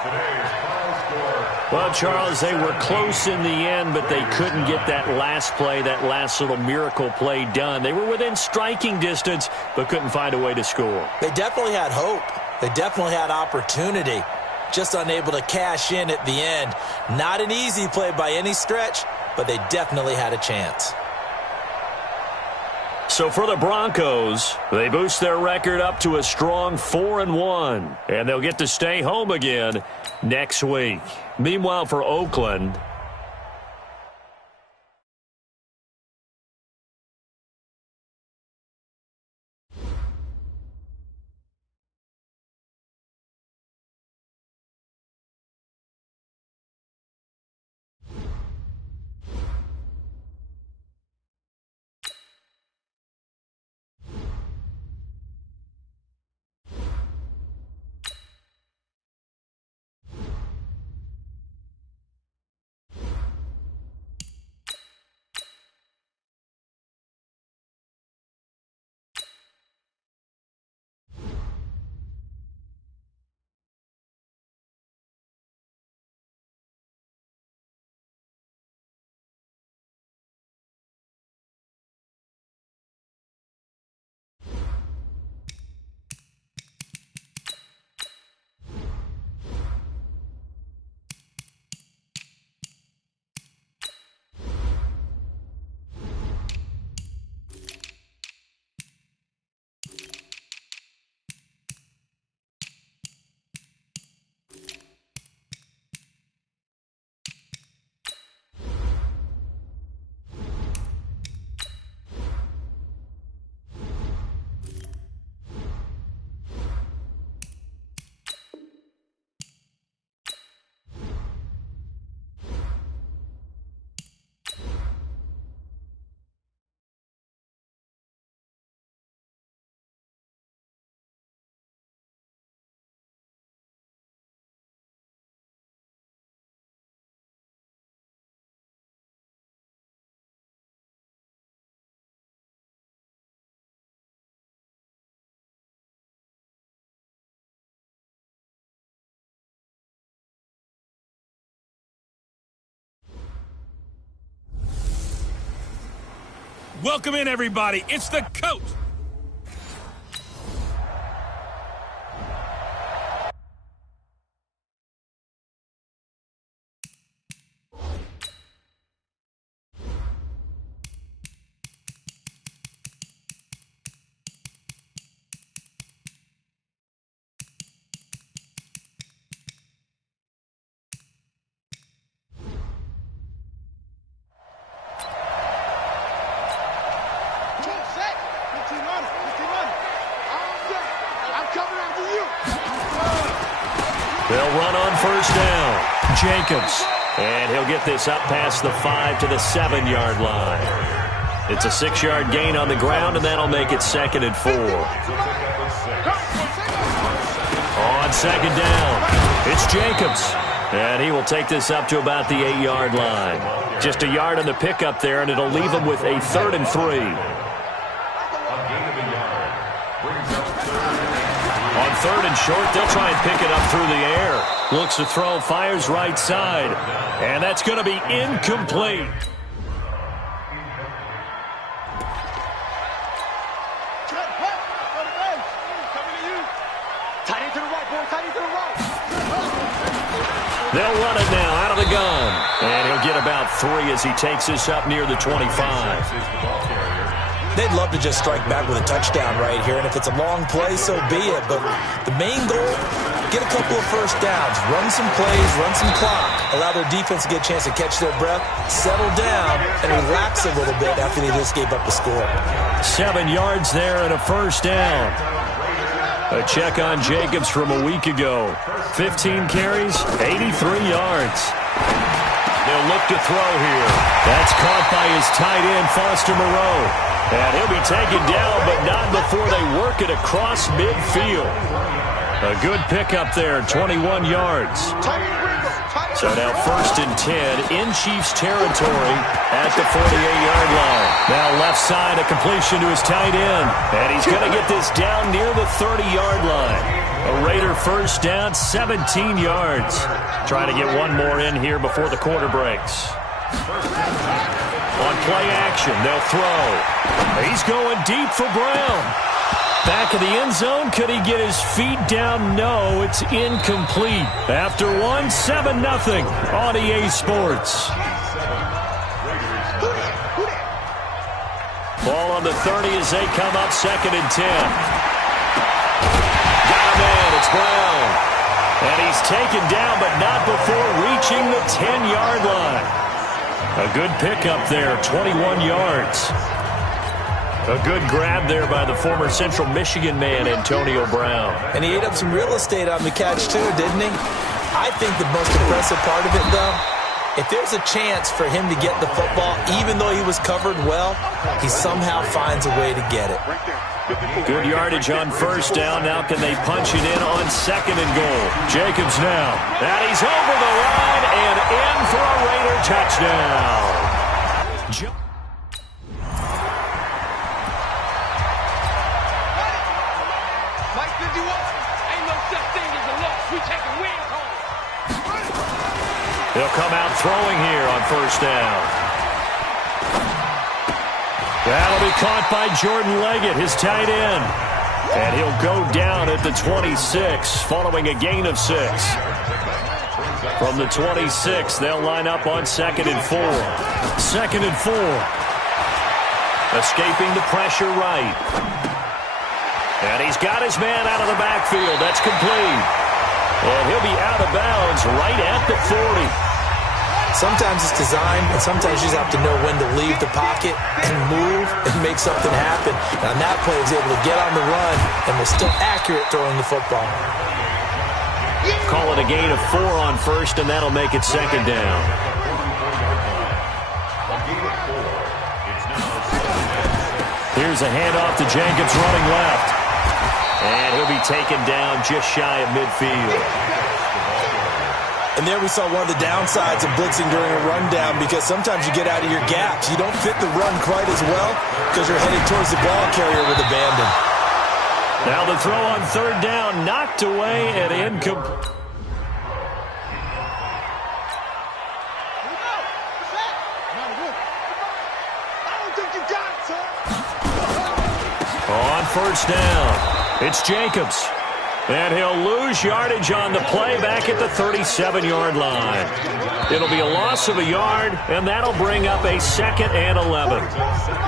Well, Charles, they were close in the end, but they couldn't get that last play, that last little miracle play done. They were within striking distance, but couldn't find a way to score. They definitely had hope. They definitely had opportunity. Just unable to cash in at the end. Not an easy play by any stretch, but they definitely had a chance. So for the Broncos, they boost their record up to a strong 4-1, and they'll get to stay home again next week. Meanwhile, for Oakland, Welcome in, everybody. It's the coach. They'll run on first down. Jacobs. And he'll get this up past the 5 to the 7-yard line. It's a 6-yard gain on the ground, and that'll make it 2nd and 4. On 2nd down, it's Jacobs. And he will take this up to about the 8-yard line. Just a yard on the pickup there, and it'll leave him with a 3rd and 3. On 3rd and short, they'll try and pick it up through the air. Looks to throw, fires right side. And that's going to be incomplete. They'll run it now out of the gun. And he'll get about 3 as he takes this up near the 25. They'd love to just strike back with a touchdown right here, and if it's a long play, so be it. But the main goal, get a couple of first downs, run some plays, run some clock, allow their defense to get a chance to catch their breath, settle down, and relax a little bit after they just gave up the score. 7 yards there and a first down. A check on Jacobs from a week ago. 15 carries, 83 yards. They'll look to throw here. That's caught by his tight end, Foster Moreau. And he'll be taken down, but not before they work it across midfield. A good pickup there, 21 yards. So now 1st and 10 in Chiefs territory at the 48-yard line. Now left side, a completion to his tight end. And he's going to get this down near the 30-yard line. A Raider first down, 17 yards. Trying to get one more in here before the quarter breaks. On play action, they'll throw. He's going deep for Brown. Back of the end zone. Could he get his feet down? No, it's incomplete. After 7-0 on EA Sports. Ball on the 30 as they come up 2nd and 10. Got him in. It's Brown. And he's taken down, but not before reaching the 10-yard line. A good pickup there, 21 yards. A good grab there by the former Central Michigan man, Antonio Brown. And he ate up some real estate on the catch, too, didn't he? I think the most impressive part of it, though, if there's a chance for him to get the football, even though he was covered well, he somehow finds a way to get it. Good yardage on first down. Now can they punch it in on 2nd and goal? Jacobs now. And he's over the line and in for a Raider touchdown. Mike 51, ain't no such thing as a loss. We taking wins home. They'll come out throwing here on first down. That'll be caught by Jordan Leggett, his tight end. And he'll go down at the 26, following a gain of 6. From the 26, they'll line up on 2nd and 4. 2nd and 4. Escaping the pressure right. And he's got his man out of the backfield. That's complete. And he'll be out of bounds right at the 40. Sometimes it's designed, and sometimes you just have to know when to leave the pocket and move and make something happen. And on that play, he was able to get on the run and was still accurate throwing the football. Call it a gain of 4 on first, and that'll make it 2nd down. Here's a handoff to Jacobs running left. And he'll be taken down just shy of midfield. And there we saw one of the downsides of blitzing during a rundown, because sometimes you get out of your gaps. You don't fit the run quite as well because you're headed towards the ball carrier with abandon. Now the throw on 3rd down, knocked away and incomplete. I don't think you got it, son. first down. It's Jacobs. And he'll lose yardage on the play back at the 37-yard line. It'll be a loss of a yard, and that'll bring up a 2nd and 11.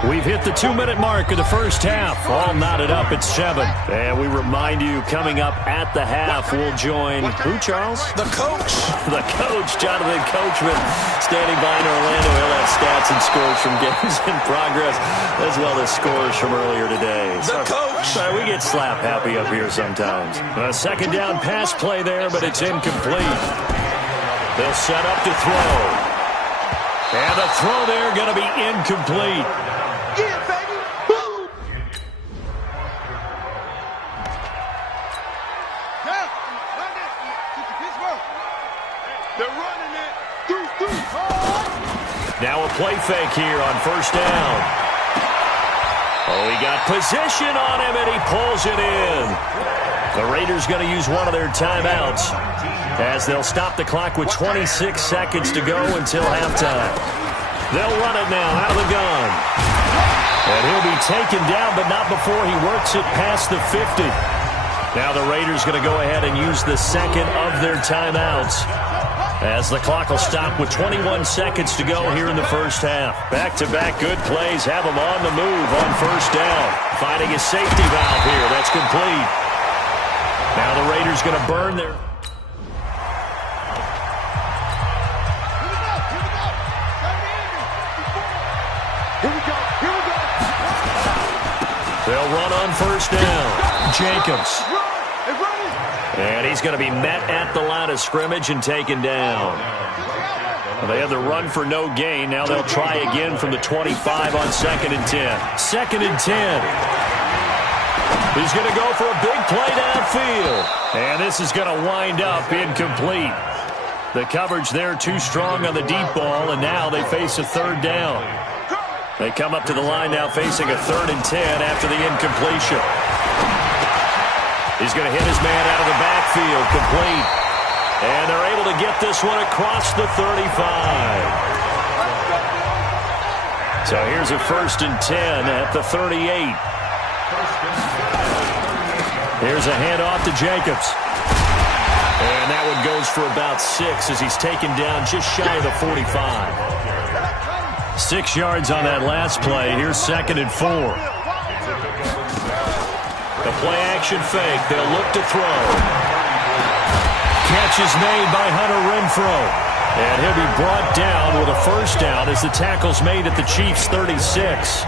We've hit the 2-minute mark of the first half. All knotted up at 7. And we remind you, coming up at the half, we'll join who, Charles? The coach. The coach, Jonathan Coachman, standing by in Orlando. He'll have stats and scores from games in progress, as well as scores from earlier today. The coach. We get slap happy up here sometimes. A 2nd down pass play there, but it's incomplete. They'll set up to throw. And the throw there going to be incomplete. Yeah, baby. Boom. Yeah, run it. Pittsburgh. They're running it. Now a play fake here on first down. Oh, he got position on him, and he pulls it in. The Raiders going to use one of their timeouts as they'll stop the clock with 26 seconds to go until halftime. They'll run it now out of the gun. And he'll be taken down, but not before he works it past the 50. Now the Raiders going to go ahead and use the second of their timeouts as the clock will stop with 21 seconds to go here in the first half. Back-to-back good plays have them on the move on first down. Finding a safety valve here. That's complete. Now the Raiders going to burn their... They'll run on first down. Jacobs. And he's going to be met at the line of scrimmage and taken down. Well, they had the run for no gain. Now they'll try again from the 25 on 2nd and 10. 2nd and 10. He's going to go for a big play downfield. And this is going to wind up incomplete. The coverage there too strong on the deep ball, and now they face a 3rd down. They come up to the line now facing a 3rd and 10 after the incompletion. He's going to hit his man out of the backfield, complete. And they're able to get this one across the 35. So here's a 1st and 10 at the 38. Here's a handoff to Jacobs. And that one goes for about 6 as he's taken down just shy of the 45. 6 yards on that last play. Here's 2nd and 4. The play-action fake. They'll look to throw. Catch is made by Hunter Renfrow. And he'll be brought down with a first down as the tackle's made at the Chiefs' 36.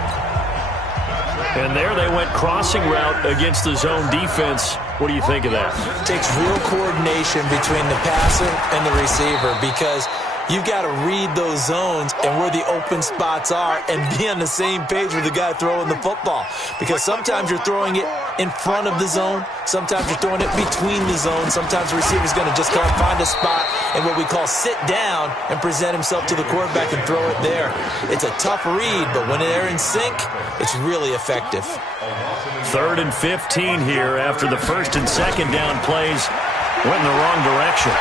And there they went crossing route against the zone defense. What do you think of that? It takes real coordination between the passer and the receiver because you've got to read those zones and where the open spots are and be on the same page with the guy throwing the football. Because sometimes you're throwing it in front of the zone. Sometimes you're throwing it between the zones. Sometimes the receiver's going to just come find a spot and what we call sit down and present himself to the quarterback and throw it there. It's a tough read, but when they're in sync, it's really effective. 3rd and 15 here after the 1st and 2nd down plays went in the wrong direction.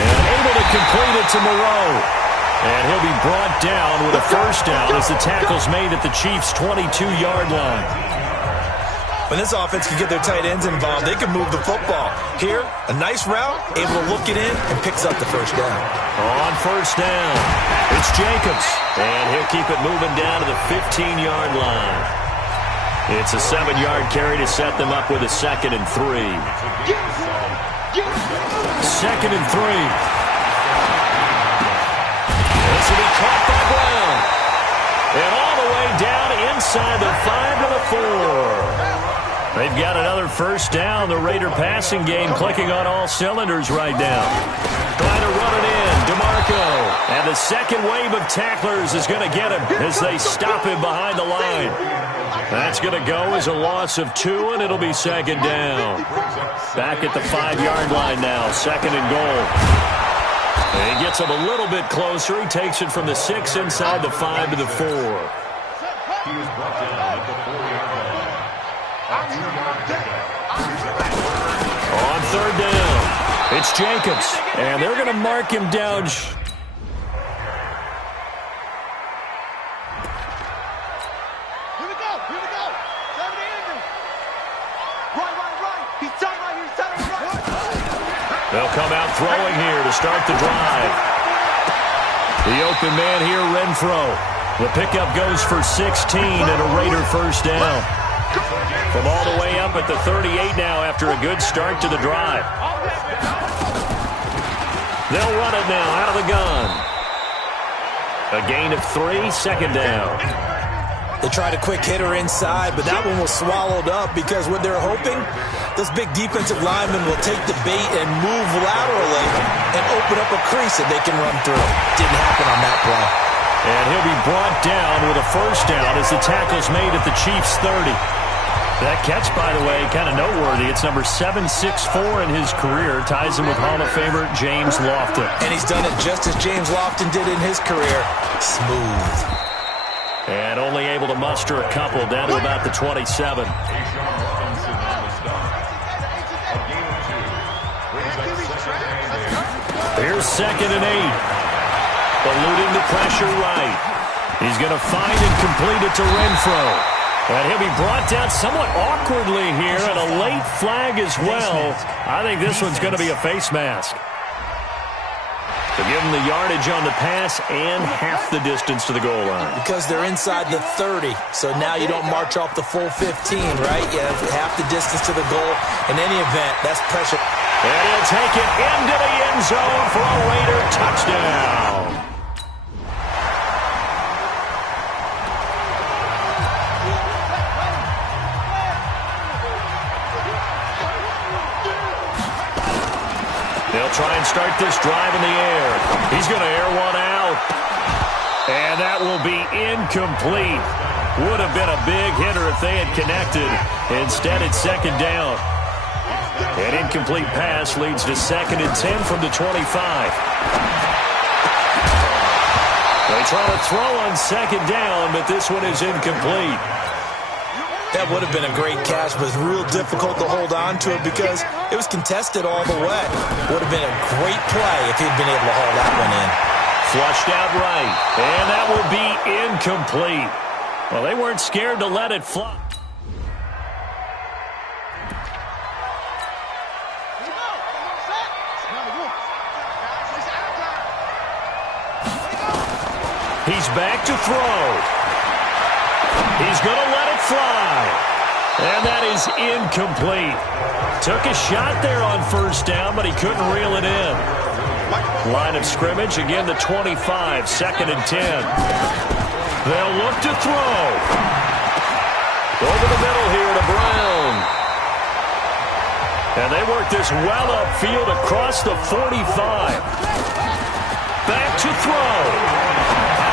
And able to complete it to Moreau. And he'll be brought down with a first down as the tackle's made at the Chiefs' 22-yard line. When this offense can get their tight ends involved, they can move the football. Here, a nice route, able to look it in, and picks up the first down. On first down, it's Jacobs. And he'll keep it moving down to the 15-yard line. It's a 7-yard carry to set them up with a 2nd and 3. 2nd and 3. This will be caught by Brown. And all the way down inside the 5 to the 4. They've got another first down. The Raider passing game clicking on all cylinders right now. Trying to run it in. DeMarco. And the second wave of tacklers is going to get him as they stop him behind the line. That's going to go as a loss of 2, and it'll be 2nd down. Back at the 5-yard line now. 2nd and goal. And he gets him a little bit closer. He takes it from the 6 inside the 5 to the 4. He was brought down at the 4-yard line. On 3rd down, it's Jacobs. And they're going to mark him down. Here we go. Seven to Andrew. Right. He's tight right here. He's tight right. They'll come out throwing here to start the drive. The open man here, Renfro. The pickup goes for 16 and a Raider first down. From all the way up at the 38 now after a good start to the drive. They'll run it now out of the gun. A gain of 3, second down. They tried a quick hitter inside, but that one was swallowed up because what they're hoping, those big defensive linemen will take the bait and move laterally and open up a crease that they can run through. Didn't happen on that play. And he'll be brought down with a first down as the tackle's made at the Chiefs' 30. That catch, by the way, kind of noteworthy. It's number 764 in his career. Ties him with Hall of Famer James Lofton. And he's done it just as James Lofton did in his career. Smooth. And only able to muster a couple down to about the 27. Here's 2nd and 8. Eluding the pressure right. He's going to find and complete it to Renfro. And he'll be brought down somewhat awkwardly here, and a late flag as well. I think this one's going to be a face mask. To give him the yardage on the pass and half the distance to the goal line. Because they're inside the 30, so now you don't march off the full 15, right? You have half the distance to the goal. In any event, that's pressure. And he'll take it into the end zone for a Raider touchdown. They'll try and start this drive in the air. He's going to air one out. And that will be incomplete. Would have been a big hitter if they had connected. Instead, it's 2nd down. An incomplete pass leads to 2nd and 10 from the 25. They try to throw on 2nd down, but this one is incomplete. That would have been a great catch, but it's real difficult to hold on to it because it was contested all the way. Would have been a great play if he'd been able to haul that one in. Flushed out right, and that will be incomplete. Well, they weren't scared to let it fly. He's back to throw. He's going to let it fly. And that is incomplete. Took a shot there on first down, but he couldn't reel it in. Line of scrimmage, again the 25, 2nd and 10. They'll look to throw. Over the middle here to Brown. And they work this well upfield across the 45. Back to throw.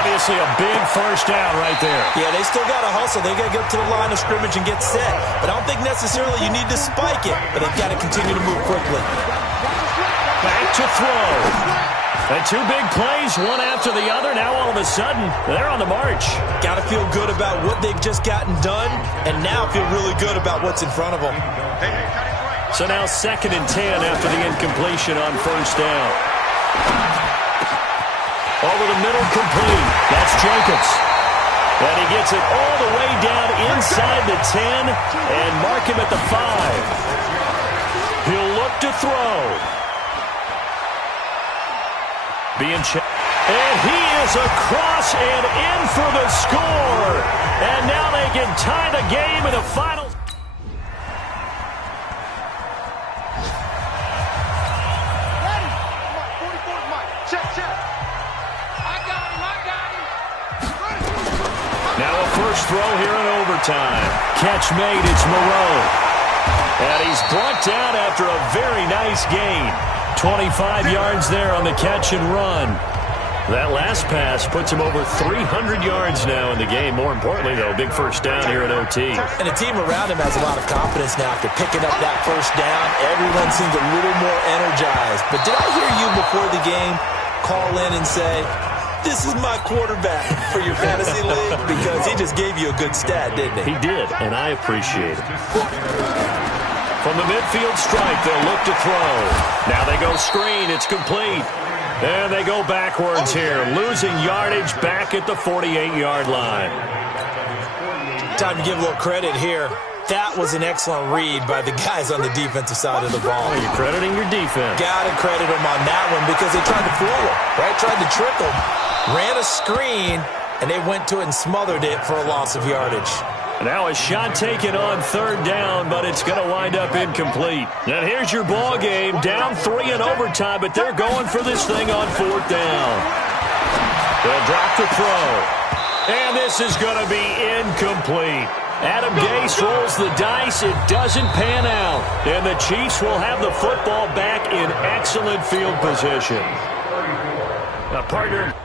Obviously a big first down right there. Yeah, they still got to hustle. They got to get to the line of scrimmage and get set. But I don't think necessarily you need to spike it, but they've got to continue to move quickly. Back to throw. And 2 big plays, one after the other. Now all of a sudden, they're on the march. Got to feel good about what they've just gotten done, and now feel really good about what's in front of them. So now 2nd and 10 after the incompletion on first down. Over the middle, complete. That's Jacobs. And he gets it all the way down inside the 10 and mark him at the 5. He'll look to throw. Being checked. And he is across and in for the score. And now they can tie the game in the final. First throw here in overtime. Catch made, it's Moreau. And he's brought down after a very nice gain. 25 yards there on the catch and run. That last pass puts him over 300 yards now in the game. More importantly, though, big first down here in OT. And the team around him has a lot of confidence now after picking up that first down. Everyone seems a little more energized. But did I hear you before the game call in and say, this is my quarterback for your fantasy league? Because he just gave you a good stat, didn't he? He did, and I appreciate it. From the midfield stripe, they'll look to throw. Now they go screen. It's complete. And they go backwards here, losing yardage back at the 48-yard line. Big time to give a little credit here. That was an excellent read by the guys on the defensive side of the ball. You're crediting your defense. Got to credit them on that one because they tried to fool him, right? Tried to trick him. Ran a screen, and they went to it and smothered it for a loss of yardage. Now a shot taken on third down, but it's going to wind up incomplete. And here's your ball game, down 3 in overtime, but they're going for this thing on fourth down. They'll drop the throw. And this is going to be incomplete. Adam Gase rolls the dice. It doesn't pan out. And the Chiefs will have the football back in excellent field position. A partner.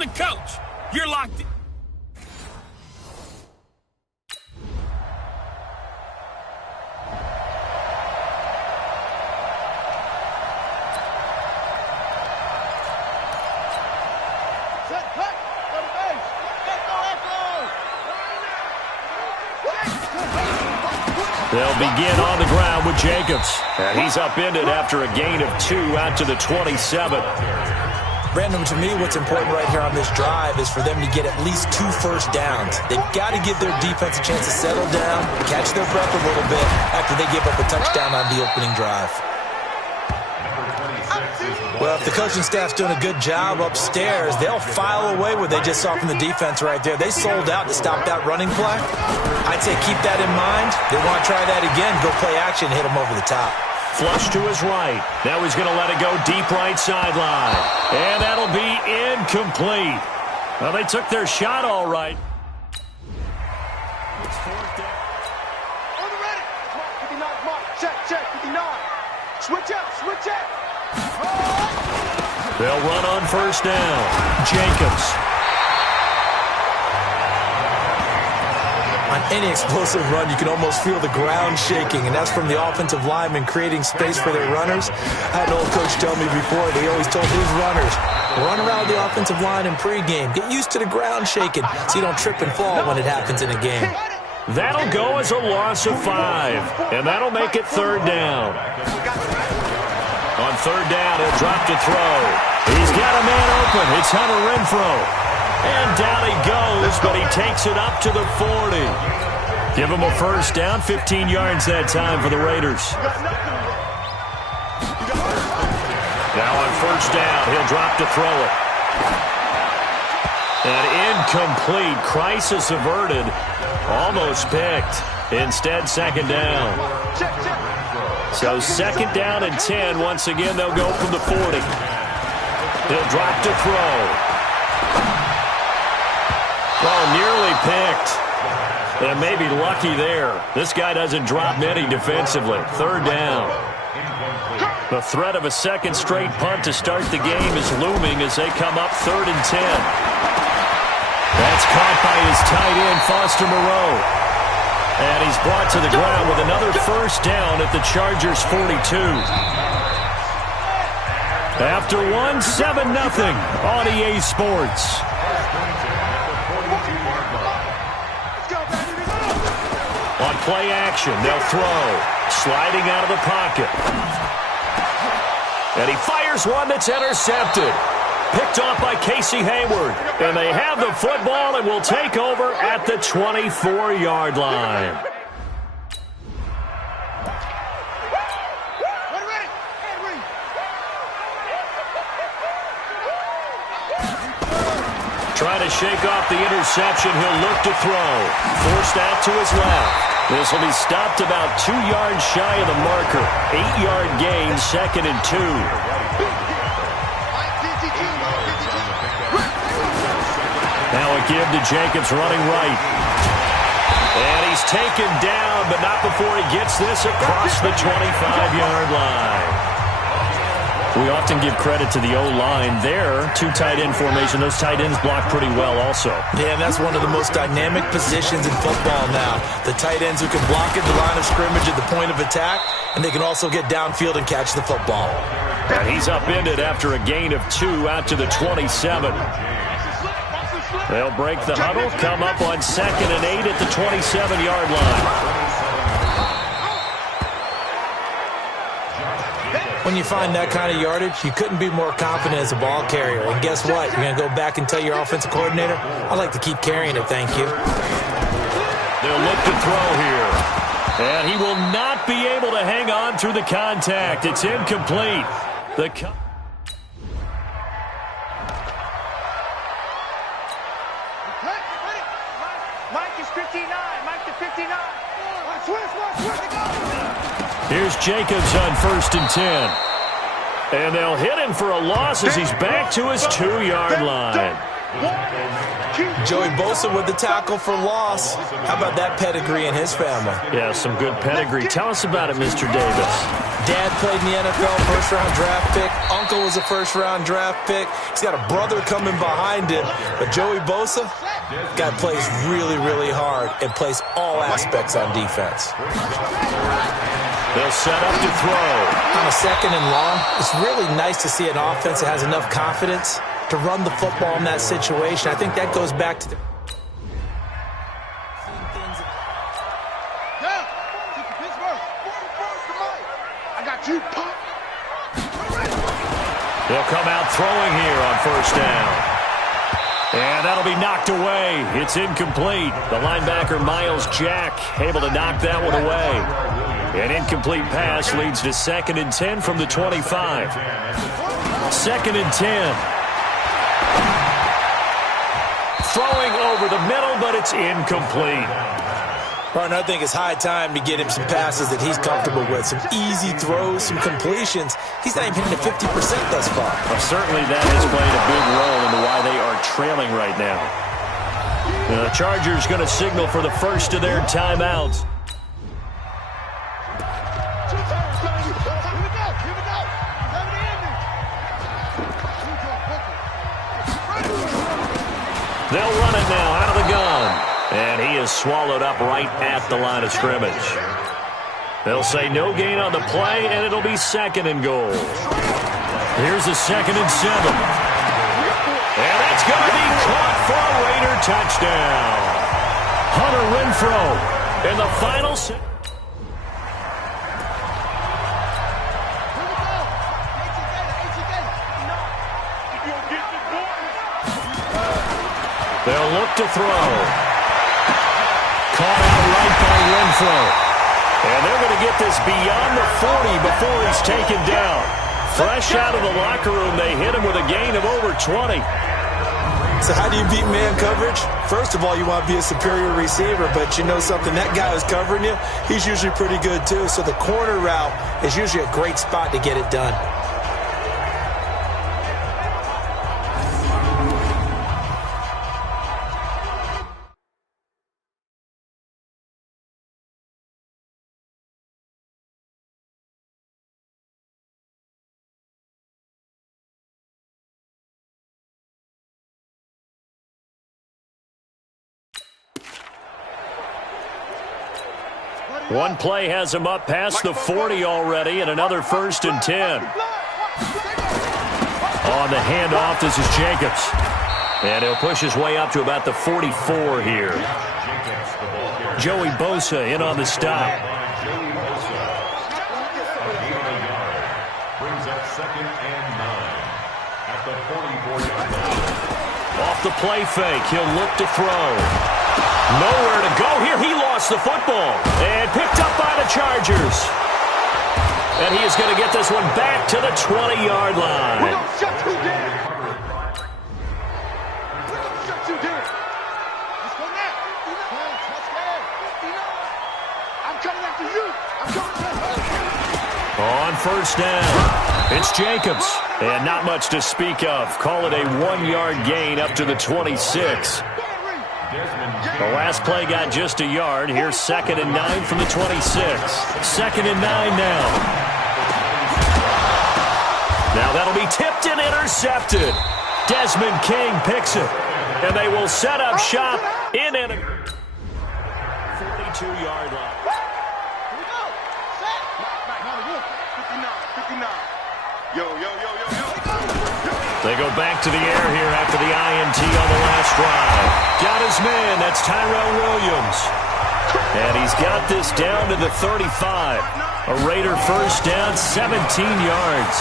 I'm the coach. You're locked in. They'll begin on the ground with Jacobs. And he's upended after a gain of 2 out to the 27. Brandon, to me, what's important right here on this drive is for them to get at least 2 first downs. They've got to give their defense a chance to settle down, catch their breath a little bit after they give up a touchdown on the opening drive. Well, if the coaching staff's doing a good job upstairs, they'll file away what they just saw from the defense right there. They sold out to stop that running play. I'd say keep that in mind. They want to try that again, go play action, hit them over the top. Flush to his right. Now he's going to let it go deep right sideline. And that'll be incomplete. Well, they took their shot all right. It's 4th down. On the ready. Mark, 59, Mark. Check, 59. Switch up. They'll run on first down. Jacobs. On any explosive run, you can almost feel the ground shaking, and that's from the offensive linemen creating space for their runners. I had an old coach tell me before, they always told his runners, run around the offensive line in pregame. Get used to the ground shaking so you don't trip and fall when it happens in a game. That'll go as a loss of 5, and that'll make it 3rd down. On 3rd down, he'll drop to throw. He's got a man open. It's Hunter Renfrow. And down he goes, but he takes it up to the 40. Give him a first down, 15 yards that time for the Raiders. Now on first down, he'll drop to throw it. And incomplete. Crisis averted. Almost picked. Instead, 2nd down. So 2nd down and 10. Once again, they'll go from the 40. He'll drop to throw. Oh, nearly picked. And maybe lucky there. This guy doesn't drop many defensively. 3rd down. The threat of a second straight punt to start the game is looming as they come up 3rd and 10. That's caught by his tight end, Foster Moreau. And he's brought to the ground with another first down at the Chargers' 42. After 1, 7-0 on EA Sports. On play action, they'll throw. Sliding out of the pocket. And he fires one that's intercepted. Picked off by Casey Hayward. And they have the football and will take over at the 24-yard line. Trying to shake off the interception. He'll look to throw. Forced out to his left. This will be stopped about 2 yards shy of the marker. 8-yard gain, 2nd and 2. Now a give to Jacobs running right. And he's taken down, but not before he gets this across the 25-yard line. We often give credit to the O-line there. 2 tight end formation. Those tight ends block pretty well also. Yeah, and that's one of the most dynamic positions in football now. The tight ends who can block at the line of scrimmage at the point of attack, and they can also get downfield and catch the football. And he's upended after a gain of 2 out to the 27. They'll break the huddle, come up on 2nd and 8 at the 27-yard line. When you find that kind of yardage, you couldn't be more confident as a ball carrier. And guess what? You're going to go back and tell your offensive coordinator, I'd like to keep carrying it, thank you. They'll look to throw here. And he will not be able to hang on through the contact. It's incomplete. Mike is 59. Mike to 59. Here's Jacobs on 1st and 10. And they'll hit him for a loss as he's back to his 2-yard line. Joey Bosa with the tackle for loss. How about that pedigree in his family? Yeah, some good pedigree. Tell us about it, Mr. Davis. Dad played in the NFL, first-round draft pick. Uncle was a first-round draft pick. He's got a brother coming behind him. But Joey Bosa, guy plays really, really hard and plays all aspects on defense. They'll set up to throw. On a second and long, it's really nice to see an offense that has enough confidence to run the football in that situation. I think that goes back to the... They'll come out throwing here on first down. And that'll be knocked away. It's incomplete. The linebacker, Miles Jack, able to knock that one away. An incomplete pass leads to 2nd and 10 from the 25. 2nd and 10. Throwing over the middle, but it's incomplete. Partner, I think it's high time to get him some passes that he's comfortable with. Some easy throws, some completions. He's not even hitting the 50% thus far. Well, certainly that has played a big role into why they are trailing right now. The Chargers going to signal for the first of their timeouts. They'll run it now out of the gun. And he is swallowed up right at the line of scrimmage. They'll say no gain on the play, and it'll be 2nd and goal. Here's a 2nd and 7. And that's going to be caught for a Raider touchdown. Hunter Renfrow in the final set. They'll look to throw. Caught out right by Renfrow. And they're going to get this beyond the 40 before he's taken down. Fresh out of the locker room, they hit him with a gain of over 20. So how do you beat man coverage? First of all, you want to be a superior receiver, but you know something, that guy who's covering you, he's usually pretty good too. So the corner route is usually a great spot to get it done. One play has him up past the 40 already, and another 1st and 10. On the handoff, this is Jacobs. And he'll push his way up to about the 44 here. Joey Bosa in on the stop. Brings up 2nd and 9 at the 44-yard line. Off the play fake, he'll look to throw. Nowhere to go here. He lost the football and picked up by the Chargers. And he is going to get this one back to the 20-yard line. We're going to shut you down. We're going to shut you down. Let's go now. Let's go. I'm coming after you. I'm coming after you. On first down, it's Jacobs. And not much to speak of. Call it a 1-yard gain up to the 26. The last play got just a yard. Here's 2nd and 9 from the 26. 2nd and 9 now. Now that'll be tipped and intercepted. Desmond King picks it. And they will set up shop in a 42-yard line. Here we go. Set. 59. Yo. They go back to the air here after the INT on the last drive. Got his man. That's Tyrell Williams. And he's got this down to the 35. A Raider first down, 17 yards.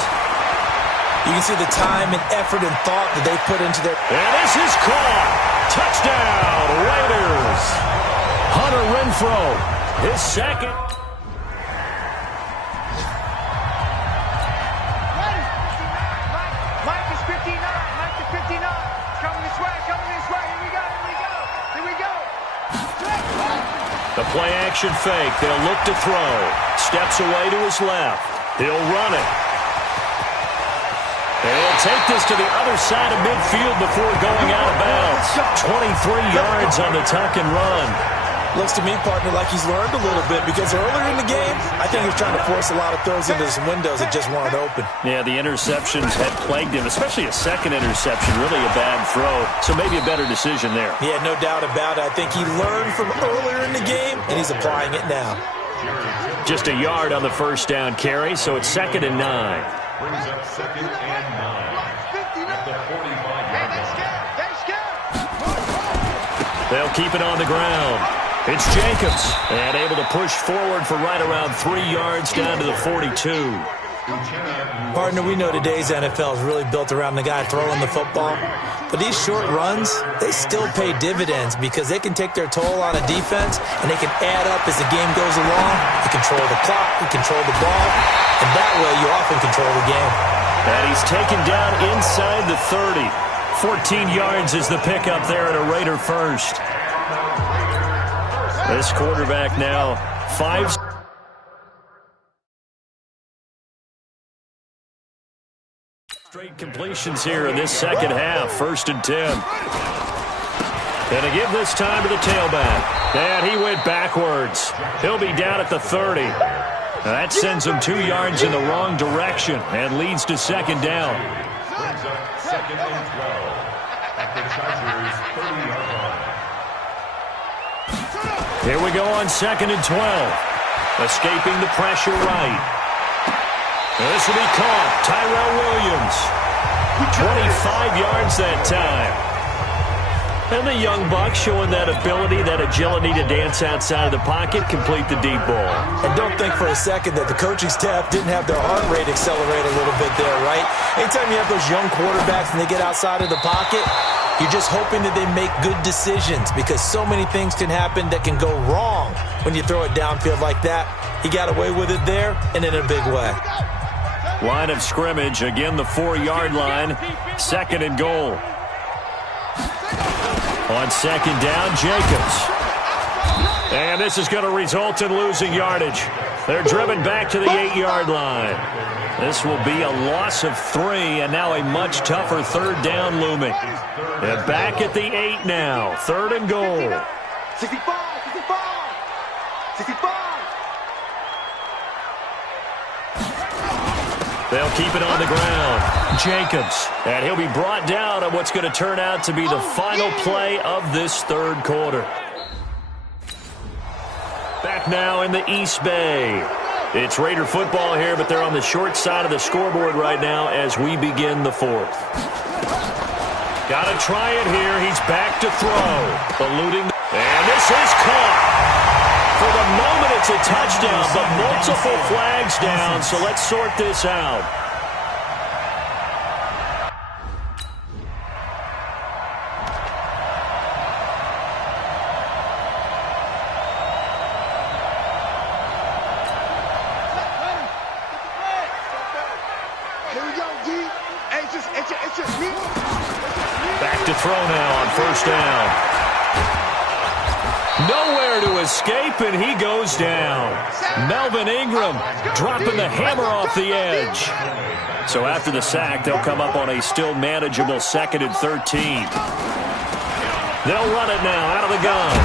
You can see the time and effort and thought that they put into their... And this is caught. Touchdown, Raiders. Hunter Renfrow, his 2nd. Mike is 59. Mike is 59. It's coming this way. Here we go. The play action fake. They'll look to throw. Steps away to his left. He'll run it. He'll They'll take this to the other side of midfield before going out of bounds. 23 yards on the tuck and run. Looks to me, partner, like he's learned a little bit because earlier in the game, I think he was trying to force a lot of throws into some windows that just weren't open. Yeah, the interceptions had plagued him, especially a second interception, really a bad throw. So maybe a better decision there. Yeah, no doubt about it. I think he learned from earlier in the game, and he's applying it now. Just a yard on the first down carry, so it's 2nd and 9. Brings up 2nd and 9 at the 45-yard line. They'll keep it on the ground. It's Jacobs, and able to push forward for right around 3 yards down to the 42. Partner, we know today's NFL is really built around the guy throwing the football. But these short runs, they still pay dividends because they can take their toll on a defense, and they can add up as the game goes along. You control the clock, you control the ball, and that way you often control the game. And he's taken down inside the 30. 14 yards is the pickup there at a Raider first. This quarterback now 5 straight completions here in this second half. 1st and 10. And to give this time to the tailback. And he went backwards. He'll be down at the 30. That sends him 2 yards in the wrong direction and leads to 2nd down. Brings up 2nd and 12 at the Chargers' 30-yard line. Here we go on 2nd and 12. Escaping the pressure right. This will be caught. Tyrell Williams. 25 yards that time. And the young buck showing that ability, that agility to dance outside of the pocket, complete the deep ball. And don't think for a second that the coaching staff didn't have their heart rate accelerate a little bit there, right? Anytime you have those young quarterbacks and they get outside of the pocket, you're just hoping that they make good decisions because so many things can happen that can go wrong when you throw it downfield like that. He got away with it there and in a big way. Line of scrimmage, again the 4-yard line, 2nd and goal. On 2nd down, Jacobs. And this is going to result in losing yardage. They're driven back to the 8-yard line. This will be a loss of 3, and now a much tougher 3rd down looming. They're back at the 8 now, 3rd and goal. 65, 65. They'll keep it on the ground. Jacobs. And he'll be brought down on what's going to turn out to be the final play of this 3rd quarter. Back now in the East Bay. It's Raider football here, but they're on the short side of the scoreboard right now as we begin the 4th. Got to try it here. He's back to throw. Eluding. And this is caught. For the moment, it's a touchdown, but multiple flags down, so let's sort this out. Here we go, D. Hey, it's just me. Back to throw now on 1st down. Nowhere to escape, and he goes down. Melvin Ingram dropping the hammer off the edge. So after the sack, they'll come up on a still manageable 2nd and 13. They'll run it now out of the gun.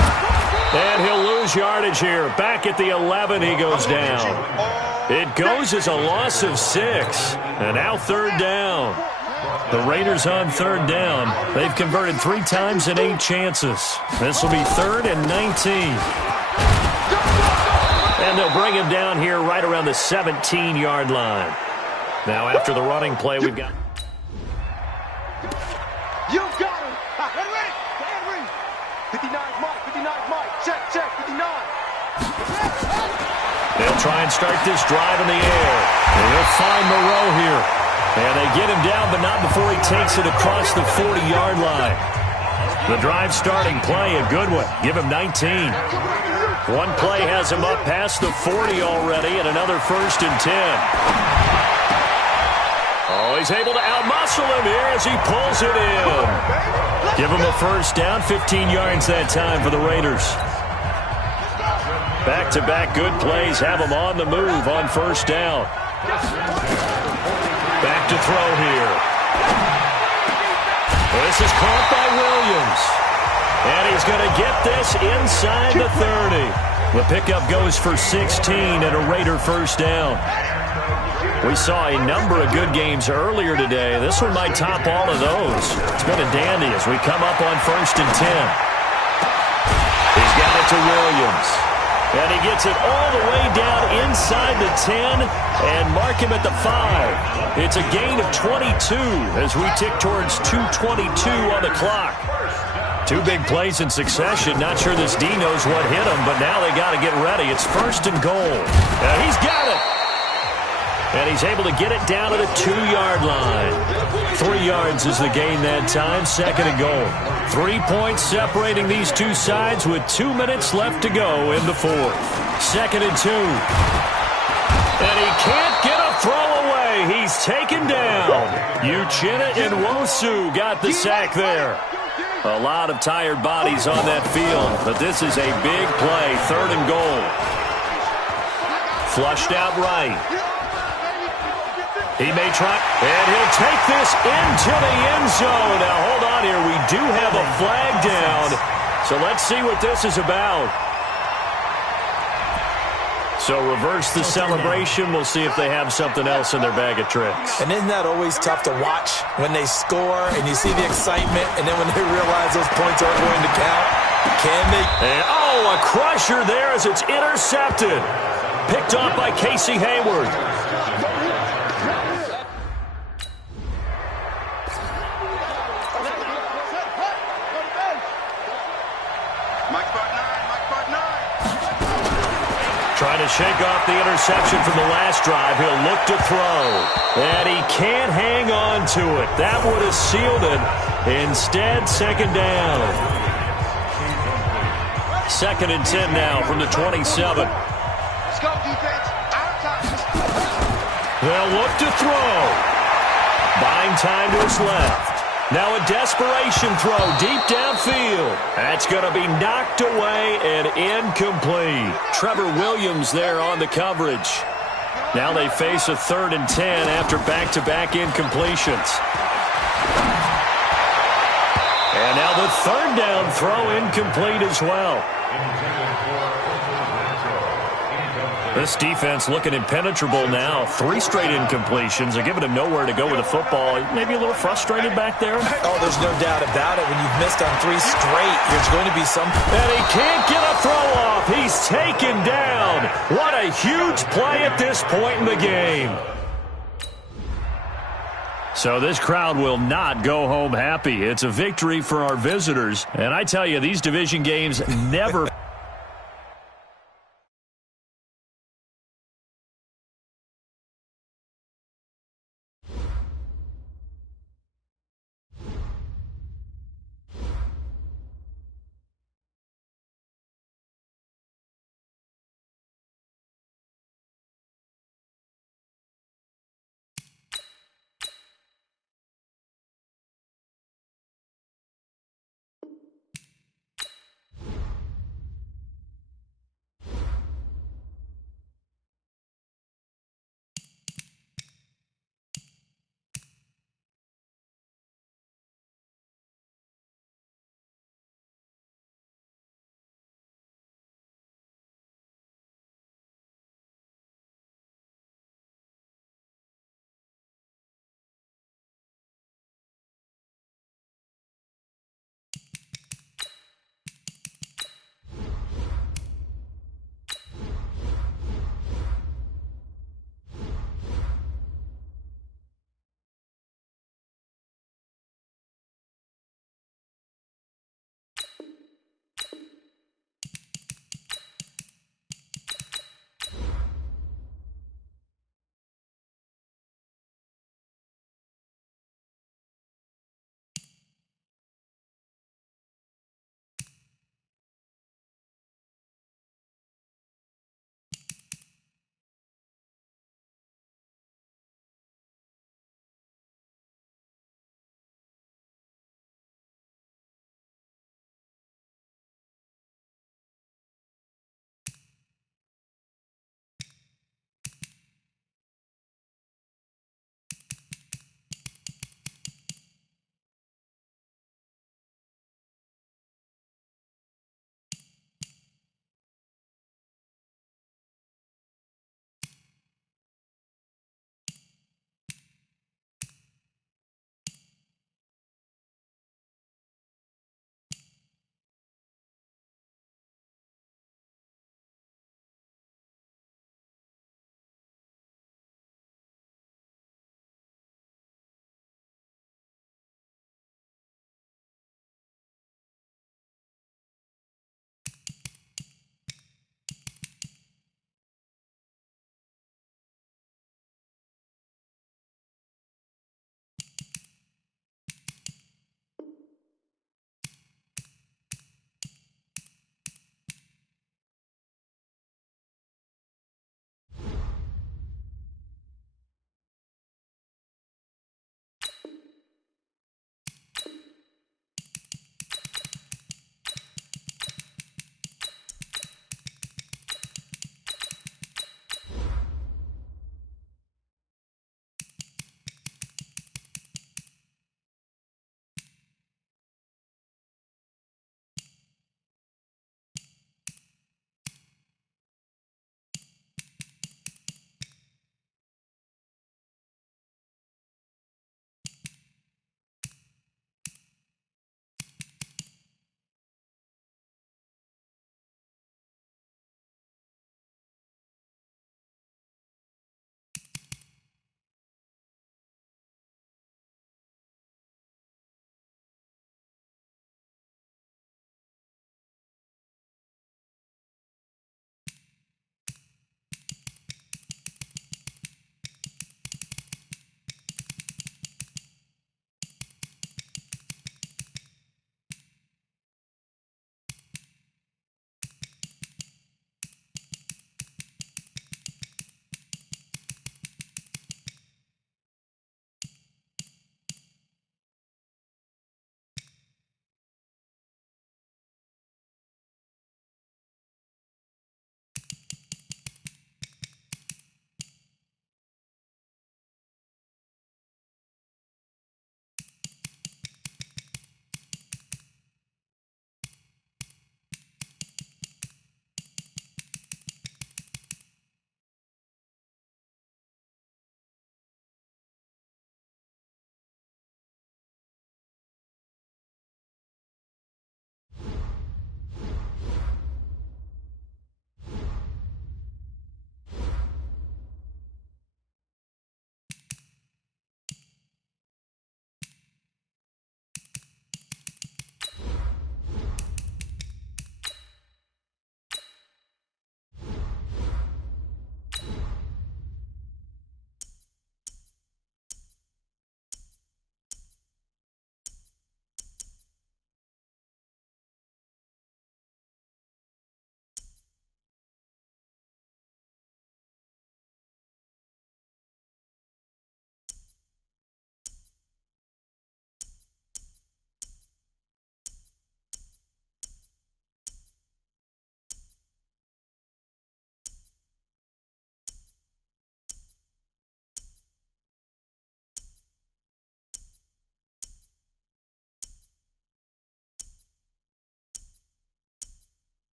And he'll lose yardage here. Back at the 11, he goes down. It goes as a loss of 6. And now 3rd down. The Raiders on 3rd down. They've converted 3 times in 8 chances. This will be 3rd and 19. And they'll bring him down here right around the 17-yard line. Now after the running play, we've got... You got him. Ready. Henry. 59 Mike. 59 Mike. Check. 59. They'll try and start this drive in the air. And they'll find Moreau here. And they get him down, but not before he takes it across the 40-yard line. The drive starting play, a good one. Give him 19. One play has him up past the 40 already, and another 1st and 10. Oh, he's able to outmuscle him here as he pulls it in. Give him a 1st down, 15 yards that time for the Raiders. Back-to-back good plays have him on the move on 1st down. Back to throw here. This is caught by Williams. And he's going to get this inside the 30. The pickup goes for 16 and a Raider first down. We saw a number of good games earlier today. This one might top all of those. It's been a dandy as we come up on 1st and 10. He's got it to Williams. And he gets it all the way down inside the 10 and mark him at the 5. It's a gain of 22 as we tick towards 2:22 on the clock. Two big plays in succession. Not sure this D knows what hit him, but now they got to get ready. It's 1st and goal. And he's got it. And he's able to get it down to the 2-yard line. 3 yards is the gain that time. 2nd and goal. 3 points separating these two sides with 2 minutes left to go in the 4th. 2nd and 2. And he can't get a throw away. He's taken down. Uchenna Nwosu got the sack there. A lot of tired bodies on that field, but this is a big play. 3rd and goal. Flushed out right. He may try, and he'll take this into the end zone. Now, hold on here. We do have a flag down, so let's see what this is about. So reverse the celebration. We'll see if they have something else in their bag of tricks. And isn't that always tough to watch when they score and you see the excitement, and then when they realize those points aren't going to count? Can they? And, a crusher there as it's intercepted. Picked off by Casey Hayward. Trying to shake off the interception from the last drive. He'll look to throw. And he can't hang on to it. That would have sealed it. Instead, 2nd down. 2nd and 10 now from the 27. Let's go, defense. They'll look to throw. Buying time to his left. Now a desperation throw deep downfield. That's going to be knocked away and incomplete. Trevor Williams there on the coverage. Now they face a 3rd and 10 after back-to-back incompletions. And now the 3rd down throw incomplete as well. This defense looking impenetrable now. 3 straight incompletions. They're giving him nowhere to go with the football. Maybe a little frustrated back there. Oh, there's no doubt about it. When you've missed on 3 straight, there's going to be some. And he can't get a throw off. He's taken down. What a huge play at this point in the game. So this crowd will not go home happy. It's a victory for our visitors. And I tell you, these division games never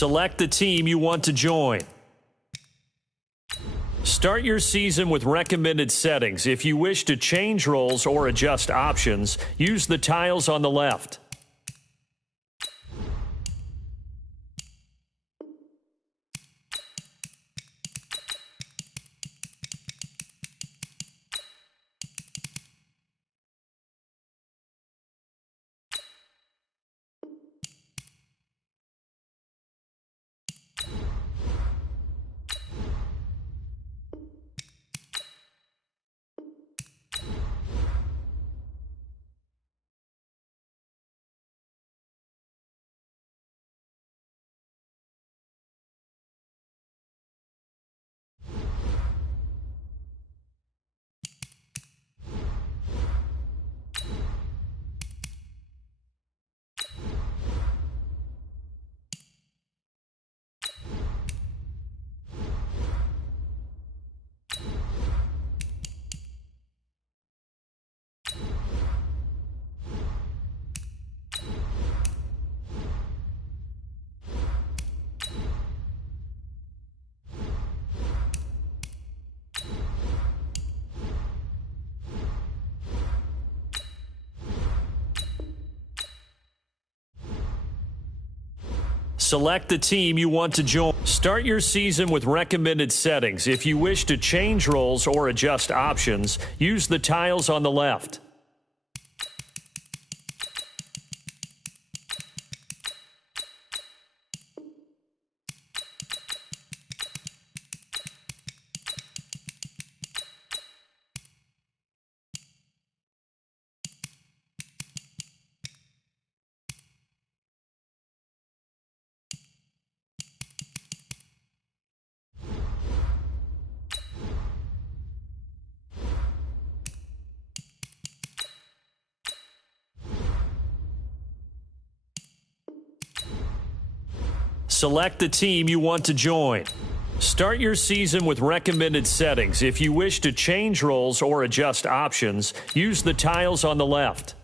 Select the team you want to join. Start your season with recommended settings. If you wish to change roles or adjust options, use the tiles on the left. Select the team you want to join. Start your season with recommended settings. If you wish to change roles or adjust options, use the tiles on the left. Select the team you want to join. Start your season with recommended settings. If you wish to change roles or adjust options, use the tiles on the left.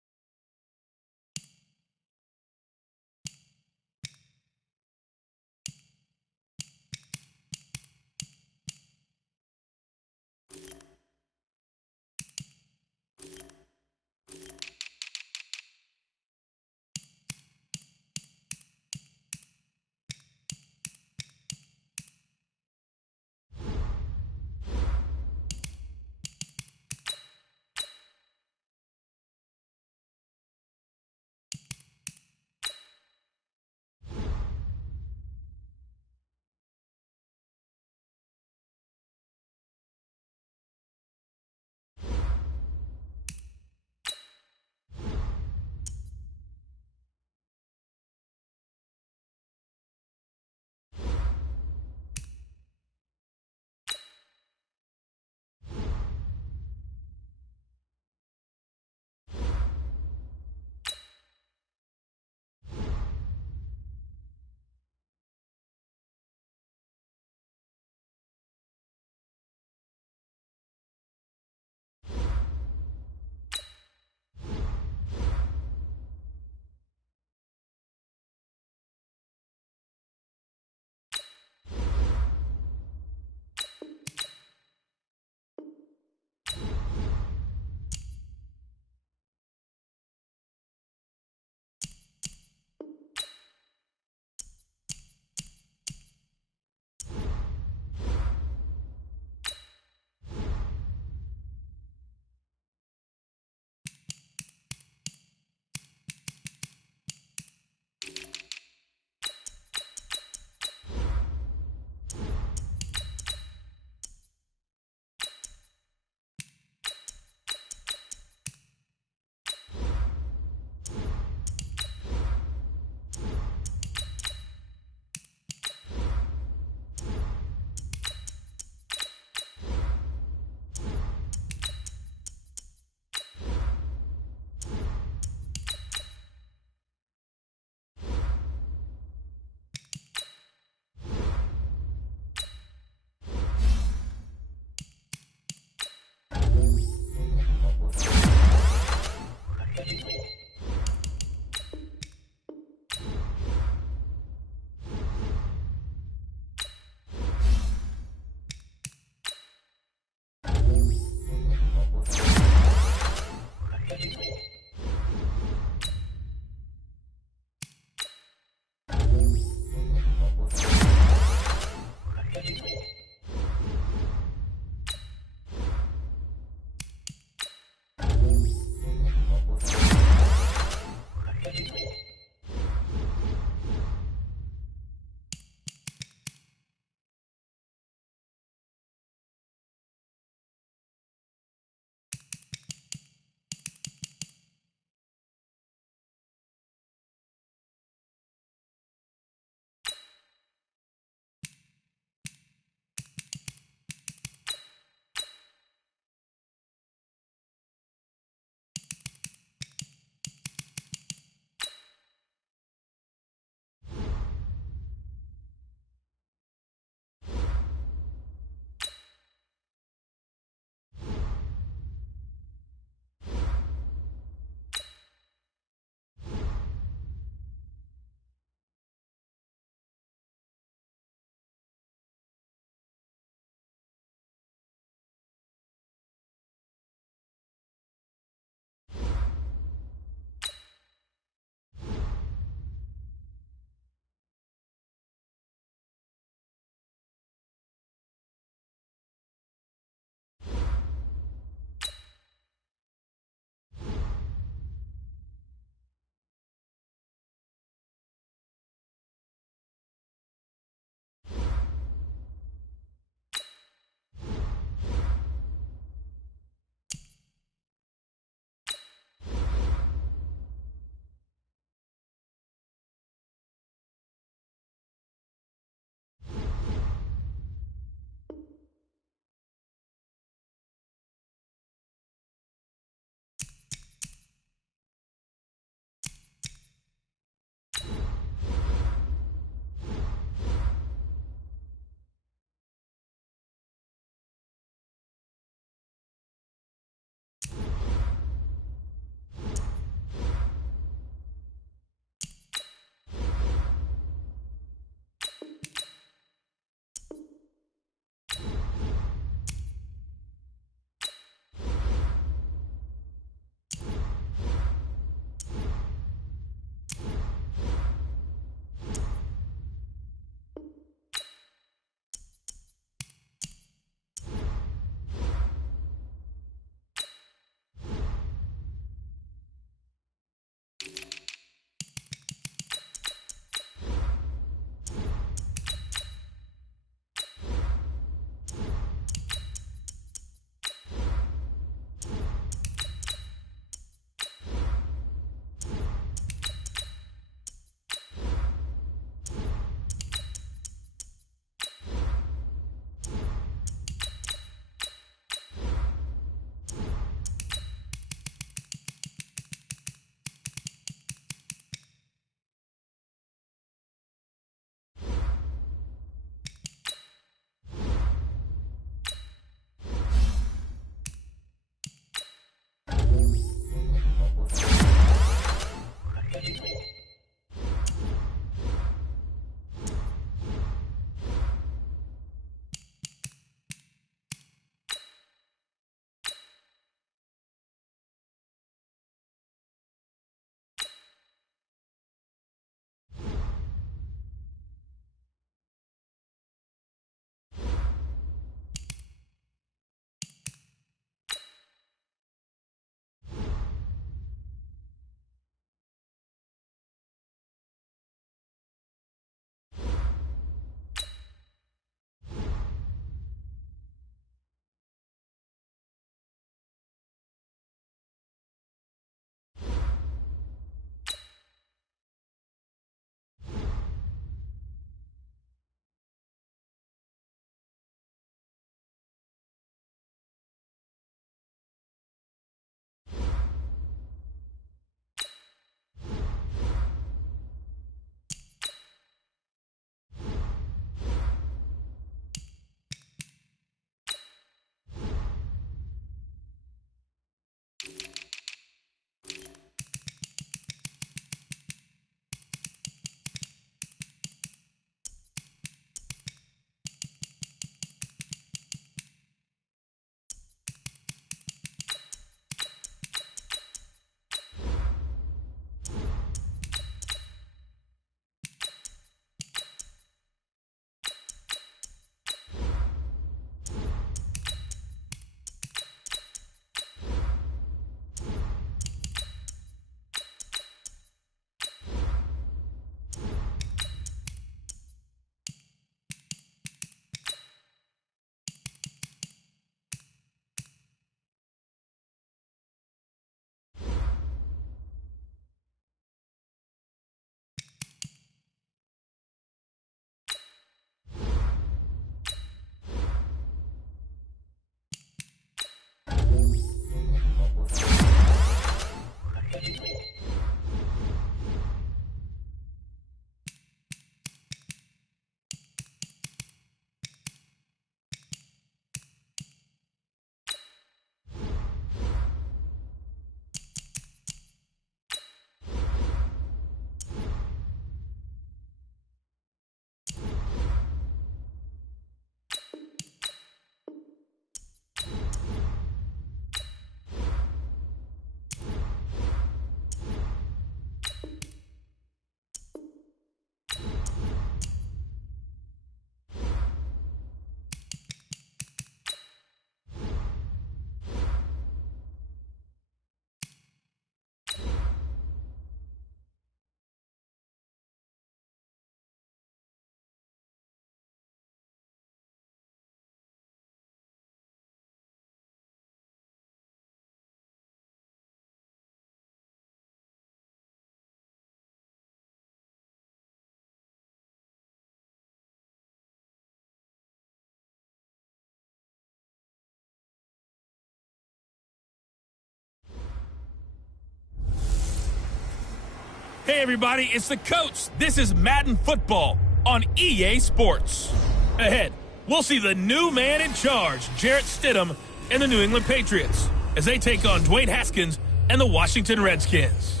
Hey everybody, it's the coach. This is Madden Football on EA Sports. Ahead, we'll see the new man in charge, Jarrett Stidham, and the New England Patriots as they take on Dwayne Haskins and the Washington Redskins.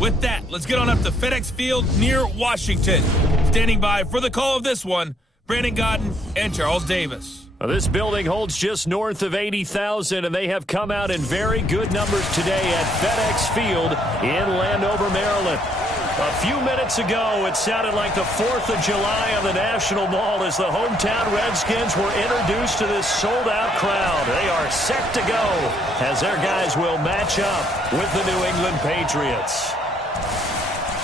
With that, let's get on up to FedEx Field near Washington. Standing by for the call of this one, Brandon Godden and Charles Davis. This building holds just north of 80,000, and they have come out in very good numbers today at FedEx Field in Landover, Maryland. A few minutes ago, it sounded like the 4th of July on the National Mall as the hometown Redskins were introduced to this sold-out crowd. They are set to go as their guys will match up with the New England Patriots.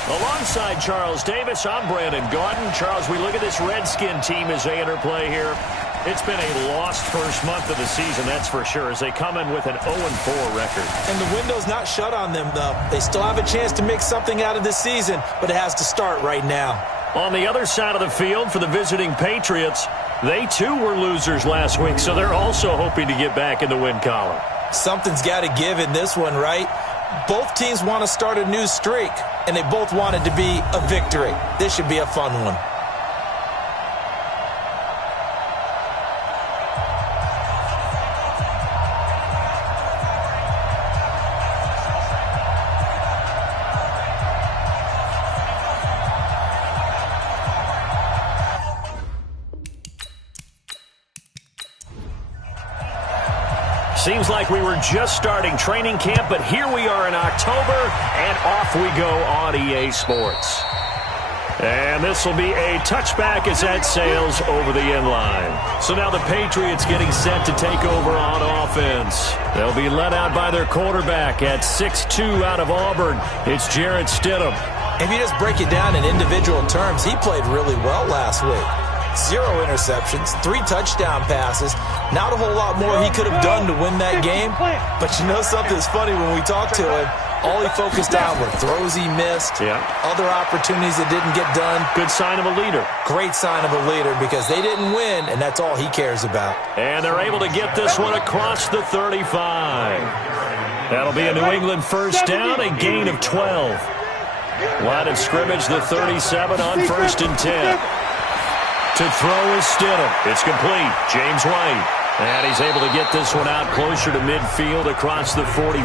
Alongside Charles Davis, I'm Brandon Gaudin. Charles, we look at this Redskin team as they interplay here. It's been a lost first month of the season, that's for sure, as they come in with an 0-4 record. And the window's not shut on them, though. They still have a chance to make something out of this season, but it has to start right now. On the other side of the field for the visiting Patriots, they too were losers last week, so they're also hoping to get back in the win column. Something's got to give in this one, right? Both teams want to start a new streak, and they both want it to be a victory. This should be a fun one. Seems like we were just starting training camp, but here we are in October, and off we go on EA Sports. And this will be a touchback as that sails over the end line. So now the Patriots getting set to take over on offense. They'll be led out by their quarterback at 6'2" out of Auburn. It's Jarrett Stidham. If you just break it down in individual terms, he played really well last week. 0 interceptions, 3 touchdown passes. Not a whole lot more he could have done to win that game. But you know something's funny when we talked to him. All he focused on were throws he missed, other opportunities that didn't get done. Good sign of a leader. Great sign of a leader because they didn't win, and that's all he cares about. And they're able to get this one across the 35. That'll be a New England first down, a gain of 12. Line of scrimmage, the 37 on 1st and 10. To throw is Stidham. It's complete. James White. And he's able to get this one out closer to midfield across the 45.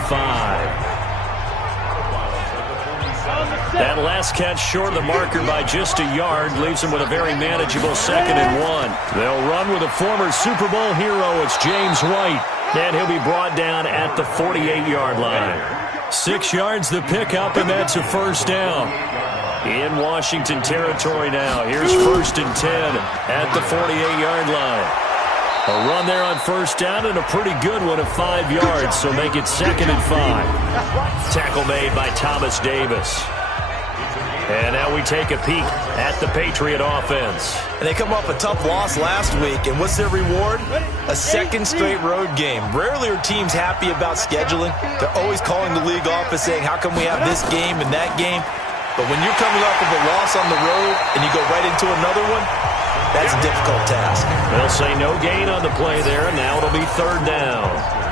That last catch short of the marker by just a yard leaves him with a very manageable 2nd and 1. They'll run with a former Super Bowl hero. It's James White. And he'll be brought down at the 48-yard line. 6 yards the pickup, and that's a first down. In Washington territory now. Here's 1st and 10 at the 48-yard line. A run there on first down and a pretty good one of 5 yards, so make it 2nd and 5. Tackle made by Thomas Davis. And now we take a peek at the Patriot offense. And they come off a tough loss last week, and what's their reward? A 2nd straight road game. Rarely are teams happy about scheduling. They're always calling the league office saying, how come we have this game and that game? But when you're coming off of a loss on the road and you go right into another one, that's a difficult task. They'll say no gain on the play there, and now it'll be 3rd down.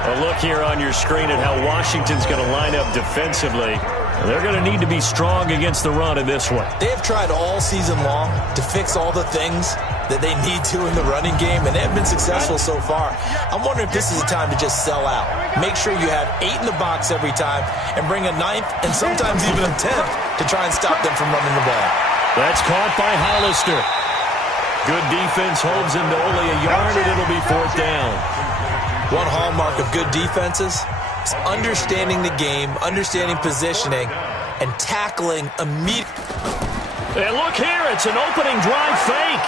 A look here on your screen at how Washington's going to line up defensively. They're going to need to be strong against the run in this one. They have tried all season long to fix all the things that they need to in the running game, and they have been successful so far. I'm wondering if this is a time to just sell out. Make sure you have 8 in the box every time and bring a 9th and sometimes even a 10th to try and stop them from running the ball. That's caught by Hollister. Good defense holds him to only a yard, and it'll be 4th down. One hallmark of good defenses is understanding the game, understanding positioning, and tackling immediately. And look here, it's an opening drive fake.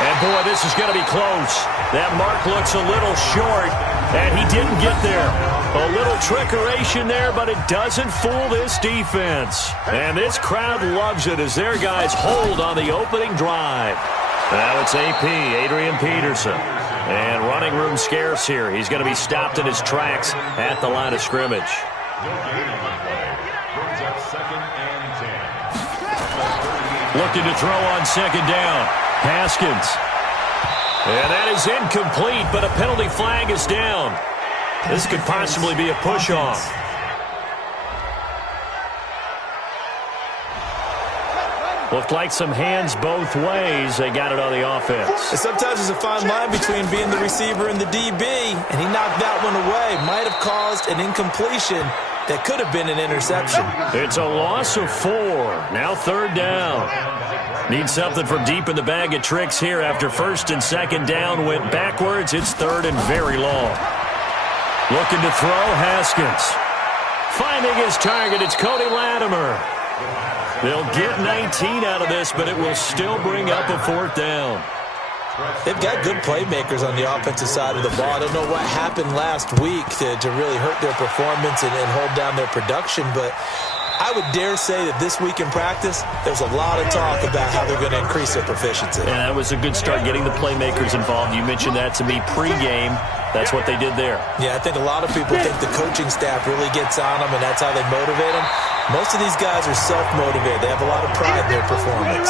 And boy, this is going to be close. That mark looks a little short, and he didn't get there. A little trickeration there, but it doesn't fool this defense. And this crowd loves it as their guys hold on the opening drive. Now it's AP, Adrian Peterson. And running room scarce here. He's going to be stopped in his tracks at the line of scrimmage. Looking to throw on 2nd down. Haskins. And that is incomplete, but a penalty flag is down. This could possibly be a push-off. Looked like some hands both ways. They got it on the offense. And sometimes there's a fine line between being the receiver and the DB, and he knocked that one away. Might have caused an incompletion that could have been an interception. It's a loss of 4. Now 3rd down. Need something from deep in the bag of tricks here after 1st and 2nd down went backwards. It's 3rd and very long. Looking to throw, Haskins. Finding his target, it's Cody Latimer. They'll get 19 out of this, but it will still bring up a 4th down. They've got good playmakers on the offensive side of the ball. I don't know what happened last week to really hurt their performance and hold down their production, but I would dare say that this week in practice, there's a lot of talk about how they're going to increase their proficiency. And that was a good start, getting the playmakers involved. You mentioned that to me pregame. That's what they did there. Yeah, I think a lot of people think the coaching staff really gets on them, and that's how they motivate them. Most of these guys are self-motivated. They have a lot of pride in their performance.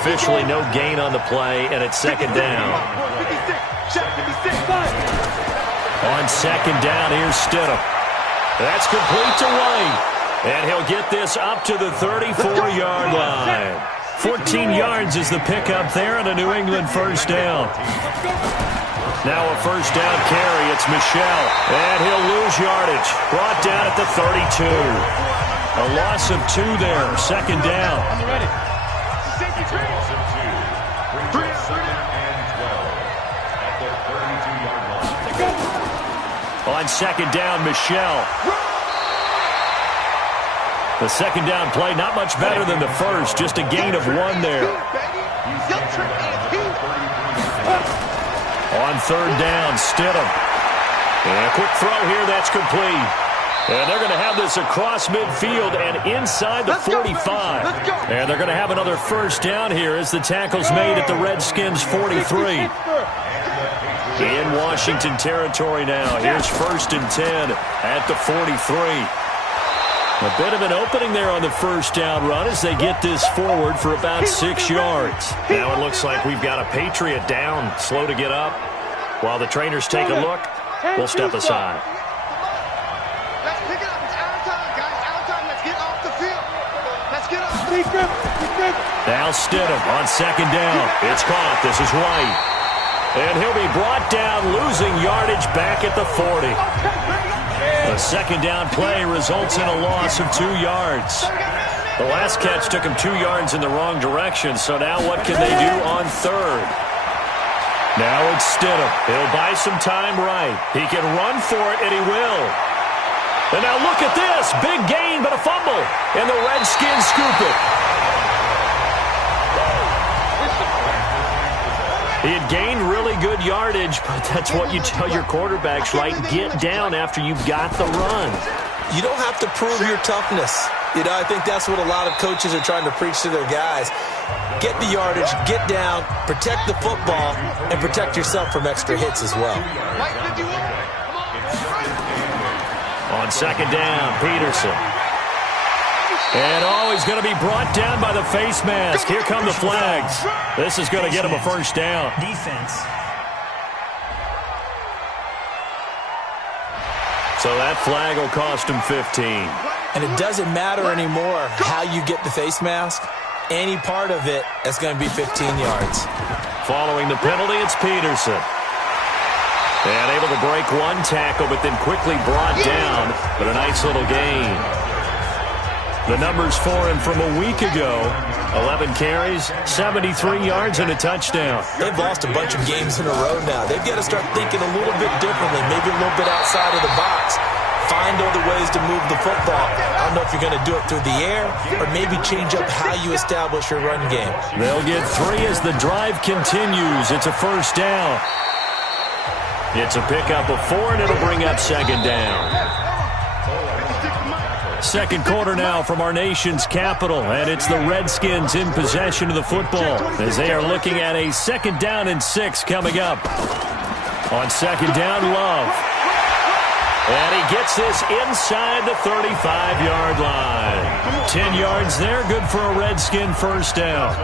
Officially no gain on the play, and it's 2nd down. On 2nd down, here's Stidham. That's complete to White. And he'll get this up to the 34-yard line. 14 yards is the pickup there, and a New England 1st down. Now a 1st down carry. It's Michel. And he'll lose yardage. Brought down at the 32. A loss of 2 there. 2nd down. On 2nd down, Michel. The 2nd down play, not much better than the first. Just a gain of 1 there. On 3rd down, Stidham. And a quick throw here, that's complete. And they're going to have this across midfield and inside the 45. And they're going to have another 1st down here as the tackle's made at the Redskins' 43. In Washington territory now. Here's 1st and 10 at the 43. A bit of an opening there on the 1st down run as they get this forward for about 6 yards. Now it looks like we've got a Patriot down, slow to get up. While the trainers take a look, we'll step aside. Let's pick it up. It's our time, guys. Our time. Let's get off the field. Let's get off the field. Now Stidham on 2nd down. It's caught. This is White. And he'll be brought down, losing yardage back at the 40. The 2nd down play results in a loss of 2 yards. The last catch took him 2 yards in the wrong direction, so now what can they do on 3rd? Now it's Stidham. He'll buy some time right. He can run for it, and he will. And now look at this. Big gain, but a fumble. And the Redskins scoop it. He had gained really good yardage, but that's what you tell your quarterbacks, right? Get down after you've got the run. You don't have to prove your toughness. You know, I think that's what a lot of coaches are trying to preach to their guys. Get the yardage, get down, protect the football, and protect yourself from extra hits as well. On 2nd down, Peterson. And he's going to be brought down by the face mask. Here come the flags. This is going to get him a 1st down. Defense. So that flag will cost him 15. And it doesn't matter anymore how you get the face mask. Any part of it is going to be 15 yards. Following the penalty, it's Peterson. And able to break one tackle, but then quickly brought down. But a nice little gain. The numbers for him from a week ago: 11 carries, 73 yards, and a touchdown. They've lost a bunch of games in a row now. They've got to start thinking a little bit differently, maybe a little bit outside of the box. Find other ways to move the football. I don't know if you're going to do it through the air or maybe change up how you establish your run game. They'll get 3 as the drive continues. It's a 1st down. It's a pickup of 4, and it'll bring up 2nd down. Second quarter now from our nation's capital, and it's the Redskins in possession of the football as they are looking at a 2nd down and 6 coming up. On 2nd down, Love. And he gets this inside the 35-yard line. 10 yards there, good for a Redskin 1st down.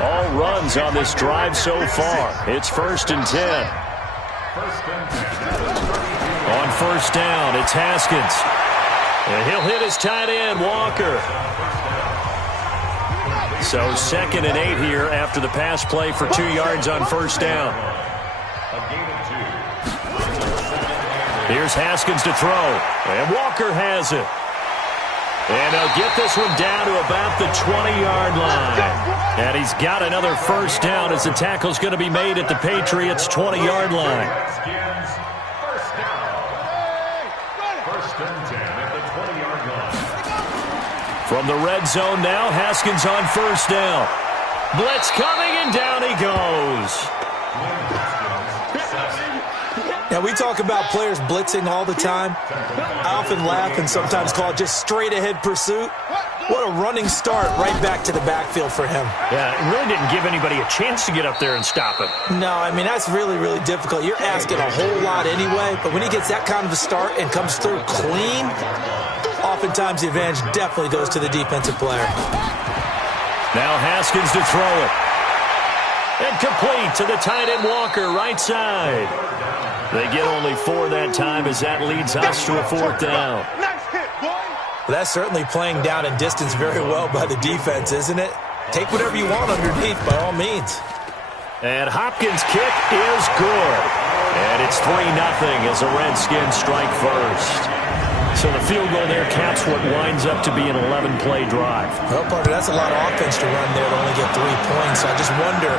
All runs on this drive so far. It's 1st and 10. On 1st down, it's Haskins. And he'll hit his tight end, Walker. So 2nd and 8 here after the pass play for 2 yards on first down. Here's Haskins to throw, and Walker has it. And he'll get this one down to about the 20-yard line. And he's got another first down as the tackle's going to be made at the Patriots' 20-yard line. First and 10 at the 20-yard line. From the red zone now, Haskins on first down. Blitz coming, and down he goes. Now, we talk about players blitzing all the time. I often laugh and sometimes call it just straight-ahead pursuit. What a running start right back to the backfield for him. Yeah, it really didn't give anybody a chance to get up there and stop him. No, I mean, that's really, really difficult. You're asking a whole lot anyway, but when he gets that kind of a start and comes through clean, oftentimes the advantage definitely goes to the defensive player. Now Haskins to throw it. And complete to the tight end Walker, right side. They get only 4 that time as that leads us to a 4th down. Well, that's certainly playing down and distance very well by the defense, isn't it? Take whatever you want underneath by all means. And Hopkins' kick is good. And it's 3-0 as the Redskins strike first. So the field goal there caps what winds up to be an 11-play drive. Well, Parker, that's a lot of offense to run there to only get 3 points. So I just wonder,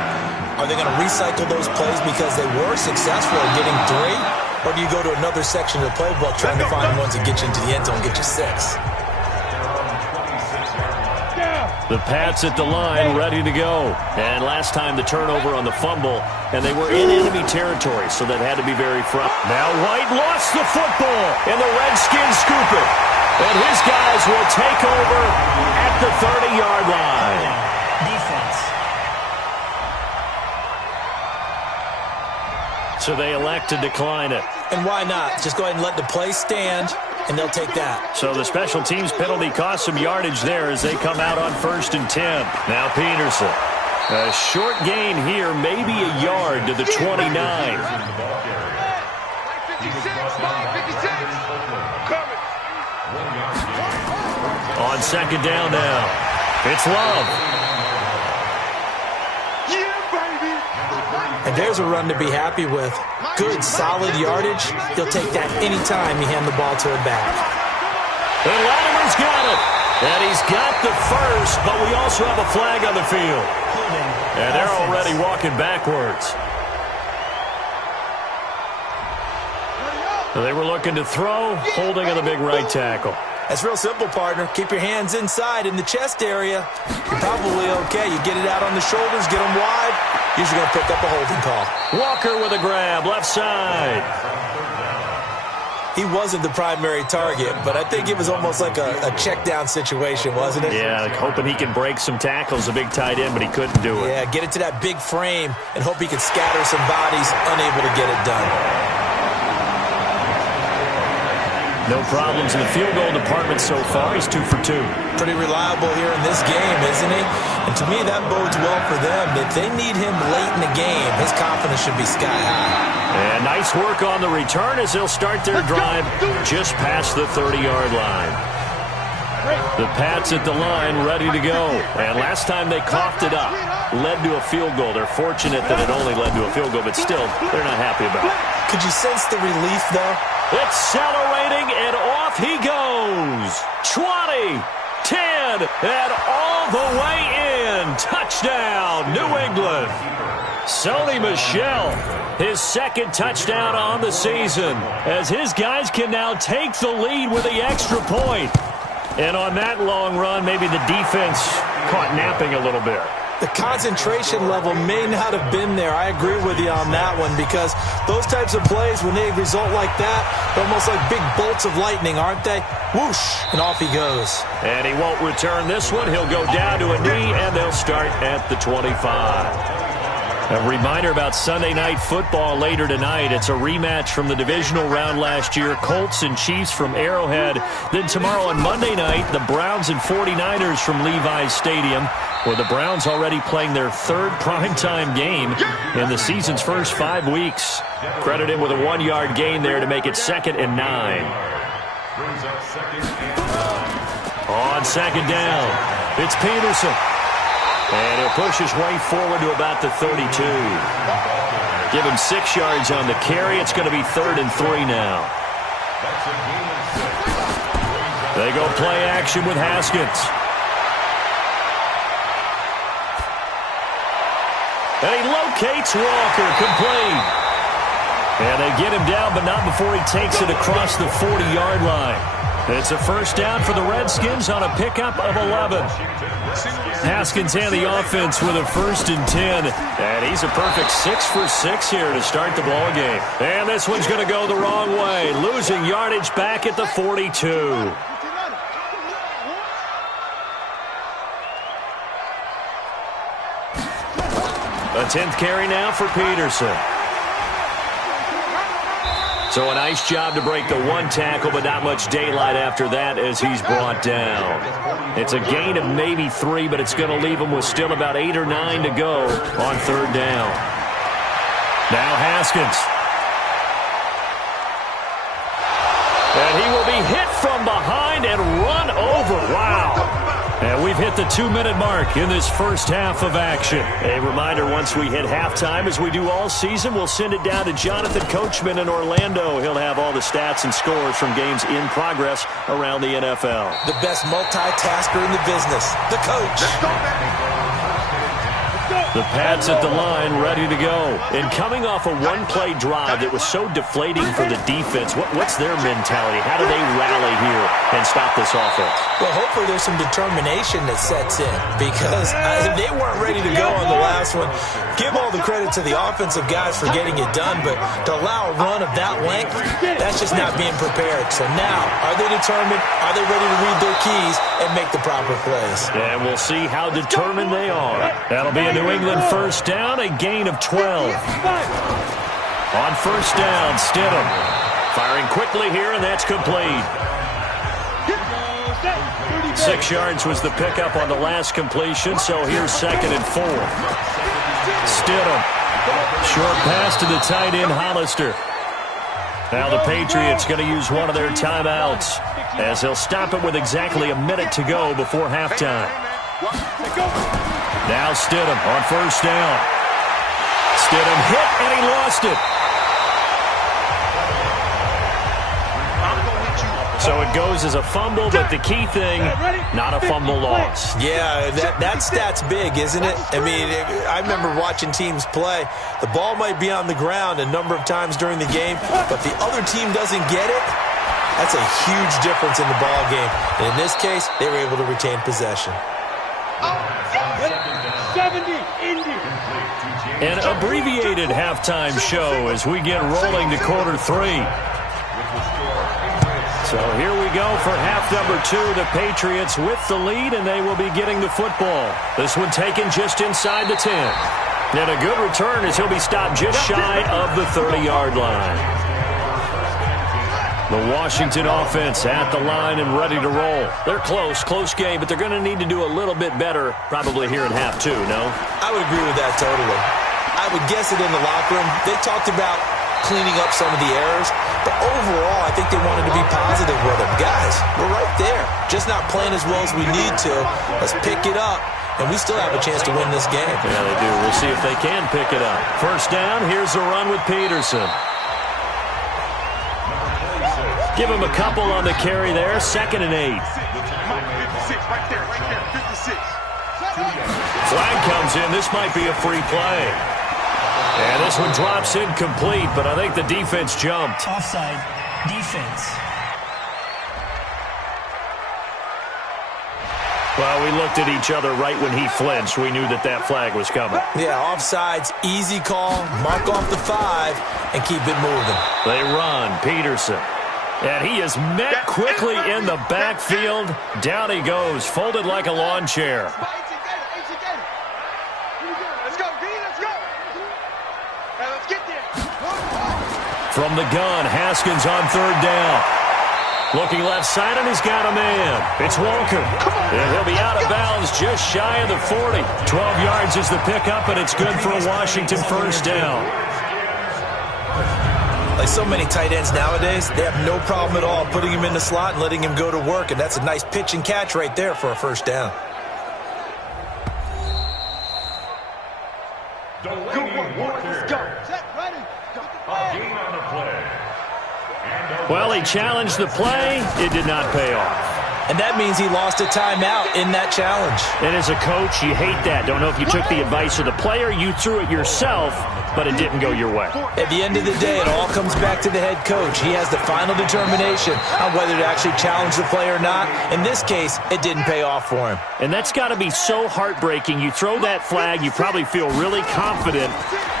are they going to recycle those plays because they were successful at getting 3? Or do you go to another section of the playbook trying to find ones that get you into the end zone and get you 6? The Pats at the line, ready to go. And last time the turnover on the fumble, and they were in enemy territory, so that had to be very front. Now White lost the football, and the Redskins scoop it. And his guys will take over at the 30-yard line. Defense. So they elect to decline it. And why not? Just go ahead and let the play stand, and they'll take that. So the special teams penalty cost some yardage there as they come out on 1st and 10. Now Peterson. A short gain here, maybe a yard to the 29. On 2nd down now. It's Love. And there's a run to be happy with. Good, solid yardage. He'll take that anytime you hand the ball to a back. And Latimer's got it. And he's got the first, but we also have a flag on the field. And they're already walking backwards. They were looking to throw, holding on the big right tackle. That's real simple, partner. Keep your hands inside in the chest area. You're probably okay. You get it out on the shoulders, get them wide. Usually going to pick up a holding call. Walker with a grab, left side. He wasn't the primary target, but I think it was almost like a check down situation, wasn't it? Yeah, like hoping he can break some tackles, a big tight end, but he couldn't do it. Yeah, get it to that big frame and hope he can scatter some bodies, unable to get it done. No problems in the field goal department so far. He's 2 for 2. Pretty reliable here in this game, isn't he? And to me, that bodes well for them. If they need him late in the game, his confidence should be sky high. And nice work on the return as they'll start their drive just past the 30-yard line. The Pats at the line, ready to go. And last time they coughed it up, led to a field goal. They're fortunate that it only led to a field goal, but still, they're not happy about it. Could you sense the relief, though? Accelerating, and off he goes. 20, 10, and all the way in. Touchdown, New England. Sony Michel, his 2nd touchdown on the season, as his guys can now take the lead with the extra point. And on that long run, maybe the defense caught napping a little bit. The concentration level may not have been there. I agree with you on that one, because those types of plays, when they result like that, they're almost like big bolts of lightning, aren't they? Whoosh, and off he goes. And he won't return this one. He'll go down to a knee, and they'll start at the 25. A reminder about Sunday Night Football later tonight. It's a rematch from the divisional round last year. Colts and Chiefs from Arrowhead. Then tomorrow on Monday night, the Browns and 49ers from Levi's Stadium, where the Browns already playing their 3rd primetime game in the season's first 5 weeks. Credit him with a 1-yard gain there to make it 2nd and 9. On 2nd down, it's Peterson. And he'll push his way forward to about the 32. Give him 6 yards on the carry. It's going to be 3rd and 3 now. They go play action with Haskins. And he locates Walker, complete. And they get him down, but not before he takes it across the 40-yard line. It's a first down for the Redskins on a pickup of 11. Haskins and the offense with a 1st and 10. And he's a perfect 6 for 6 here to start the ball game. And this one's going to go the wrong way, losing yardage back at the 42. A 10th carry now for Peterson. So a nice job to break the 1 tackle, but not much daylight after that as he's brought down. It's a gain of maybe 3, but it's going to leave him with still about 8 or 9 to go on 3rd down. Now Haskins. And he will be hit from behind and run over. Wow. And we've hit the 2-minute mark in this first half of action. A reminder, once we hit halftime, as we do all season, we'll send it down to Jonathan Coachman in Orlando. He'll have all the stats and scores from games in progress around the NFL. The best multitasker in the business, the coach. The Pats at the line, ready to go. And coming off a 1-play drive that was so deflating for the defense, what's their mentality? How do they rally here and stop this offense? Well, hopefully there's some determination that sets in, because they weren't ready to go on the last one. Give all the credit to the offensive guys for getting it done, but to allow a run of that length, that's just not being prepared. So now, are they determined? Are they ready to read their keys and make the proper plays? And we'll see how determined they are. That'll be a New England first down, a gain of 12. On first down, Stidham firing quickly here, and that's complete. 6 yards was the pickup on the last completion, so here's 2nd and 4. Stidham, short pass to the tight end, Hollister. Now the Patriots going to use one of their timeouts, as they'll stop it with exactly a minute to go before halftime. Now Stidham on first down. Stidham hit, and he lost it. So it goes as a fumble, but the key thing, not a fumble loss. Yeah, that stat's big, isn't it? I mean, I remember watching teams play. The ball might be on the ground a number of times during the game, but the other team doesn't get it. That's a huge difference in the ball game. And in this case, they were able to retain possession. 70, Indy. An abbreviated halftime show as we get rolling to quarter 3. So here we go for half number 2. The Patriots with the lead, and they will be getting the football. This one taken just inside the 10. And a good return as he'll be stopped just shy of the 30-yard line. The Washington offense at the line and ready to roll. They're close game, but they're going to need to do a little bit better probably here in half 2, no? I would agree with that totally. I would guess it in the locker room. They talked about cleaning up some of the errors, but overall, I think they wanted to be positive with them. Guys, we're right there. Just not playing as well as we need to. Let's pick it up, and we still have a chance to win this game. Yeah, they do. We'll see if they can pick it up. First down, here's the run with Peterson. Give him a couple on the carry there. 2nd and 8. 56, right there, 56. Flag comes in. This might be a free play. And this one drops incomplete, but I think the defense jumped. Offside. Defense. Well, we looked at each other right when he flinched. We knew that flag was coming. Yeah, offsides, easy call, mark off the 5, and keep it moving. They run, Peterson. And he is met quickly in the backfield. Down he goes, folded like a lawn chair. Let's go, D, let's go. Let's get there. From the gun, Haskins on 3rd down. Looking left side, and he's got a man. It's Walker. And he'll be out of bounds just shy of the 40. 12 yards is the pickup, and it's good for a Washington first down. Like so many tight ends nowadays, they have no problem at all putting him in the slot and letting him go to work, and that's a nice pitch and catch right there for a first down. Good one, boy. Let's go. Set, ready. A gain on the play. Well, he challenged the play. It did not pay off. And that means he lost a timeout in that challenge. And as a coach, you hate that. Don't know if you took the advice of the player, you threw it yourself, but it didn't go your way. At the end of the day, it all comes back to the head coach. He has the final determination on whether to actually challenge the play or not. In this case, it didn't pay off for him. And that's got to be so heartbreaking. You throw that flag, you probably feel really confident,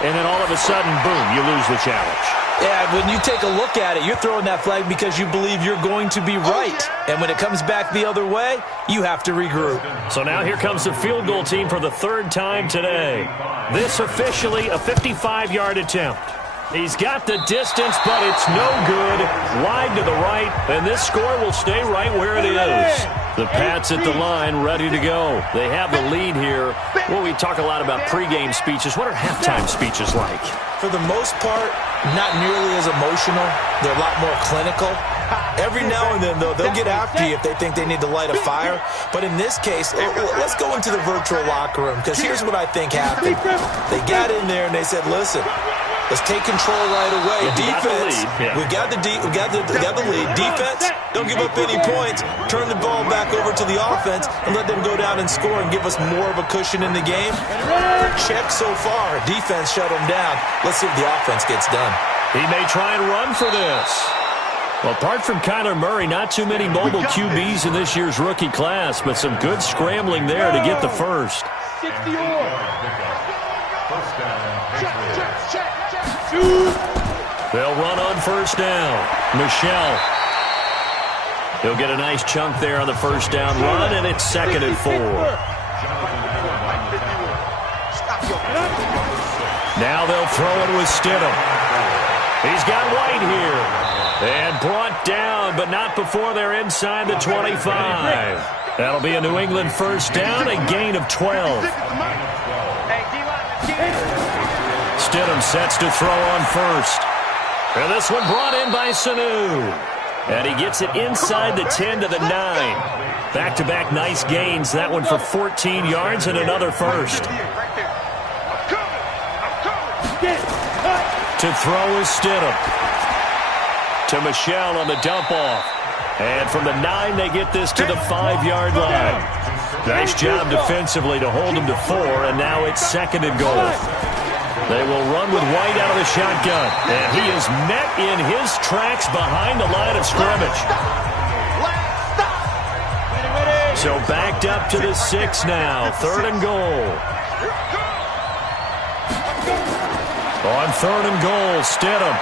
and then all of a sudden, boom, you lose the challenge. Yeah, when you take a look at it, you're throwing that flag because you believe you're going to be right. And when it comes back the other way, you have to regroup. So now here comes the field goal team for the third time today. This officially a 55-yard attempt. He's got the distance, but it's no good. Wide to the right, and this score will stay right where it is. The Pats at the line, ready to go. They have the lead here. Well, we talk a lot about pregame speeches. What are halftime speeches like? For the most part, not nearly as emotional. They're a lot more clinical. Every now and then, though, they'll get after you if they think they need to light a fire. But in this case, let's go into the virtual locker room, because here's what I think happened. They got in there and they said, listen, let's take control right away. Defense, we got the lead. Defense, don't give up any points. Turn the ball back over to the offense and let them go down and score and give us more of a cushion in the game. Check so far. Defense shut them down. Let's see if the offense gets done. He may try and run for this. Well, apart from Kyler Murray, not too many mobile QBs in this year's rookie class, but some good scrambling there to get the first. 60 They'll run on first down. Michelle. He'll get a nice chunk there on the first down run, and it's 2nd and 4. Now they'll throw it with Stidham. He's got White here. And brought down, but not before they're inside the 25. That'll be a New England first down, a gain of 12. Stidham sets to throw on first. And this one brought in by Sanu. And he gets it inside the 10 to the 9. Back-to-back nice gains. That one for 14 yards and another first. To throw is Stidham. To Michelle on the dump-off. And from the 9, they get this to the 5-yard line. Nice job defensively to hold them to 4, and now it's 2nd and goal. They will run with White out of the shotgun. And he is met in his tracks behind the line of scrimmage. So backed up to the 6 now. 3rd and goal. On 3rd and goal, Stidham.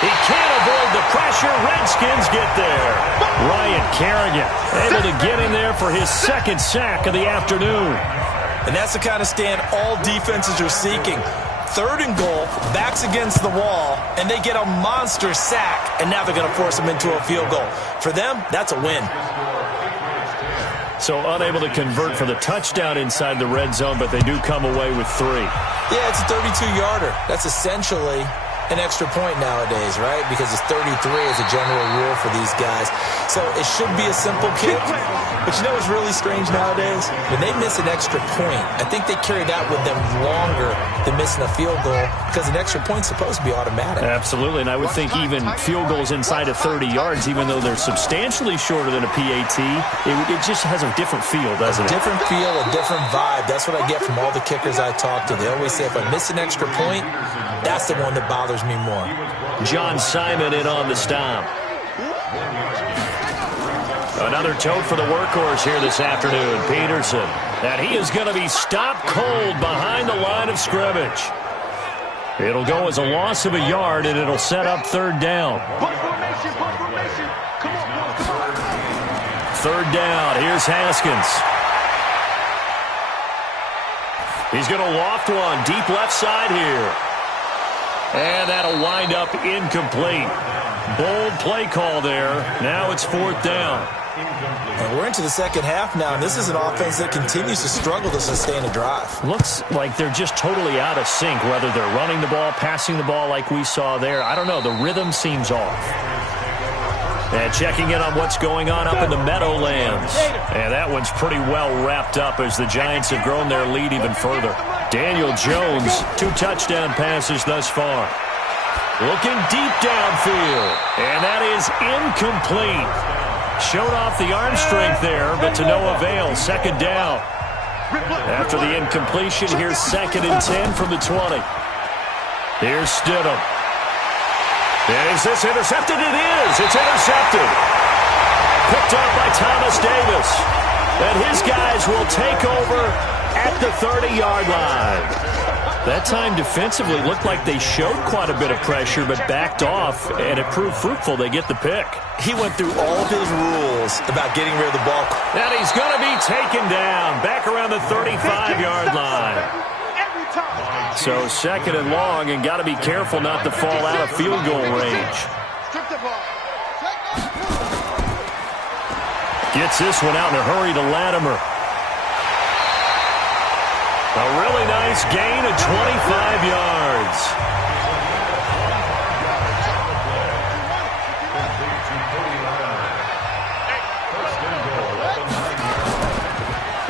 He can't avoid the pressure. Redskins get there. Ryan Kerrigan able to get in there for his 2nd sack of the afternoon. And that's the kind of stand all defenses are seeking. 3rd and goal, backs against the wall, and they get a monster sack, and now they're going to force them into a field goal. For them, that's a win. So unable to convert for the touchdown inside the red zone, but they do come away with 3. Yeah, it's a 32-yarder. That's essentially an extra point nowadays, right? Because it's 33 as a general rule for these guys. So it should be a simple kick. But you know what's really strange nowadays? When they miss an extra point, I think they carry that with them longer than missing a field goal because an extra point's supposed to be automatic. Absolutely, and I would think even field goals inside of 30 yards, even though they're substantially shorter than a PAT, it just has a different feel, doesn't it? A different feel, a different vibe. That's what I get from all the kickers I talk to. They always say if I miss an extra point, that's the one that bothers me more. John Simon in on the stop. Another tote for the workhorse here this afternoon, Peterson. And he is going to be stopped cold behind the line of scrimmage. It'll go as a loss of a yard, and it'll set up 3rd down. 3rd down. Here's Haskins. He's going to loft one deep left side here. And that'll wind up incomplete. Bold play call there. Now it's 4th down. And we're into the second half now, and this is an offense that continues to struggle to sustain a drive. Looks like they're just totally out of sync, whether they're running the ball, passing the ball like we saw there. I don't know. The rhythm seems off. And checking in on what's going on up in the Meadowlands. And that one's pretty well wrapped up as the Giants have grown their lead even further. Daniel Jones, 2 touchdown passes thus far. Looking deep downfield. And that is incomplete. Showed off the arm strength there, but to no avail. Second down. After the incompletion, here's 2nd and 10 from the 20. Here's Stidham. Is this intercepted? It is. It's intercepted. Picked up by Thomas Davis. And his guys will take over at the 30-yard line. That time defensively looked like they showed quite a bit of pressure but backed off, and it proved fruitful. They get the pick. He went through all of his rules about getting rid of the ball. And he's going to be taken down back around the 35-yard line. So 2nd and long, and got to be careful not to fall out of field goal range. Gets this one out in a hurry to Latimer. A really nice gain of 25 yards.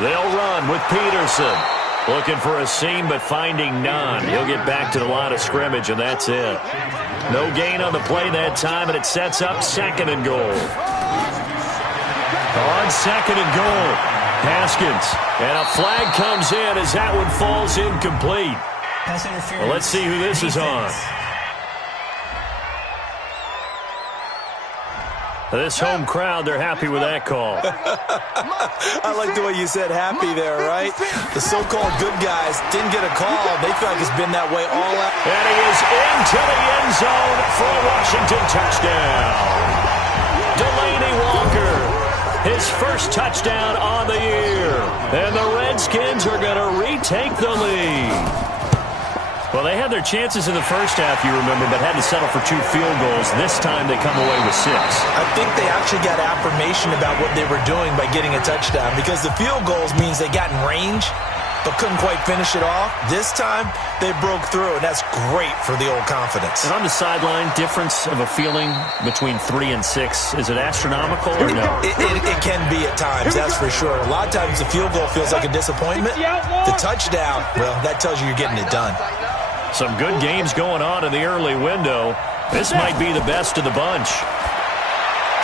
They'll run with Peterson. Looking for a seam, but finding none. He'll get back to the line of scrimmage, and that's it. No gain on the play that time, and it sets up 2nd and goal. On 2nd and goal, Haskins. And a flag comes in as that one falls incomplete. Pass interference. Well, let's see who this is on. This home crowd, they're happy with that call. I like the way you said happy there, right? The so-called good guys didn't get a call. They feel like it's been that way all out. And he is into the end zone for a Washington touchdown. Delaney Walker, his first touchdown on the year. And the Redskins are going to retake the lead. Well, they had their chances in the first half, you remember, but had to settle for 2 field goals. This time they come away with 6. I think they actually got affirmation about what they were doing by getting a touchdown, because the field goals means they got in range but couldn't quite finish it off. This time they broke through, and that's great for the old confidence. And on the sideline, difference of a feeling between 3 and 6, is it astronomical or no? It can be at times, that's for sure. A lot of times the field goal feels like a disappointment. The touchdown, well, that tells you you're getting it done. Some good games going on in the early window. This might be the best of the bunch.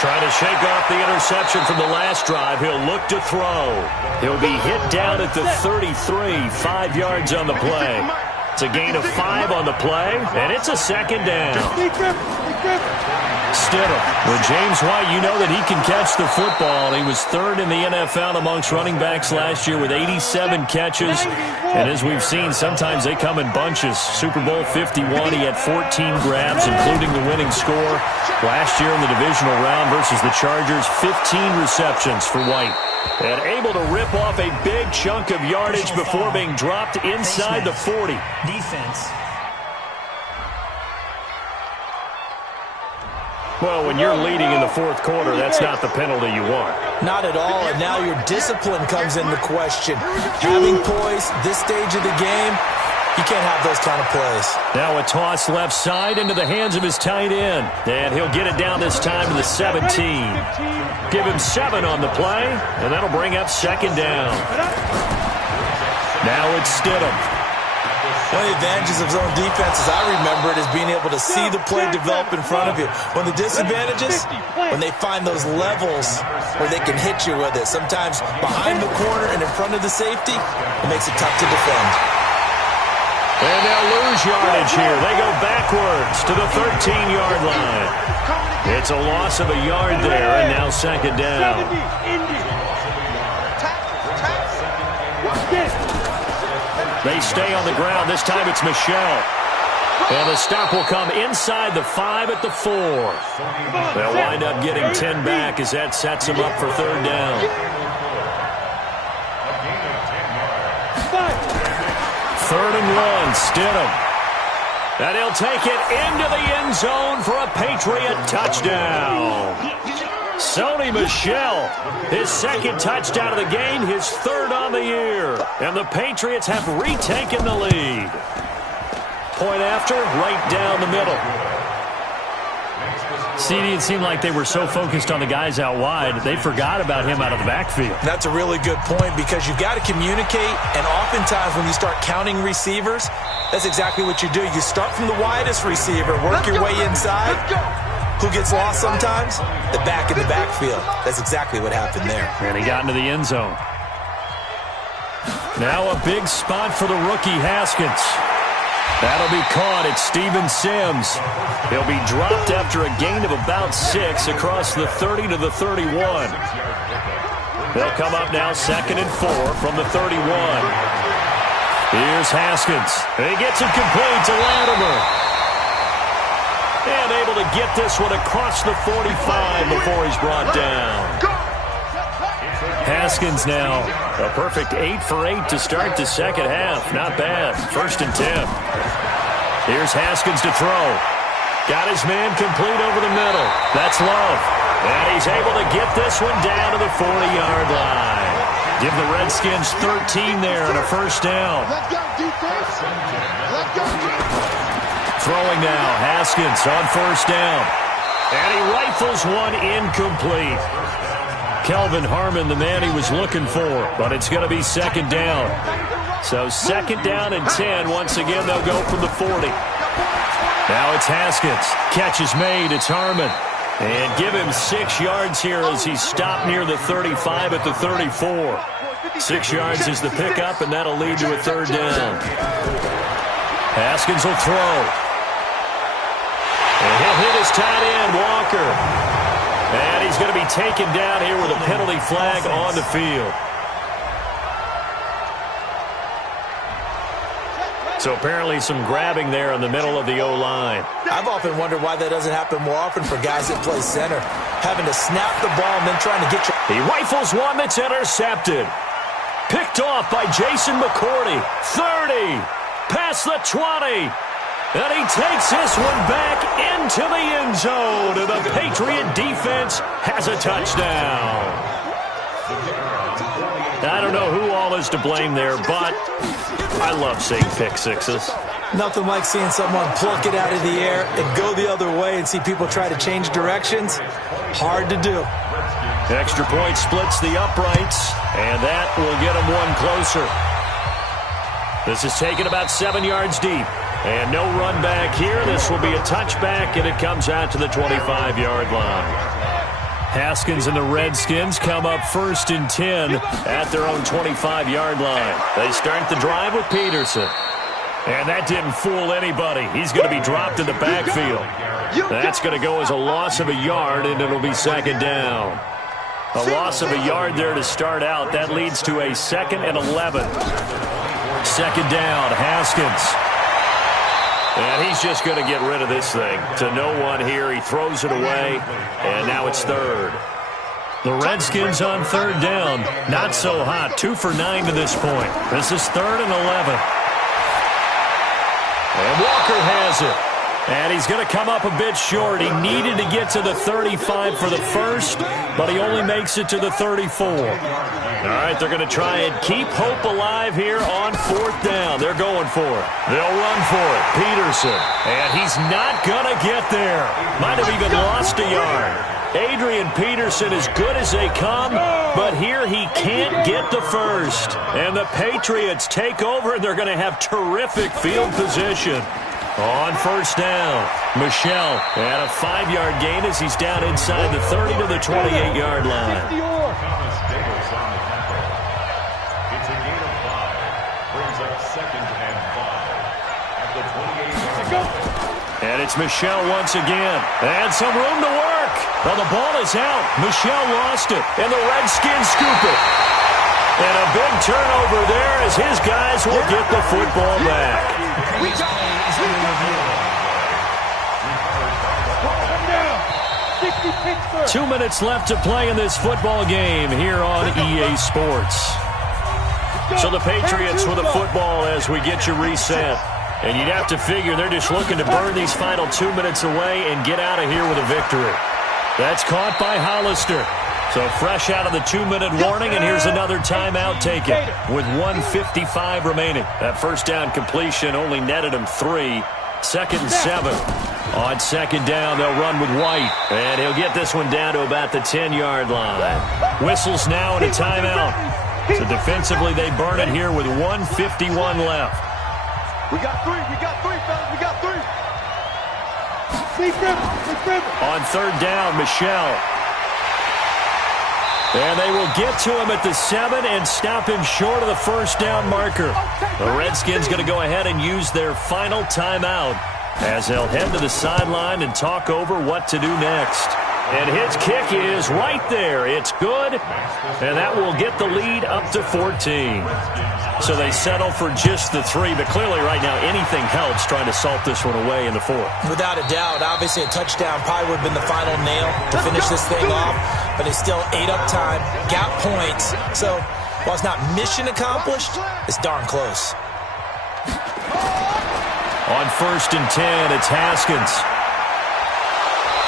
Trying to shake off the interception from the last drive. He'll look to throw. He'll be hit down at the 33, 5 yards on the play. It's a gain of 5 on the play, and it's a 2nd down. Stidham. With James White, you know that he can catch the football. He was 3rd in the NFL amongst running backs last year with 87 catches. And as we've seen, sometimes they come in bunches. Super Bowl 51, he had 14 grabs, including the winning score. Last year in the divisional round versus the Chargers, 15 receptions for White. And able to rip off a big chunk of yardage before being dropped inside the 40. Defense. Well, when you're leading in the 4th quarter, that's not the penalty you want. Not at all, and now your discipline comes into question. Having poise this stage of the game, you can't have those kind of plays. Now a toss left side into the hands of his tight end. And he'll get it down this time to the 17. Give him 7 on the play, and that'll bring up 2nd down. Now it's Stidham. One of the advantages of zone defense, as I remember it, is being able to see the play develop in front of you. One of the disadvantages, when they find those levels where they can hit you with it. Sometimes behind the corner and in front of the safety, it makes it tough to defend. And they'll lose yardage here. They go backwards to the 13-yard line. It's a loss of a yard there, and now 2nd down. They stay on the ground. This time it's Michel. And the stop will come inside the 5 at the 4. They'll wind up getting 10 back as that sets them up for 3rd down. 3rd and 1, Stidham. And he'll take it into the end zone for a Patriot touchdown. Sony Michel, his 2nd touchdown of the game, his 3rd on the year. And the Patriots have retaken the lead. Point after, right down the middle. CD, it seemed like they were so focused on the guys out wide, they forgot about him out of the backfield. That's a really good point because you've got to communicate, and oftentimes when you start counting receivers, that's exactly what you do. You start from the widest receiver, work your way inside. Who gets lost sometimes? The back in the backfield. That's exactly what happened there. And he got into the end zone. Now a big spot for the rookie Haskins. That'll be caught at Steven Sims. He'll be dropped after a gain of about 6 across the 30 to the 31. They'll come up now 2nd and 4 from the 31. Here's Haskins. And he gets it complete to Latimer. And able to get this one across the 45 before he's brought down. Haskins now a perfect 8 for 8 to start the second half. Not bad. 1st and 10. Here's Haskins to throw. Got his man complete over the middle. That's Love. And he's able to get this one down to the 40-yard line. Give the Redskins 13 there and a 1st down. Let's go, defense. Let's go. Throwing now. Haskins on 1st down. And he rifles one incomplete. Kelvin Harmon, the man he was looking for, but it's going to be 2nd down. So 2nd down and 10. Once again, they'll go from the 40. Now it's Haskins. Catch is made. It's Harmon. And give him 6 yards here as he's stopped near the 35 at the 34. 6 yards is the pickup, and that'll lead to a 3rd down. Haskins will throw. And he'll hit his tight end, Walker. And he's going to be taken down here with a penalty flag on the field. So apparently some grabbing there in the middle of the O-line. I've often wondered why that doesn't happen more often for guys that play center. Having to snap the ball and then trying to get your... He rifles one that's intercepted. Picked off by Jason McCourty. 30. Past the 20. And he takes this one back into the end zone. And the Patriot defense has a touchdown. I don't know who all is to blame there, but I love seeing pick sixes. Nothing like seeing someone pluck it out of the air and go the other way and see people try to change directions. Hard to do. Extra point splits the uprights, and that will get them one closer. This is taken about 7 yards deep. And no run back here. This will be a touchback, and it comes out to the 25-yard line. Haskins and the Redskins come up 1st and 10 at their own 25-yard line. They start the drive with Peterson. And that didn't fool anybody. He's going to be dropped in the backfield. That's going to go as a loss of a yard, and it'll be 2nd down. A loss of a yard there to start out. That leads to a 2nd and 11. 2nd down, Haskins. And he's just going to get rid of this thing. To no one here. He throws it away. And now it's 3rd. The Redskins on 3rd down. Not so hot. 2 for 9 to this point. This is 3rd and 11. And Walker has it. And he's going to come up a bit short. He needed to get to the 35 for the first, but he only makes it to the 34. All right, they're going to try and keep hope alive here on 4th down. They're going for it. They'll run for it. Peterson. And he's not going to get there. Might have even lost a yard. Adrian Peterson as good as they come, but here he can't get the first. And the Patriots take over, and they're going to have terrific field position. On 1st down, Michel at a 5-yard gain as he's down inside the 30 to the 28-yard line. Thomas Davis on the tackle. It's a gain of 5. Brings up 2nd and 5 at the 28-yard line. And it's Michel once again. And some room to work. Well, the ball is out. Michel lost it, and the Redskins scoop it. And a big turnover there as his guys will get the football back. 2 minutes left to play in this football game here on EA Sports. So the Patriots with the football as we get you reset. And you'd have to figure they're just looking to burn these final 2 minutes away and get out of here with a victory. That's caught by Hollister. So fresh out of the 2-minute warning, and here's another timeout taken with 1:55 remaining. That 1st down completion only netted him 3. 2nd and 7. On second down, they'll run with White. And he'll get this one down to about the 10-yard line. Whistles now and a timeout. So defensively, they burn it here with 1:51 left. We got three, fellas, we got three. On third down, Michel. And they will get to him at the 7 and stop him short of the first down marker. The Redskins going to go ahead and use their final timeout as they'll head to the sideline and talk over what to do next. And his kick is right there. It's good, and that will get the lead up to 14. So they settle for just the 3, but clearly right now anything helps trying to salt this one away in the 4th. Without a doubt, obviously a touchdown probably would have been the final nail to finish this thing off, but they still ate up time, got points. So while it's not mission accomplished, it's darn close. On 1st and 10, it's Haskins.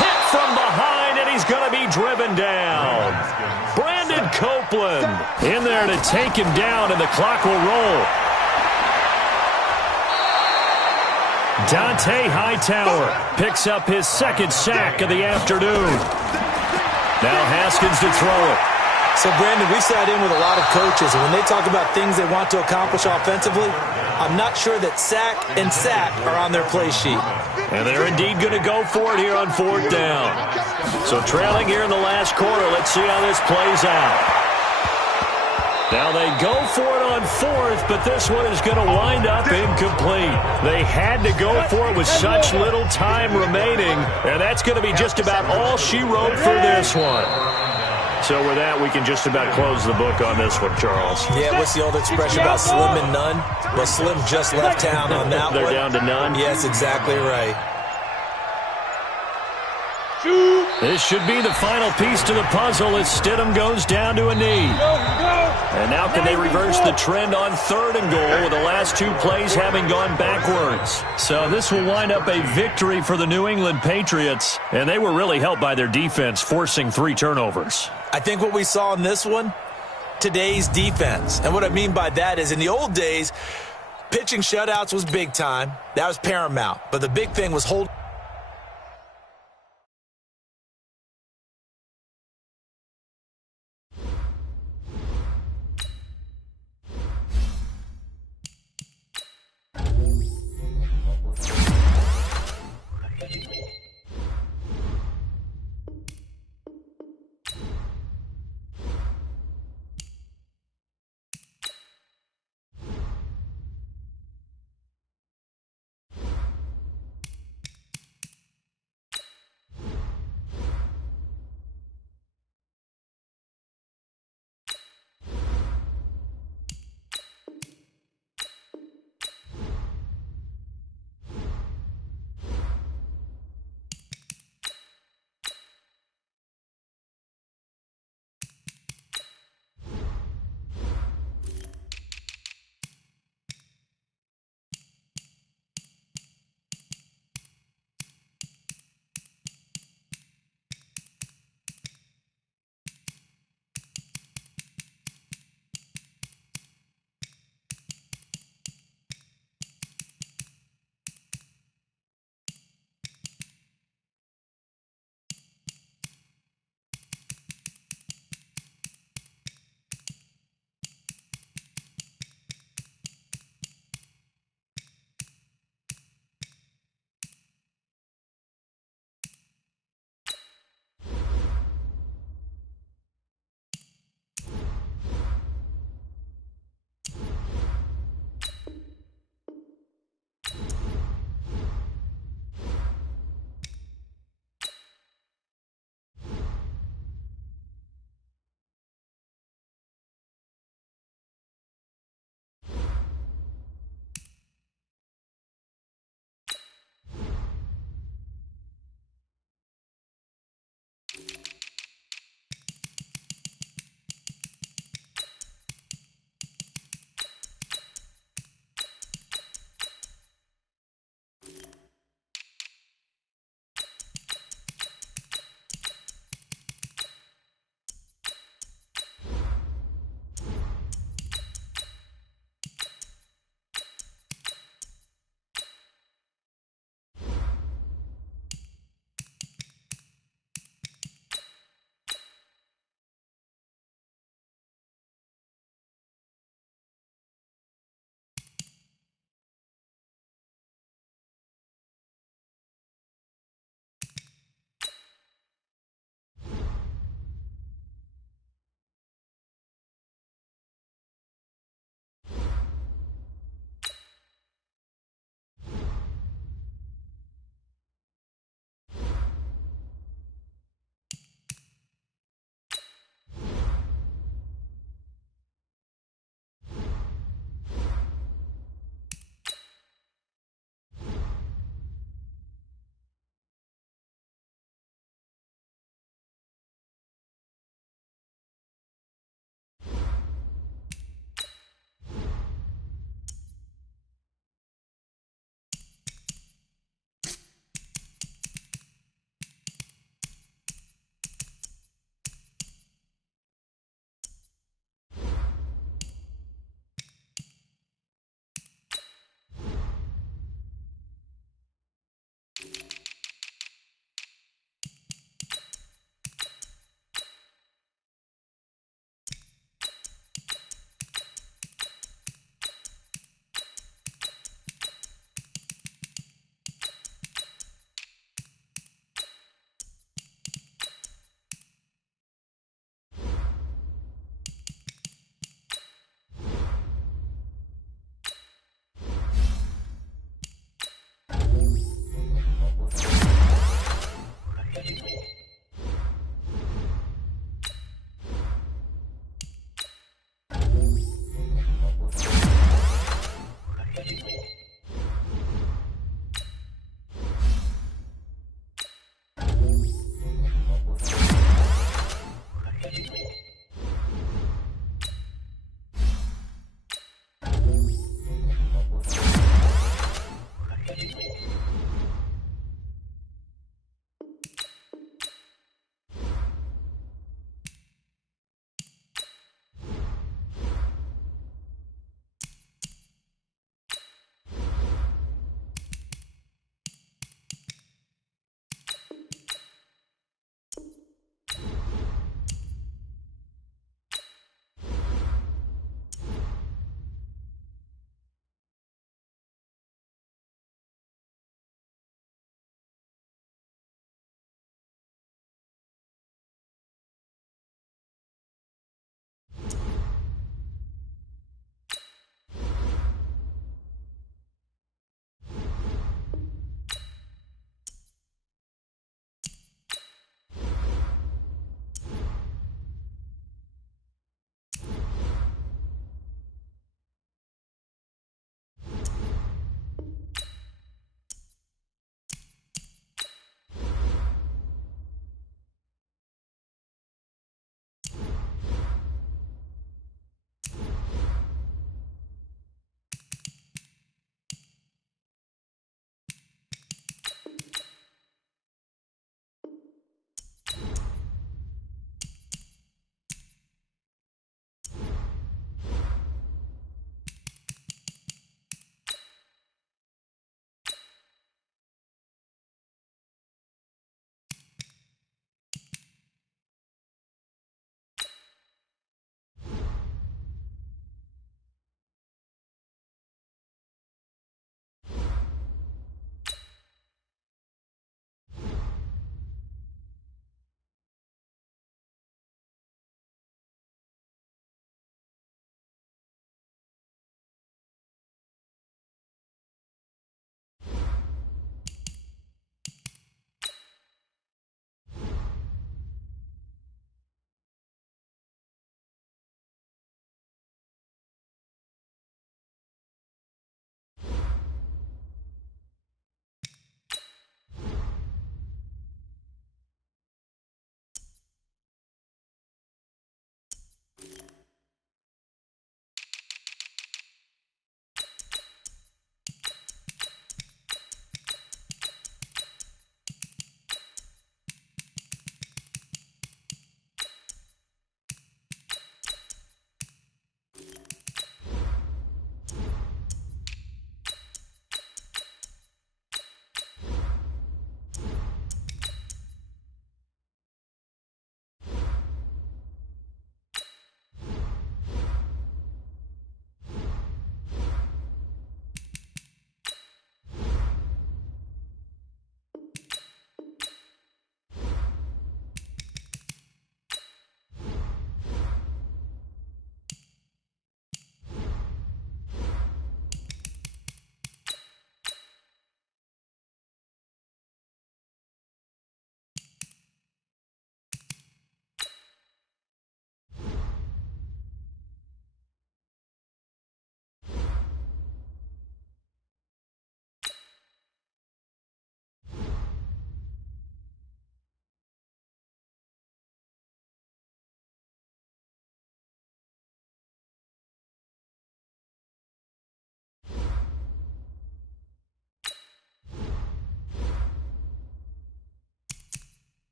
Hit from behind, and he's going to be driven down. Brandon Copeland in there to take him down, and the clock will roll. Dante Hightower picks up his 2nd sack of the afternoon. Now Haskins to throw it. So, Brandon, we sat in with a lot of coaches, and when they talk about things they want to accomplish offensively, I'm not sure that sack and sack are on their play sheet. And they're indeed going to go for it here on 4th down. So trailing here in the last quarter, let's see how this plays out. Now they go for it on 4th, but this one is going to wind up incomplete. They had to go for it with such little time remaining, and that's going to be just about all she wrote for this one. So with that, we can just about close the book on this one, Charles. Yeah, what's the old expression about slim and none? Well, Slim just left town on that They're one. down to none? Yes, exactly right. This should be the final piece to the puzzle as Stidham goes down to a knee. And now can they reverse the trend on 3rd and goal with the last 2 plays having gone backwards? So this will wind up a victory for the New England Patriots, and they were really helped by their defense forcing 3 turnovers. I think what we saw in this one, today's defense. And what I mean by that is in the old days, pitching shutouts was big time. That was paramount. But the big thing was holding